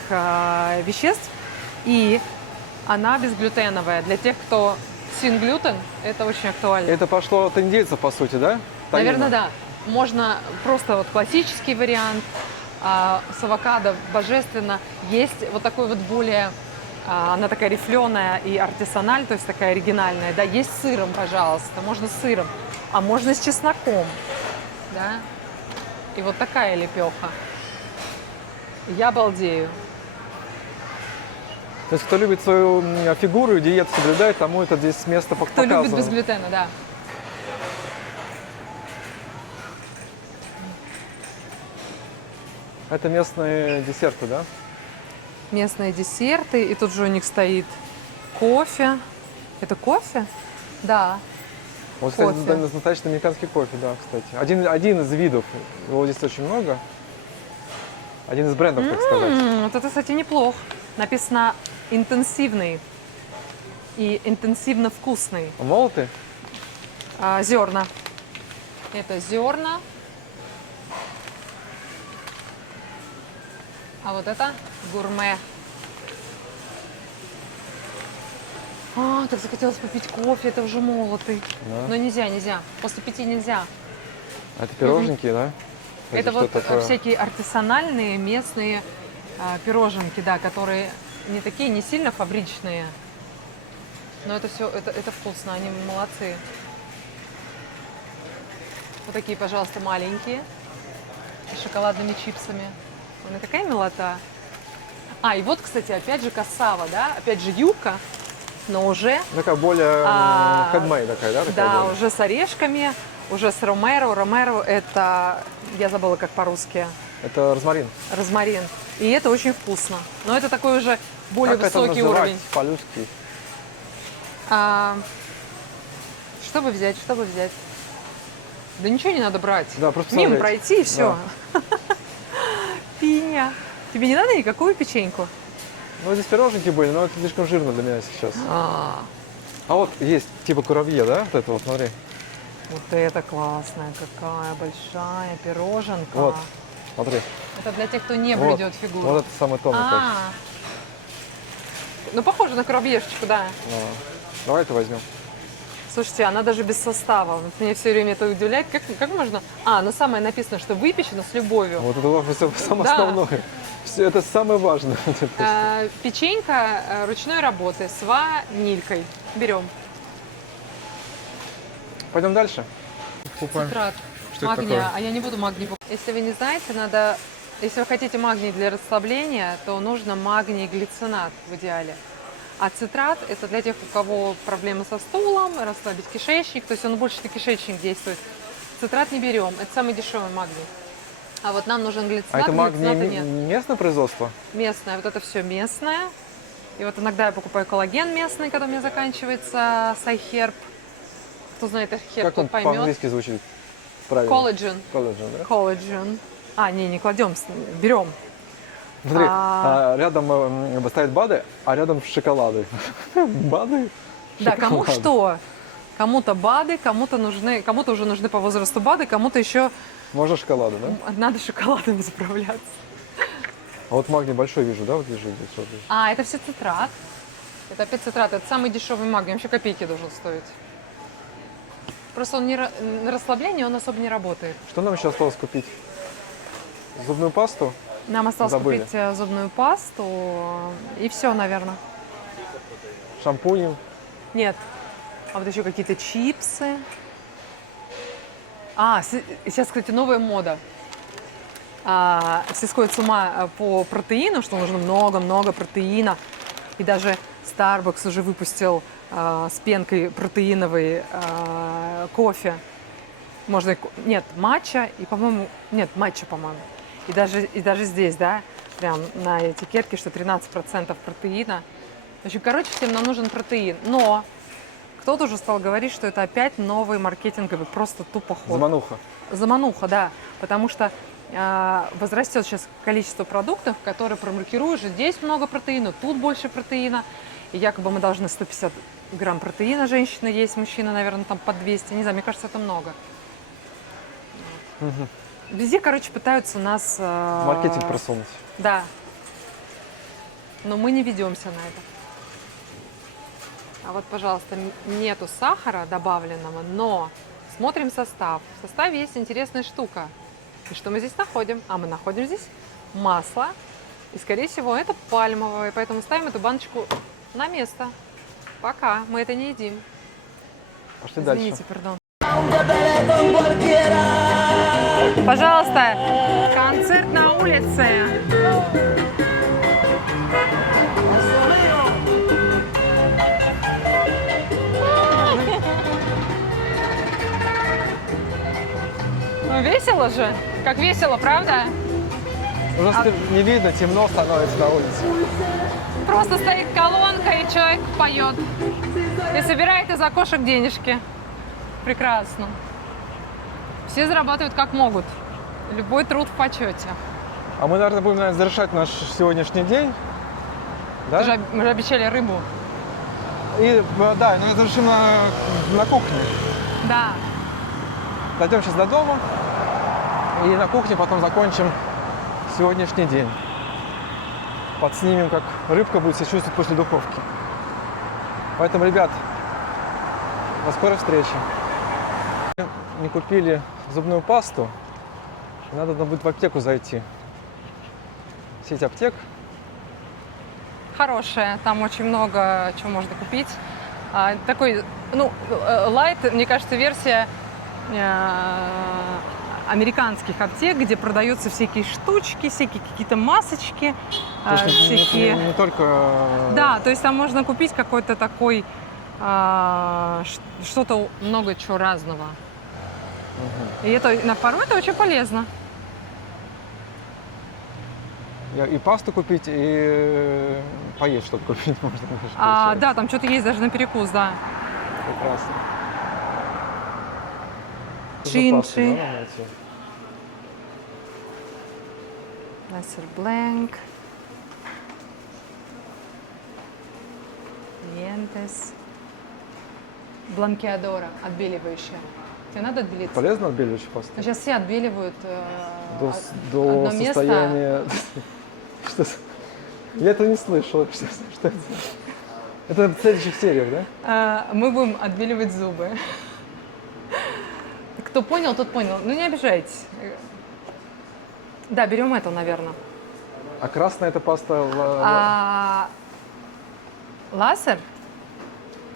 веществ, и она безглютеновая. Для тех, кто син-глютен, это очень актуально. Это пошло от индейцев, по сути, да? Наверное, да. Можно просто вот классический вариант с авокадо, божественно. Есть вот такой вот более, она такая рифленая и артисаналь, то есть такая оригинальная. Да, есть с сыром, пожалуйста, можно с сыром, а можно с чесноком, да. И вот такая лепеха. Я балдею. То есть, кто любит свою фигуру и диету соблюдает, тому это здесь место Кто показано. любит без глютена, да. Это местные десерты, да? Местные десерты. И тут же у них стоит кофе. Это кофе? Да. Вот, кстати, Кофе. настоящий американский кофе, да, кстати. Один из видов, его здесь очень много. Один из брендов, так сказать. Вот это, кстати, неплох. Написано интенсивный и интенсивно вкусный. Молотый? Зерна. Это зерна. А вот это гурме. Так захотелось попить кофе, это уже молотый. Да. Но нельзя. После 5 нельзя. А это пироженки, да? Это что вот такое? всякие артисанальные местные пироженки, да, которые не такие, не сильно фабричные. Но это все, это вкусно, они молодцы. Вот такие, пожалуйста, маленькие. с шоколадными чипсами. Она такая милота. А, и вот, кстати, опять же кассава, да? Опять же юбка, но уже... Такая более handmade такая, да? Такая Да, более? уже с орешками, уже с ромеро. Ромеро – это, я забыла, как по-русски, Это розмарин. розмарин. И это очень вкусно. Но это такой уже более Как это высокий называть уровень. по-людски? Что бы взять, что бы взять? Да ничего не надо брать. Да, просто Мимо смотреть. пройти и все. Пиня. Тебе не надо никакую печеньку? Ну, здесь пироженки были, но это слишком жирно для меня сейчас. А, А вот есть типа куравье, да? Вот это вот, смотри. вот это классная, какая большая пироженка. Вот, смотри. Это для тех, кто не Вот. блюдет фигуру. Вот это самый тонкий. А. Ну, похоже на куравьешечку, да. Давай это возьмем. Слушайте, она даже без состава. Вот меня все время это удивляет. Как можно... ну самое написано, что выпечено с любовью. Вот это самое Да. основное. Все, это самое важное. Печенька ручной работы с ванилькой. Берем. Пойдем дальше. Покупаем. Цитрат Что это магния. такое? А я не буду магний покупать. Если вы не знаете, надо... Если вы хотите магний для расслабления, то нужно магний глицинат в идеале. А цитрат – это для тех, у кого проблемы со стулом, расслабить кишечник, то есть он больше на кишечник действует. Цитрат не берем, это самый дешевый магний. А вот нам нужен глицинат, А это магний глицината нет. местное производство? Местное, вот это все местное. И вот иногда я покупаю коллаген местный, когда у меня заканчивается сайхерб. Кто знает сайхерб, Как тот он поймет. по-английски звучит? Правильно. Коллаген. Коллаген, да? Коллаген. Не кладем, берем. Смотри, рядом стоят БАДы, а рядом шоколады. БАДы? Да, кому шоколады. что. Кому-то БАДы, кому-то уже нужны по возрасту БАДы, кому-то еще Можно шоколады, да? надо шоколадом заправляться. А вот магний большой вижу, да? Вот лежит здесь. Вот здесь. Это все цитрат. Это опять цитрат. Это самый дешевый магний. Вообще копейки должен стоить. Просто он на расслабление он особо не работает. Что нам еще осталось купить? Зубную пасту? Нам осталось Забыли. купить зубную пасту и все, наверное. Шампуни. Нет. А вот еще какие-то чипсы. Сейчас, кстати, новая мода. Все сходят с ума по протеину, что нужно много-много протеина. И даже Starbucks уже выпустил с пенкой протеиновый кофе. Можно... Нет, матча и, по-моему... Нет, матча, по-моему. И даже здесь, да, прям на этикетке, что 13% протеина. В общем, всем нам нужен протеин. Но кто-то уже стал говорить, что это опять новый маркетинговый просто тупо ход. Замануха. Замануха, да. Потому что возрастет сейчас количество продуктов, которые промаркируют, что здесь много протеина, тут больше протеина. И якобы мы должны 150 грамм протеина женщина есть, мужчина, наверное, там по 200. Не знаю, мне кажется, это много. Везде, пытаются нас... Маркетинг просунуть. Да. Но мы не ведемся на это. А вот, пожалуйста, нету сахара добавленного, но смотрим состав. В составе есть интересная штука. И что мы здесь находим? Мы находим здесь масло. И, скорее всего, это пальмовое. Поэтому ставим эту баночку на место. Пока мы это не едим. Пошли Извините, дальше. пардон. Пожалуйста, концерт на улице. Ну, весело же. Как весело, правда? Уже не видно, темно становится на улице. Просто стоит колонка, и человек поет. И собирает из окошек денежки. Прекрасно. Все зарабатывают как могут. Любой труд в почете. А мы, наверное, будем завершать наш сегодняшний день. Да? Мы же обещали рыбу. И да, мы завершим на кухне. Да. Дойдем сейчас до дома. И на кухне потом закончим сегодняшний день. Подснимем, как рыбка будет себя чувствовать после духовки. Поэтому, ребят, до скорой встречи. Не купили зубную пасту. Надо будет в аптеку зайти. Сеть аптек. Хорошая, там очень много чего можно купить. Такой, лайт, мне кажется, версия американских аптек, где продаются всякие штучки, всякие какие-то масочки, То есть всякие... не только... Да, то есть там можно купить какой-то такой, что-то много чего разного. И это на порой это очень полезно. И пасту купить, и поесть что-то купить можно. Да, там что-то есть даже на перекус, да. Прекрасно. Чинчи. Лассер Бленк. Лентес. Бланкеадора, отбеливающая. Тебе надо отбелиться? Полезно отбеливающая паста? Ну, сейчас все отбеливают До одно место. состояния... Что? Я этого не слышал. Что это? Это в следующих сериях, да? Мы будем отбеливать зубы. Кто понял, тот понял. Ну, не обижайтесь. Да, берем эту, наверное. А красная это паста... Лассер?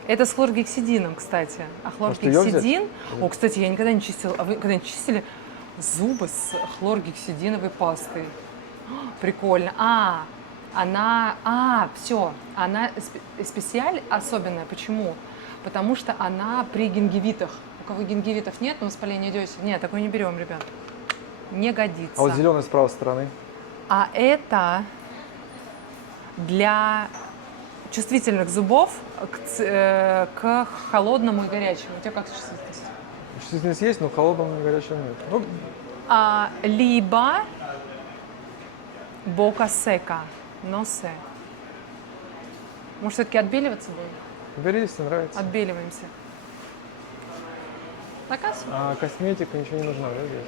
Это с хлоргексидином, кстати. А Может, её взять? хлоргексидин... О, кстати, я никогда не чистила. А вы когда-нибудь чистили зубы с хлоргексидиновой пастой? Прикольно. Все. Она специаль особенная. Почему? Потому что она при гингивитах. У кого гингивитов нет, но воспаление десен. Нет, такой не берем, ребят. Не годится. А вот зеленая с правой стороны? А это для чувствительных зубов к холодному и горячему. У тебя как чувствительность? Чувствительность есть, но холодного и горячего нет. Ну, Либо бока сека, но се. Может, все-таки отбеливаться будем? бери, если нравится. Отбеливаемся. На кассу? А косметика ничего не нужна, да, здесь?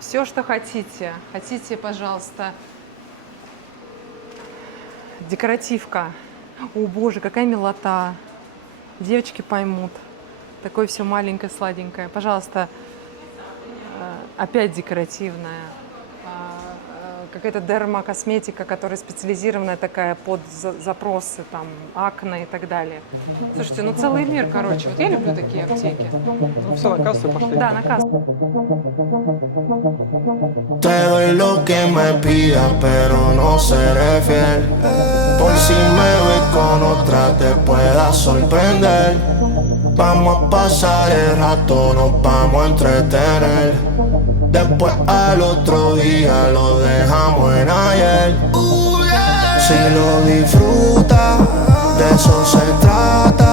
Все, что хотите. Хотите, пожалуйста, декоративка. О, боже, какая милота. Девочки поймут. Такое все маленькое, сладенькое. Пожалуйста, опять декоративная. Какая-то дермокосметика, которая специализированная такая под запросы, там, акне и так далее. Слушайте, ну целый мир, короче. Вот я люблю такие аптеки. Ну все, на кассу и пошли. Да, на кассу. Te doy lo que me pidas, pero no seré fiel. Por si me ves con otra te pueda sorprender. Vamos a pasar el rato, nos vamos a entretener. Después al otro día lo dejamos en ayer. Si lo disfrutas, de eso se trata.